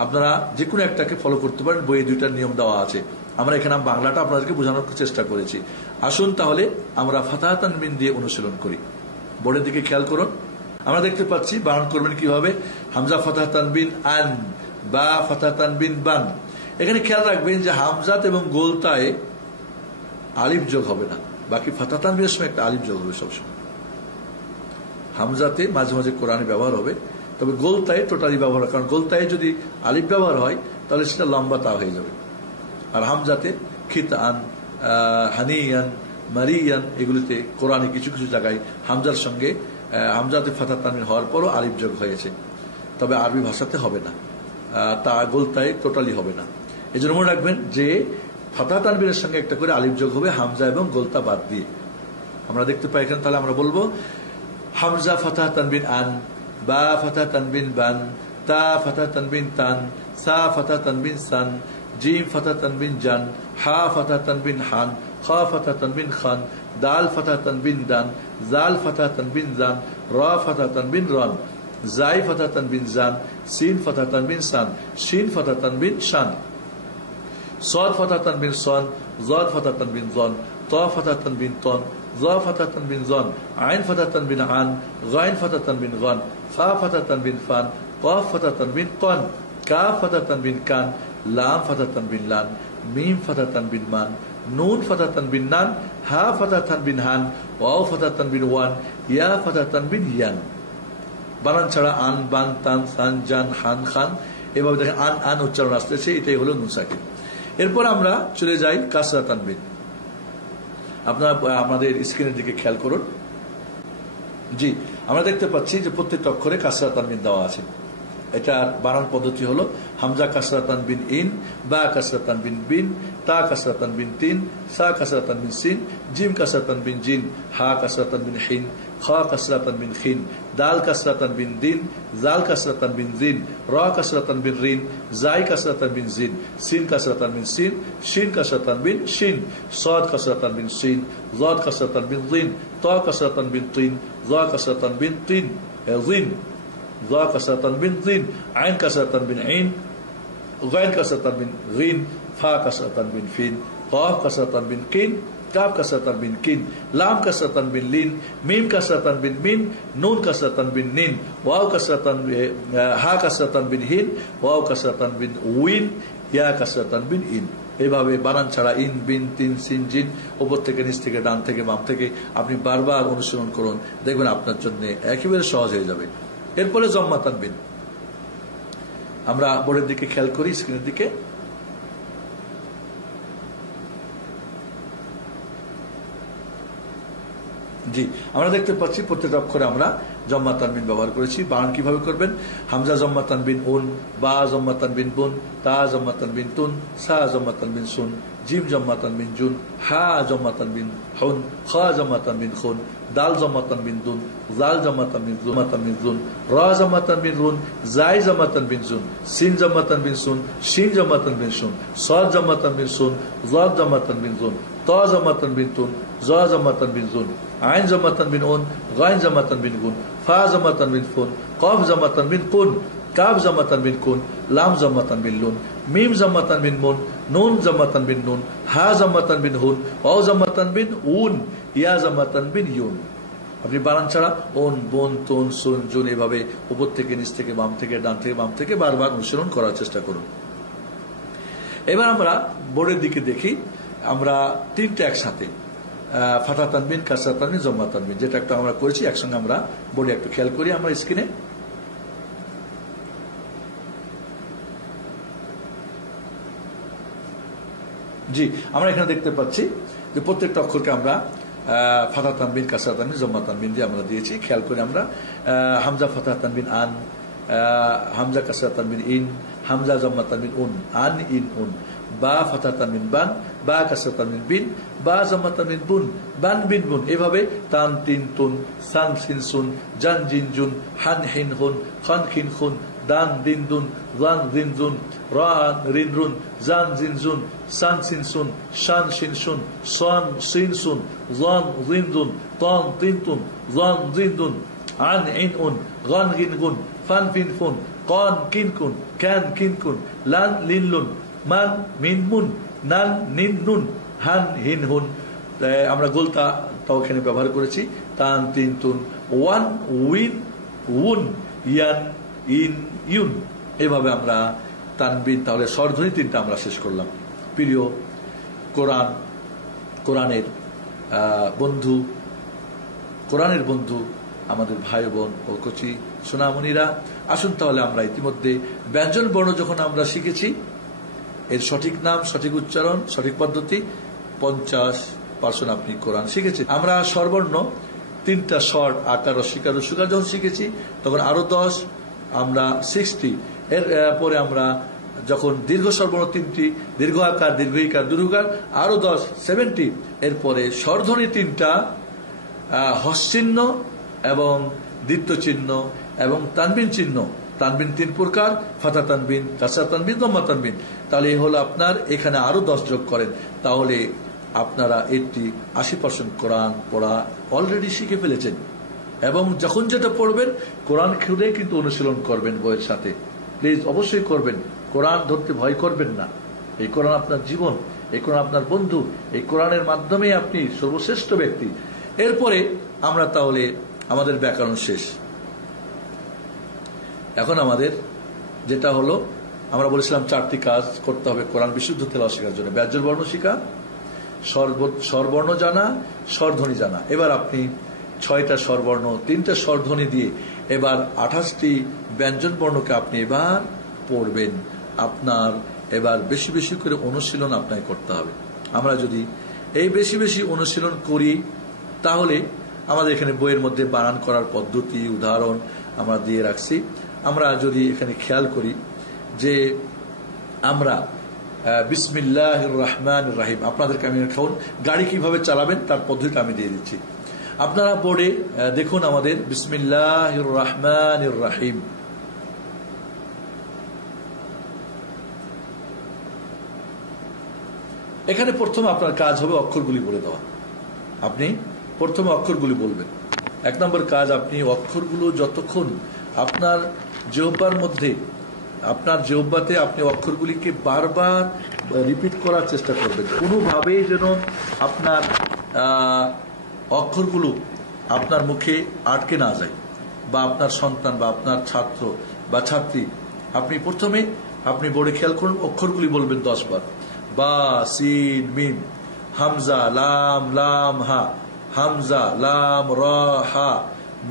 আপনারা যে কোনো একটাকে ফলো করতে পারেন, বইয়ে দুইটার নিয়ম দেওয়া আছে। আমরা এখানে বাংলাটা আপনাদেরকে বোঝানোর চেষ্টা করেছি। আসুন তাহলে আমরা ফাতাহ তানবিন দিয়ে অনুশীলন করি। বোর্ডের দিকে খেয়াল করুন, আমরা দেখতে পাচ্ছি বানান করবেন কিভাবে। হামজা ফাতাহ তানবিন আন, বা ফাতাহ তানবিন বান। এখানে খেয়াল রাখবেন যে হামজাত এবং গোলতায় আলিফ যোগ হবে না, বাকি ফাতাহ তানবিনের সময় একটা আলিফ যোগ হবে সবসময়। হামজাতে মাঝে মাঝে কোরআনে ব্যবহার হবে, তবে গোলতায় টোটালি ব্যবহার, কারণ গোলতায় যদি আলিফ ব্যবহার হয় তাহলে সেটা লম্বা তা হয়ে যাবে। আর হামজাতে খিতান, হানিয়ান, মারিয়ান এগুলিতে কোরআনে কিছু কিছু জায়গায় হামজার সঙ্গে হামজাতে ফাতাহ তানবিন হওয়ার পরও আলিফ যোগ হয়েছে, তবে আরবি ভাষাতে হবে না, তা গোলতায় টোটালি হবে না। এই জন্য মনে রাখবেন যে ফাতাহ তানবিনের সঙ্গে একটা করে আলিফ যোগ হবে হামজা এবং গোলতা বাদ দিয়ে। আমরা দেখতে পাই এখানে, তাহলে আমরা বলবো হামজা ফাতাহ তানবিন আন, বা ফাতাহ তানবিন বান, তা ফাতাহ তানবিন তান, সা ফাতাহ তানবিন সান, জিম ফাতাহ তানবিন জান, হা ফাতাহ তানবিন হান, খা ফাতাহ তানবিন খান, দাল ফাতাহ তানবিন দান, জাল ফাতাহ তানবিন জান, রা ফাতাহ তানবিন রান, জাই ফাতাহ তানবিন জান, সিন ফাতাহ তানবিন সান, শিন ফাতাহ তানবিন শান, صاد فتح تنبين صان، ضاد فتح تنبين ضان، طا فتح تنبين طان، ظا فتح تنبين ظان، عين فتح تنبين عان، غين فتح تنبين غان، فا فتح تنبين فان، قاف فتح تنبين قان، كاف فتح تنبين كان، لام فتح تنبين لان، ميم فتح تنبين مان، نون فتح تنبين نان، ها فتح تنبين هان، واو فتح تنبين وان، يا فتح تنبين يان। বানান ছাড়া আন, বান, তান, সান, জান, হান, খান, এভাবে দেখেন আন আন উচ্চারণ আসতেছে, এটাই হলো নুন সাকিন। এরপর আমরা চলে যাই কাসরা তানবিন। আপনারা আমাদের স্ক্রিনের দিকে খেয়াল করুন। জি, আমরা দেখতে পাচ্ছি যে প্রত্যেকটা অক্ষরে কাসরা তানবিন দেওয়া আছে। এটার বানান পদ্ধতি হলো হামজা কাসরা তানবিন ইন, বা কাসরা তানবিন বিন, তা কাসরা তানবিন তিন, সা কাসরা তানবিন সিন, জিম কাসরা তানবিন জিন, হা কাসরা তানবিন হিন, খা কাসরা তানবিন খিন, দাল কাসরা তানবিন দিন, জাল কাসরা তানবিন জিন, রা কাসরা তানবিন রিন, জাই কাসরা তানবিন জিন, সিন কাসরা তানবিন সিন, শিন কাসরা তানবিন শিন, সাদ কাসরা তানবিন সিন, জাদ কাসরা তানবিন জিন, তা কাসরা তানবিন তিন, জা কাসরা তানবিন তিন জিন, ظا كسرة تنبين ظين، عين كسرة تنبين عين، غين كسرة تنبين غين، فا كسرة تنبين فين، قاف كسرة تنبين كين، كاف كسرة تنبين كين، لام كسرة تنبين لين، ميم كسرة تنبين مين، نون كسرة تنبين نين، واو كسرة تنبين ها كسرة تنبين هين، واو كسرة تنبين وين، يا كسرة تنبين إن। এইভাবে বানান ছাড়া ইন, বিন, তিন, সিন, জিন উপর থেকে নিচ থেকে ডান থেকে বাম থেকে আপনি বারবার অনুসরণ করুন, দেখবেন আপনার জন্য একেবারে সহজ হয়ে যাবে। এরপরে জম্মা তানবিন। আমরা বোর্ডের দিকে খেয়াল করি, স্ক্রিনের দিকে। জি, আমরা দেখতে পাচ্ছি প্রত্যেকটা অক্ষরে আমরা জম্মা তানবিন ব্যবহার করেছি। বানান কিভাবে করবেন? হামজা জম্মা তানবিন উন, বা জম্মা তানবিন বুন, তা জম্মা তানবিন তুন, সা জম্মা তানবিন সুন, জিম জম্মা তানবিন জুন, হা জম্মা তানবিন হুন, খ জম্মা তানবিন খুন, দাল জম্মা তানবিন দুন, জাল জম্মা তানবিন জুন, রা জম্মা তানবিন রুন, জাই জম্মা তানবিন জুন, সিন জম্মা তানবিন সুন, শিন জম্মা তানবিন সুন, সাদ জম্মা তানবিন সুন, জাদ জম্মা তানবিন জুন, তা জম্মা তানবিন তুন, জা জম্মা তানবিন জুন, আইন জম্মা তানবিন উন, গাইন জম্মা তানবিন গুন, ফা জম্মা তানবিন ফুন, কফ জম্মা তানবিন কুন, কাব জম্মা তানবিন কুন, লাম জম্মা তানবিন লুন, মিম জম্মা তানবিন মুন, নুন জম্মা তানবিন নুন, হা জম্মা তানবিন হুন, ওয়া জম্মা তানবিন উন, ইয়া জম্মা তানবিন ইউন। আপনি বানান ছাড়া ওন, বোন, তুন, সুন, জুন এভাবে উপর থেকে নিচ থেকে বাম থেকে ডান থেকে বাম থেকে বারবার অনুসরণ করার চেষ্টা করুন। এবার আমরা বোর্ডের দিকে দেখি, আমরা তিনটা একসাথে ফাতা তানবিন, কাসরা তানবিন, জম্মা তানবিন, যেটা একটা আমরা করেছি একসঙ্গে আমরা বোর্ডে একটু খেয়াল করি আমরা স্ক্রিনে। জি, আমরা এখানে দেখতে পাচ্ছি যে প্রত্যেকটা অক্ষরকে আমরা ফাতা তানবিন, কাসরা তানবিন, জম্মা তানবিন দিয়ে আমরা দিয়েছি। খেয়াল করে আমরা হামজা ফাতা তানবিন আন, হামজা কাসরা তানবিন ইন, হামজা জম্মা তানবিন উন, আন ইন উন, বা ফাতা তানবিন বান, বা কাসরা তানবিন বিন, বা জম্মা তানবিন বুন, বান বিন বুন, এভাবে তান তিন তুন, সান সিন সুন, জান জিন জুন, হান হিন হুন, খান খিন খুন, দান দিন দুন, জান দিন জুন, রান রিন রুন, জান জিন জুন, সান সিন সুন, শান শিন সুন, সান সিন সুন, জান জিন দুন, তান তিন তুন, জান জিন দুন, আন ইন উন, গান গিন গুন, ফান ফিন ফুন, কান কিন কুন, ক্যান কিন কুন, লান লিন লুন, মান মিন মুন, নান নিন নুন, হান হিন হুন। আমরা গোলতা তাও এখানে ব্যবহার করেছি। তান তিন তুন, ওয়ান উইন উন, ইয়ান ইন ইউন, এভাবে আমরা তানবিন, তাহলে স্বরধ্বনি তিনটা আমরা শেষ করলাম। প্রিয় কোরআনের বন্ধু, কোরআনের বন্ধু আমাদের ভাই বোন ও কচি সোনামণিরা, আসুন তাহলে আমরা ইতিমধ্যে ব্যঞ্জন বর্ণ যখন আমরা শিখেছি, এর সঠিক নাম, সঠিক উচ্চারণ, সঠিক পদ্ধতি 50% আপনি কোরআন শিখেছেন। আমরা স্বরবর্ণ তিনটা স্বর, আকার, রসিকার, রসুকার যখন শিখেছি তখন আরো 10, আমরা 60। এর পরে আমরা যখন দীর্ঘ স্বরবর্ণ তিনটি, দীর্ঘ আকার, দীর্ঘ ইকার, দীর্ঘকার আরো 10, 70। এরপরে স্বরধ্বনি তিনটা, হস্যচিহ্ন এবং দ্বিত্ব চিহ্ন এবং তানবিন চিহ্ন। তানবিন তিন প্রকার, ফাতা তানবিন, কাসরা তানবিন, জম্মা তানবিন। তাহলে এই হলো আপনার, এখানে আরো 10 যোগ করেন, তাহলে আপনারা 80% কোরআন পড়া অলরেডি শিখে ফেলেছেন। এবং যখন যেটা পড়বেন কোরআন খুলে কিন্তু অনুশীলন করবেন বইয়ের সাথে, প্লিজ অবশ্যই করবেন। কোরআন ধরতে ভয় করবেন না। এই কোরআন আপনার জীবন, এই কোরআন আপনার বন্ধু, এই কোরআনের মাধ্যমে আপনি সর্বশ্রেষ্ঠ ব্যক্তি। এরপরে আমরা তাহলে আমাদের ব্যাকরণ শেষ। এখন আমাদের যেটা হলো, আমরা বলেছিলাম 4টি কাজ করতে হবে কোরআন বিশুদ্ধ তেলাওয়াত শেখার জন্য। ব্যঞ্জন বর্ণ শেখা, স্বরবর্ণ জানা, স্বরধ্বনি জানা। এবার আপনি 6টা স্বরবর্ণ, 3টা স্বরধ্বনি দিয়ে এবার 28টি ব্যঞ্জন বর্ণকে আপনি এবার পড়বেন। আপনার এবার বেশি বেশি করে অনুশীলন আপনাকে করতে হবে। আমরা যদি এই বেশি বেশি অনুশীলন করি তাহলে আমাদের এখানে বইয়ের মধ্যে বানান করার পদ্ধতি, উদাহরণ আমরা দিয়ে রাখছি। আমরা যদি এখানে খেয়াল করি যে আমরা বিসমিল্লাহির রহমানির রহিম, আপনাদেরকে আমি এখন গাড়ি কিভাবে চালাবেন তার পদ্ধতিটা আমি দিয়ে দিচ্ছি। আপনারা বোর্ডে দেখুন আমাদের বিসমিল্লাহির রহমানির রহিম। এখানে প্রথমে আপনার কাজ হবে অক্ষরগুলি বলে দেওয়া। আপনি প্রথমে অক্ষরগুলি বলবেন। 1 নম্বর কাজ, আপনি অক্ষরগুলো যতক্ষণ আপনার জিহ্বার মধ্যে, আপনার জিহ্বাতে আপনি অক্ষরগুলিকে বারবার রিপিট করার চেষ্টা করবেন। কোনোভাবেই যেন আপনার অক্ষরগুলো আপনার মুখে আটকে না যায়, বা আপনার সন্তান বা আপনার ছাত্র বা ছাত্রী, আপনি প্রথমে আপনি বোর্ডে খেয়াল করুন, অক্ষরগুলি বলবেন 10 বার। বা, সিন, মিম, হামজা, লাম, লাম, হা, হামজা, লাম, র, হা,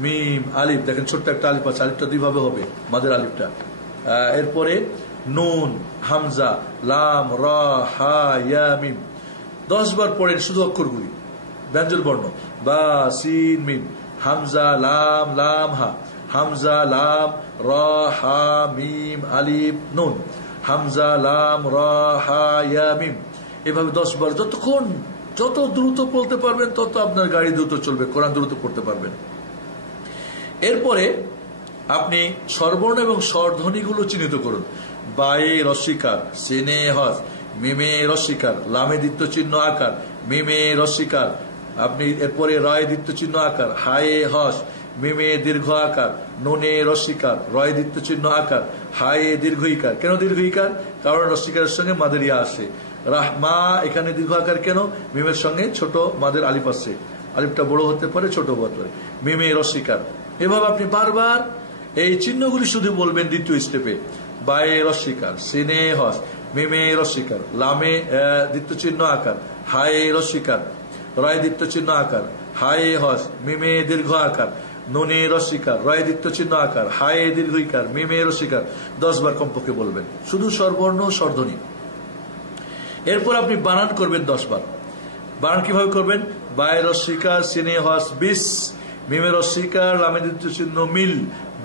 মিম, আলিফ। দেখেন ছোট্ট একটা আলিফ আছে, আলিফটা 2 ভাবে হবে, মাদের আলিফটা এরপরে নুন, হামজা, লাম, রা, হা, ইয়া, মিম 10 বার পড়েন শুধু অক্ষরগুলি, ব্যঞ্জন বর্ণ, বা, সিন, মিম, হামজা, লাম, লাম, হা, হামজা, লাম, রা, হা, মিম, আলিফ, নুন, হামজা, লাম, রা, হা, ইয়া, মিম, এভাবে 10 বার। যতক্ষণ যত দ্রুত পড়তে পারবেন তত আপনার গাড়ি দ্রুত চলবে, কোরআন দ্রুত পড়তে পারবেন। এরপরে আপনি স্বরবর্ণ এবং স্বরধ্বনিগুলো চিহ্নিত করুন। বায়ে রস্বীকার, সিনে হস, মিমে রস্বীকার, লামে দ্বিত্ব চিহ্ন আকার, মিমে রস্বীকার, আপনি এরপরে রয় দ্বিত্ব চিহ্ন আকার, হায়ে হস, মিমে দীর্ঘ আকার, নুনে রস্বীকার, রয় দ্বিত্ব চিহ্ন আকার, হায়ে দীর্ঘইকার। কেন দীর্ঘইকার? কারণ রস্বীকারের সঙ্গে মাদের ইয়া আসে। রাহমা এখানে দীর্ঘ আকার কেন? মিমের সঙ্গে ছোট মাদের আলিফ আসছে, আলিফটা বড় হতে পারে ছোট হতে পারে, মিমে রস্বীকার। এভাবে আপনি বারবার এই চিহ্নগুলি শুধু বলবেন দ্বিতীয় স্টেপে। বায়ে রস্বীকার, সিনে হস, মিমে রস্বীকার, লামে দ্বিত্ব চিহ্ন আকার, হায়ে রস্বীকার, রয় দ্বিত্ব চিহ্ন আকার, হায়ে হস, মিমে দীর্ঘ আকার, নুনে রস্বীকার, রয় দ্বিত্ব চিহ্ন আকার, হায়ে দীর্ঘইকার, মিমে রস্বীকার 10 বার কমপক্ষে বলবেন, শুধু স্বরবর্ণ স্বরধ্বনি। এরপর আপনি বানান করবেন 10 বার। বানান কিভাবে করবেন? বায়ে রস্বীকার, সিনে হস, বিস, মিমে রস্বীকার, লামে দ্বিত্ব চিহ্ন মিল,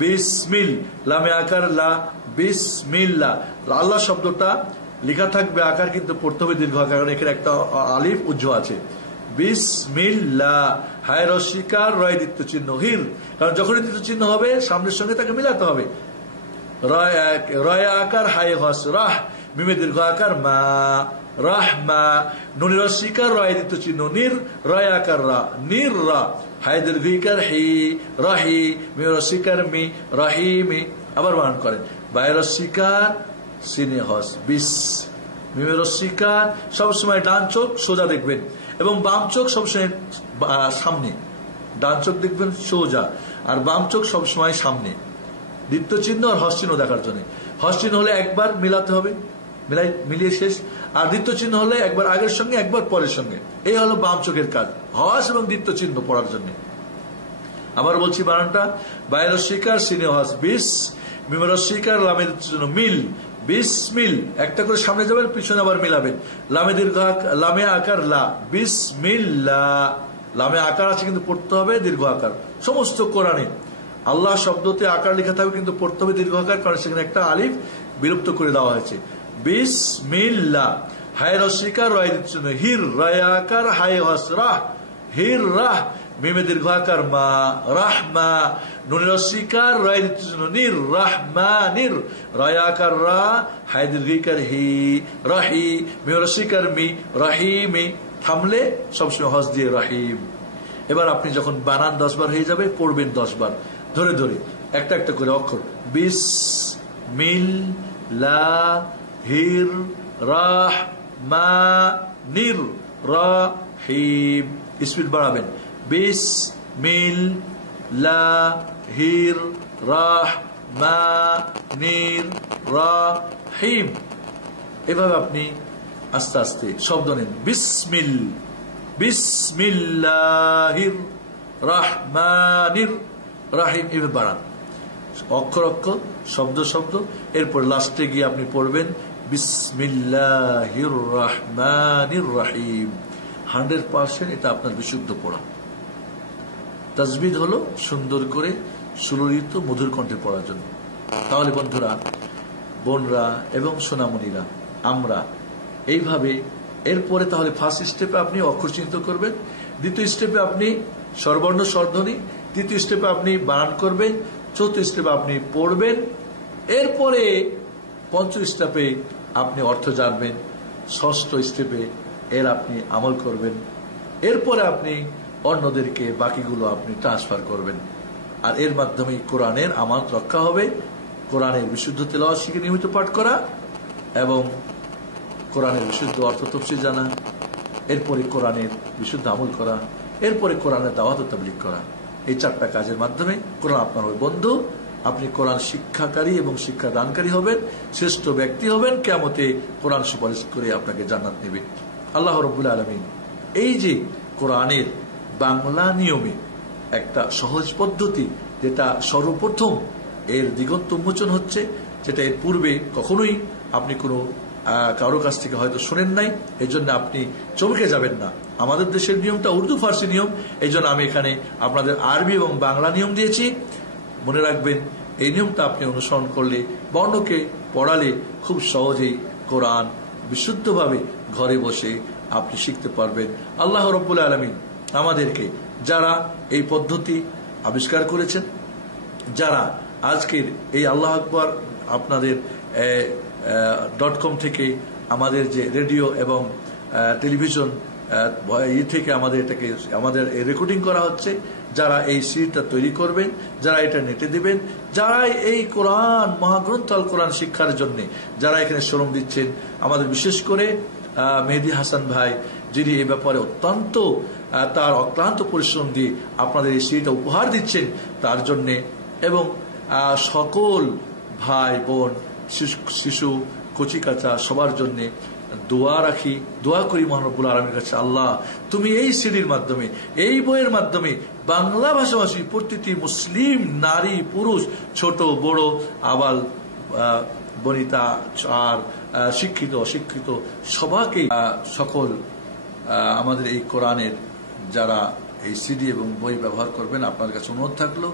বিসমিল, লামে আকার লা, বিসমিল্লাহ। আল্লাহ শব্দটা লেখা থাকবে, আকার কিন্তু পড়তে হবে দীর্ঘ আকার, কারণ এখানে একটা আলিফ উজ্জ্ব আছে। বিসমিল্লাহ, হায় রস্বীকার, রয় দ্বিত্ব চিহ্ন হির, কারণ যখনই দ্বিত্ব চিহ্ন হবে সামনের সঙ্গে তাকে মিলাতে হবে। রয় আকার, হায় হস, রাহ, মিমে দীর্ঘ আকার মা, রাহমা, নুনি রস্বীকার, রয় দ্বিত্ব চিহ্ন নির, রয় আকার রা, নির রা, হায় দীর্ঘইকার হি, রাহি, মিমে রস্বীকার মি, রাহিমি। আবার বানান করেন। বায়ে রস্বীকার, সিনে হস, বিস, মিমে রস্বীকার, সবসময় ডান চোখ সোজা দেখবেন এবং বাম চোখ সবসময় সামনে। ডান চোখ দেখবেন সোজা আর বাম চোখ সবসময় সামনে, দ্বিত্ব চিহ্ন আর হস চিহ্ন দেখার জন্য। হস চিহ্ন হলে একবার মিলাতে হবে, মিলিয়ে শেষ। আর দ্বিত্ব চিহ্ন হলে একবার আগের সঙ্গে একবার পরের সঙ্গে। এই হলো বাম চোখের কাজ, হস এবং দ্বিত্ব চিহ্ন পড়ার জন্য। আবার বলছি বানানটা। বায়ে রস্বীকার, সিনে হস, বিস, মিমে রস্বীকার, লামে দ্বিত্ব চিহ্ন মিল, বিসমিল, একটা করে সামনে যাবেন, পিছনে আবার মিলাবেন। লামে দীর্ঘ, লামে আকার লা, বিসমিল্লাহ, লামে আকার আছে কিন্তু পড়তে হবে দীর্ঘ আকার। সমস্ত কোরআনে আল্লাহ শব্দতে আকার লেখা থাকবে কিন্তু পড়তে হবে দীর্ঘ আকার, কারণ সেখানে একটা আলিফ বিলুপ্ত করে দেওয়া হয়েছে। বিসমিল্লাহ, হায় রস্বীকার, রয় দ্বিত্ব চিহ্ন হির, রয় আকার, হায় হস, রাহ, হির রাহ, মিমে দীর্ঘ আকার মা, রাহমা, নুনি রস্বীকার, রয় দ্বিত্ব চিহ্ন নির, রাহমা নির, রয় আকার রা, হায় দীর্ঘইকার হি, রাহি, মিমে রস্বীকার মি, রাহিমি। থামলে সবসময় হস দিয়ে রাহিম। এবার আপনি যখন বানান 10 বার হয়ে যাবে, পড়বেন 10 বার ধরে ধরে একটা একটা করে অক্ষর। বিস, মিল, লা, হির, রাহ, মা, নির, রাহিম। স্পিড বাড়াবেন। বিস, মিল, লা, হির, রাহ, মা, নির, রাহিম। এভাবে আপনি আস্তে আস্তে শব্দ নেন। বিসমিল, বিসমিল্লাহির রাহমানির রাহিম। এভাবে বাড়ান অক্ষর অক্ষর, শব্দ শব্দ। এরপর লাস্টে গিয়ে আপনি পড়বেন বিসমিল্লাহির রাহমানির রাহিম। 100% এটা আপনার বিশুদ্ধ পড়া। তাজবিদ হলো সুন্দর করে সুললিত মধুর কণ্ঠে পড়ার জন্য। তাহলে বন্ধুরা, বোনরা এবং সোনামণিরা, আমরা এইভাবে এরপরে তাহলে ফার্স্ট স্টেপে আপনি অক্ষর চিহ্নিত করবেন, দ্বিতীয় স্টেপে আপনি স্বরবর্ণ স্বরধ্বনি, তৃতীয় স্টেপে আপনি বানান করবেন, চতুর্থ স্টেপে আপনি পড়বেন, এরপরে পঞ্চম স্টেপে আপনি অর্থ জানবেন, ষষ্ঠ স্টেপে এর আপনি আমল করবেন, এরপরে আপনি অন্যদেরকে বাকিগুলো আপনি ট্রান্সফার করবেন। আর এর মাধ্যমে কোরআনের আমানত রক্ষা হবে। কোরআনের বিশুদ্ধ তেলাওয়াত শিখে নিয়মিত পাঠ করা এবং কোরআনের বিশুদ্ধ অর্থ তফসির জানা, এরপরে কোরআনের বিশুদ্ধ আমল করা, এরপরে কোরআনের দাওয়াত ও তাবলীগ করা। এই 4টা কাজের মাধ্যমে কোরআন আপনার হবে বন্ধু। আপনি কোরআন শিক্ষাকারী এবং শিক্ষা দানকারী হবেন, শ্রেষ্ঠ ব্যক্তি হবেন, কিয়ামতে কোরআন সুপারিশ করে আপনাকে জান্নাত নেবে। আল্লাহ রাব্বুল আলামিন এই যে কোরআনের বাংলা নিয়মে একটা সহজ পদ্ধতি, যেটা সর্বপ্রথম এর দিগন্ত উন্মোচন হচ্ছে, যেটা এর পূর্বে কখনোই আপনি কোনো কারো কাছ থেকে হয়তো শোনেন নাই। এই জন্য আপনি চমকে যাবেন না। আমাদের দেশের নিয়মটা উর্দু ফার্সি নিয়ম, এই জন্য আমি এখানে আপনাদের আরবি এবং বাংলা নিয়ম দিয়েছি। মনে রাখবেন, এই নিয়মটা আপনি অনুসরণ করলে, বর্ণকে পড়ালে খুব সহজেই কোরআন বিশুদ্ধভাবে ঘরে বসে আপনি শিখতে পারবেন। আল্লাহ রাব্বুল আলামিন আমাদেরকে যারা এই পদ্ধতি আবিষ্কার করেছেন, যারা আজকের এই আল্লাহ আকবার আপনাদের .com থেকে আমাদের যে রেডিও এবং টেলিভিশন থেকে আমাদের রেকর্ডিং করা হচ্ছে, যারা এই সিডিটা তৈরি করবেন, যারা এটা নেটে দিবেন, যারা এই কোরআন মহাগ্রন্থ আল কোরআন শিক্ষার জন্য যারা এখানে শ্রম দিচ্ছেন, আমাদের বিশেষ করে মেহেদী হাসান ভাই, যিনি এই ব্যাপারে অত্যন্ত তার অক্লান্ত পরিশ্রম দিয়ে আপনাদের এই সিডিটা উপহার দিচ্ছেন, তার জন্যে, এবং সকল ভাই বোন, শিশু, কচিকাচা সবার জন্য দোয়া রাখি, দোয়া করি মহান রব্বুল আলামিনের কাছে, আল্লাহ তুমি এই সিডির মাধ্যমে, এই বইয়ের মাধ্যমে বাংলা ভাষাভাষী প্রতিটি মুসলিম নারী পুরুষ, ছোট বড়, আবাল বনিতা, আর শিক্ষিত অশিক্ষিত সবাইকে, সকল আমাদের এই কোরআনের যারা এই সিডি এবং বই ব্যবহার করবেন, আপনার কাছে অনুরোধ থাকলো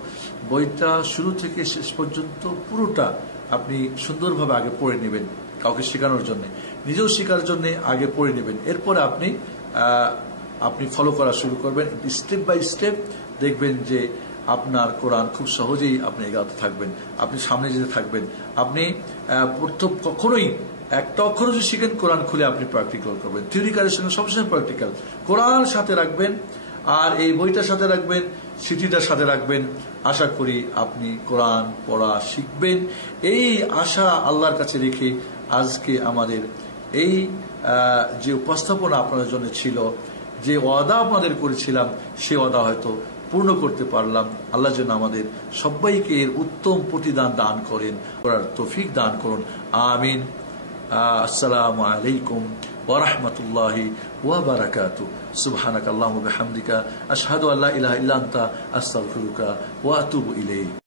বইটা শুরু থেকে শেষ পর্যন্ত পুরোটা আপনি সুন্দরভাবে আগে পড়ে নেবেন, কাউকে শেখানোর জন্য, নিজেও শেখার জন্য আগে পড়ে নেবেন। এরপরে আপনি ফলো করা শুরু করবেন স্টেপ বাই স্টেপ। দেখবেন যে আপনার কোরআন খুব সহজেই আপনি এগাতে থাকবেন, আপনি সামনে যেতে থাকবেন। আপনি প্রথম কখনোই একটা অক্ষর যদি শিখেন, কোরআন খুলে আপনি প্র্যাকটিক্যাল করবেন। থিওরিক্যালের সঙ্গে সবসময় প্র্যাকটিক্যাল। কোরআন সাথে রাখবেন আর এই বইটার সাথে রাখবেন, সিটিটার সাথে রাখবেন। আশা করি আপনি কোরআন পড়া শিখবেন। এই আশা আল্লাহর কাছে রেখে আজকে আমাদের এই যে উপস্থাপনা আপনাদের জন্য ছিল, যে ওয়াদা আপনাদের করেছিলাম, সে ওয়াদা হয়তো পূর্ণ করতে পারলাম। আল্লাহ যেন আমাদের সবাইকে এর উত্তম প্রতিদান দান করেন, করার তৌফিক দান করুন। আমিন। আসসালামু আলাইকুম ওয়া রাহমাতুল্লাহি ওয়া বারাকাতুহু। সুবহানাকাল্লাহুম্মা ওয়া বিহামদিকা আশহাদু আল্লা ইলাহা ইল্লা আনতা আস্তাগফিরুকা ওয়া আতুবু ইলাইক।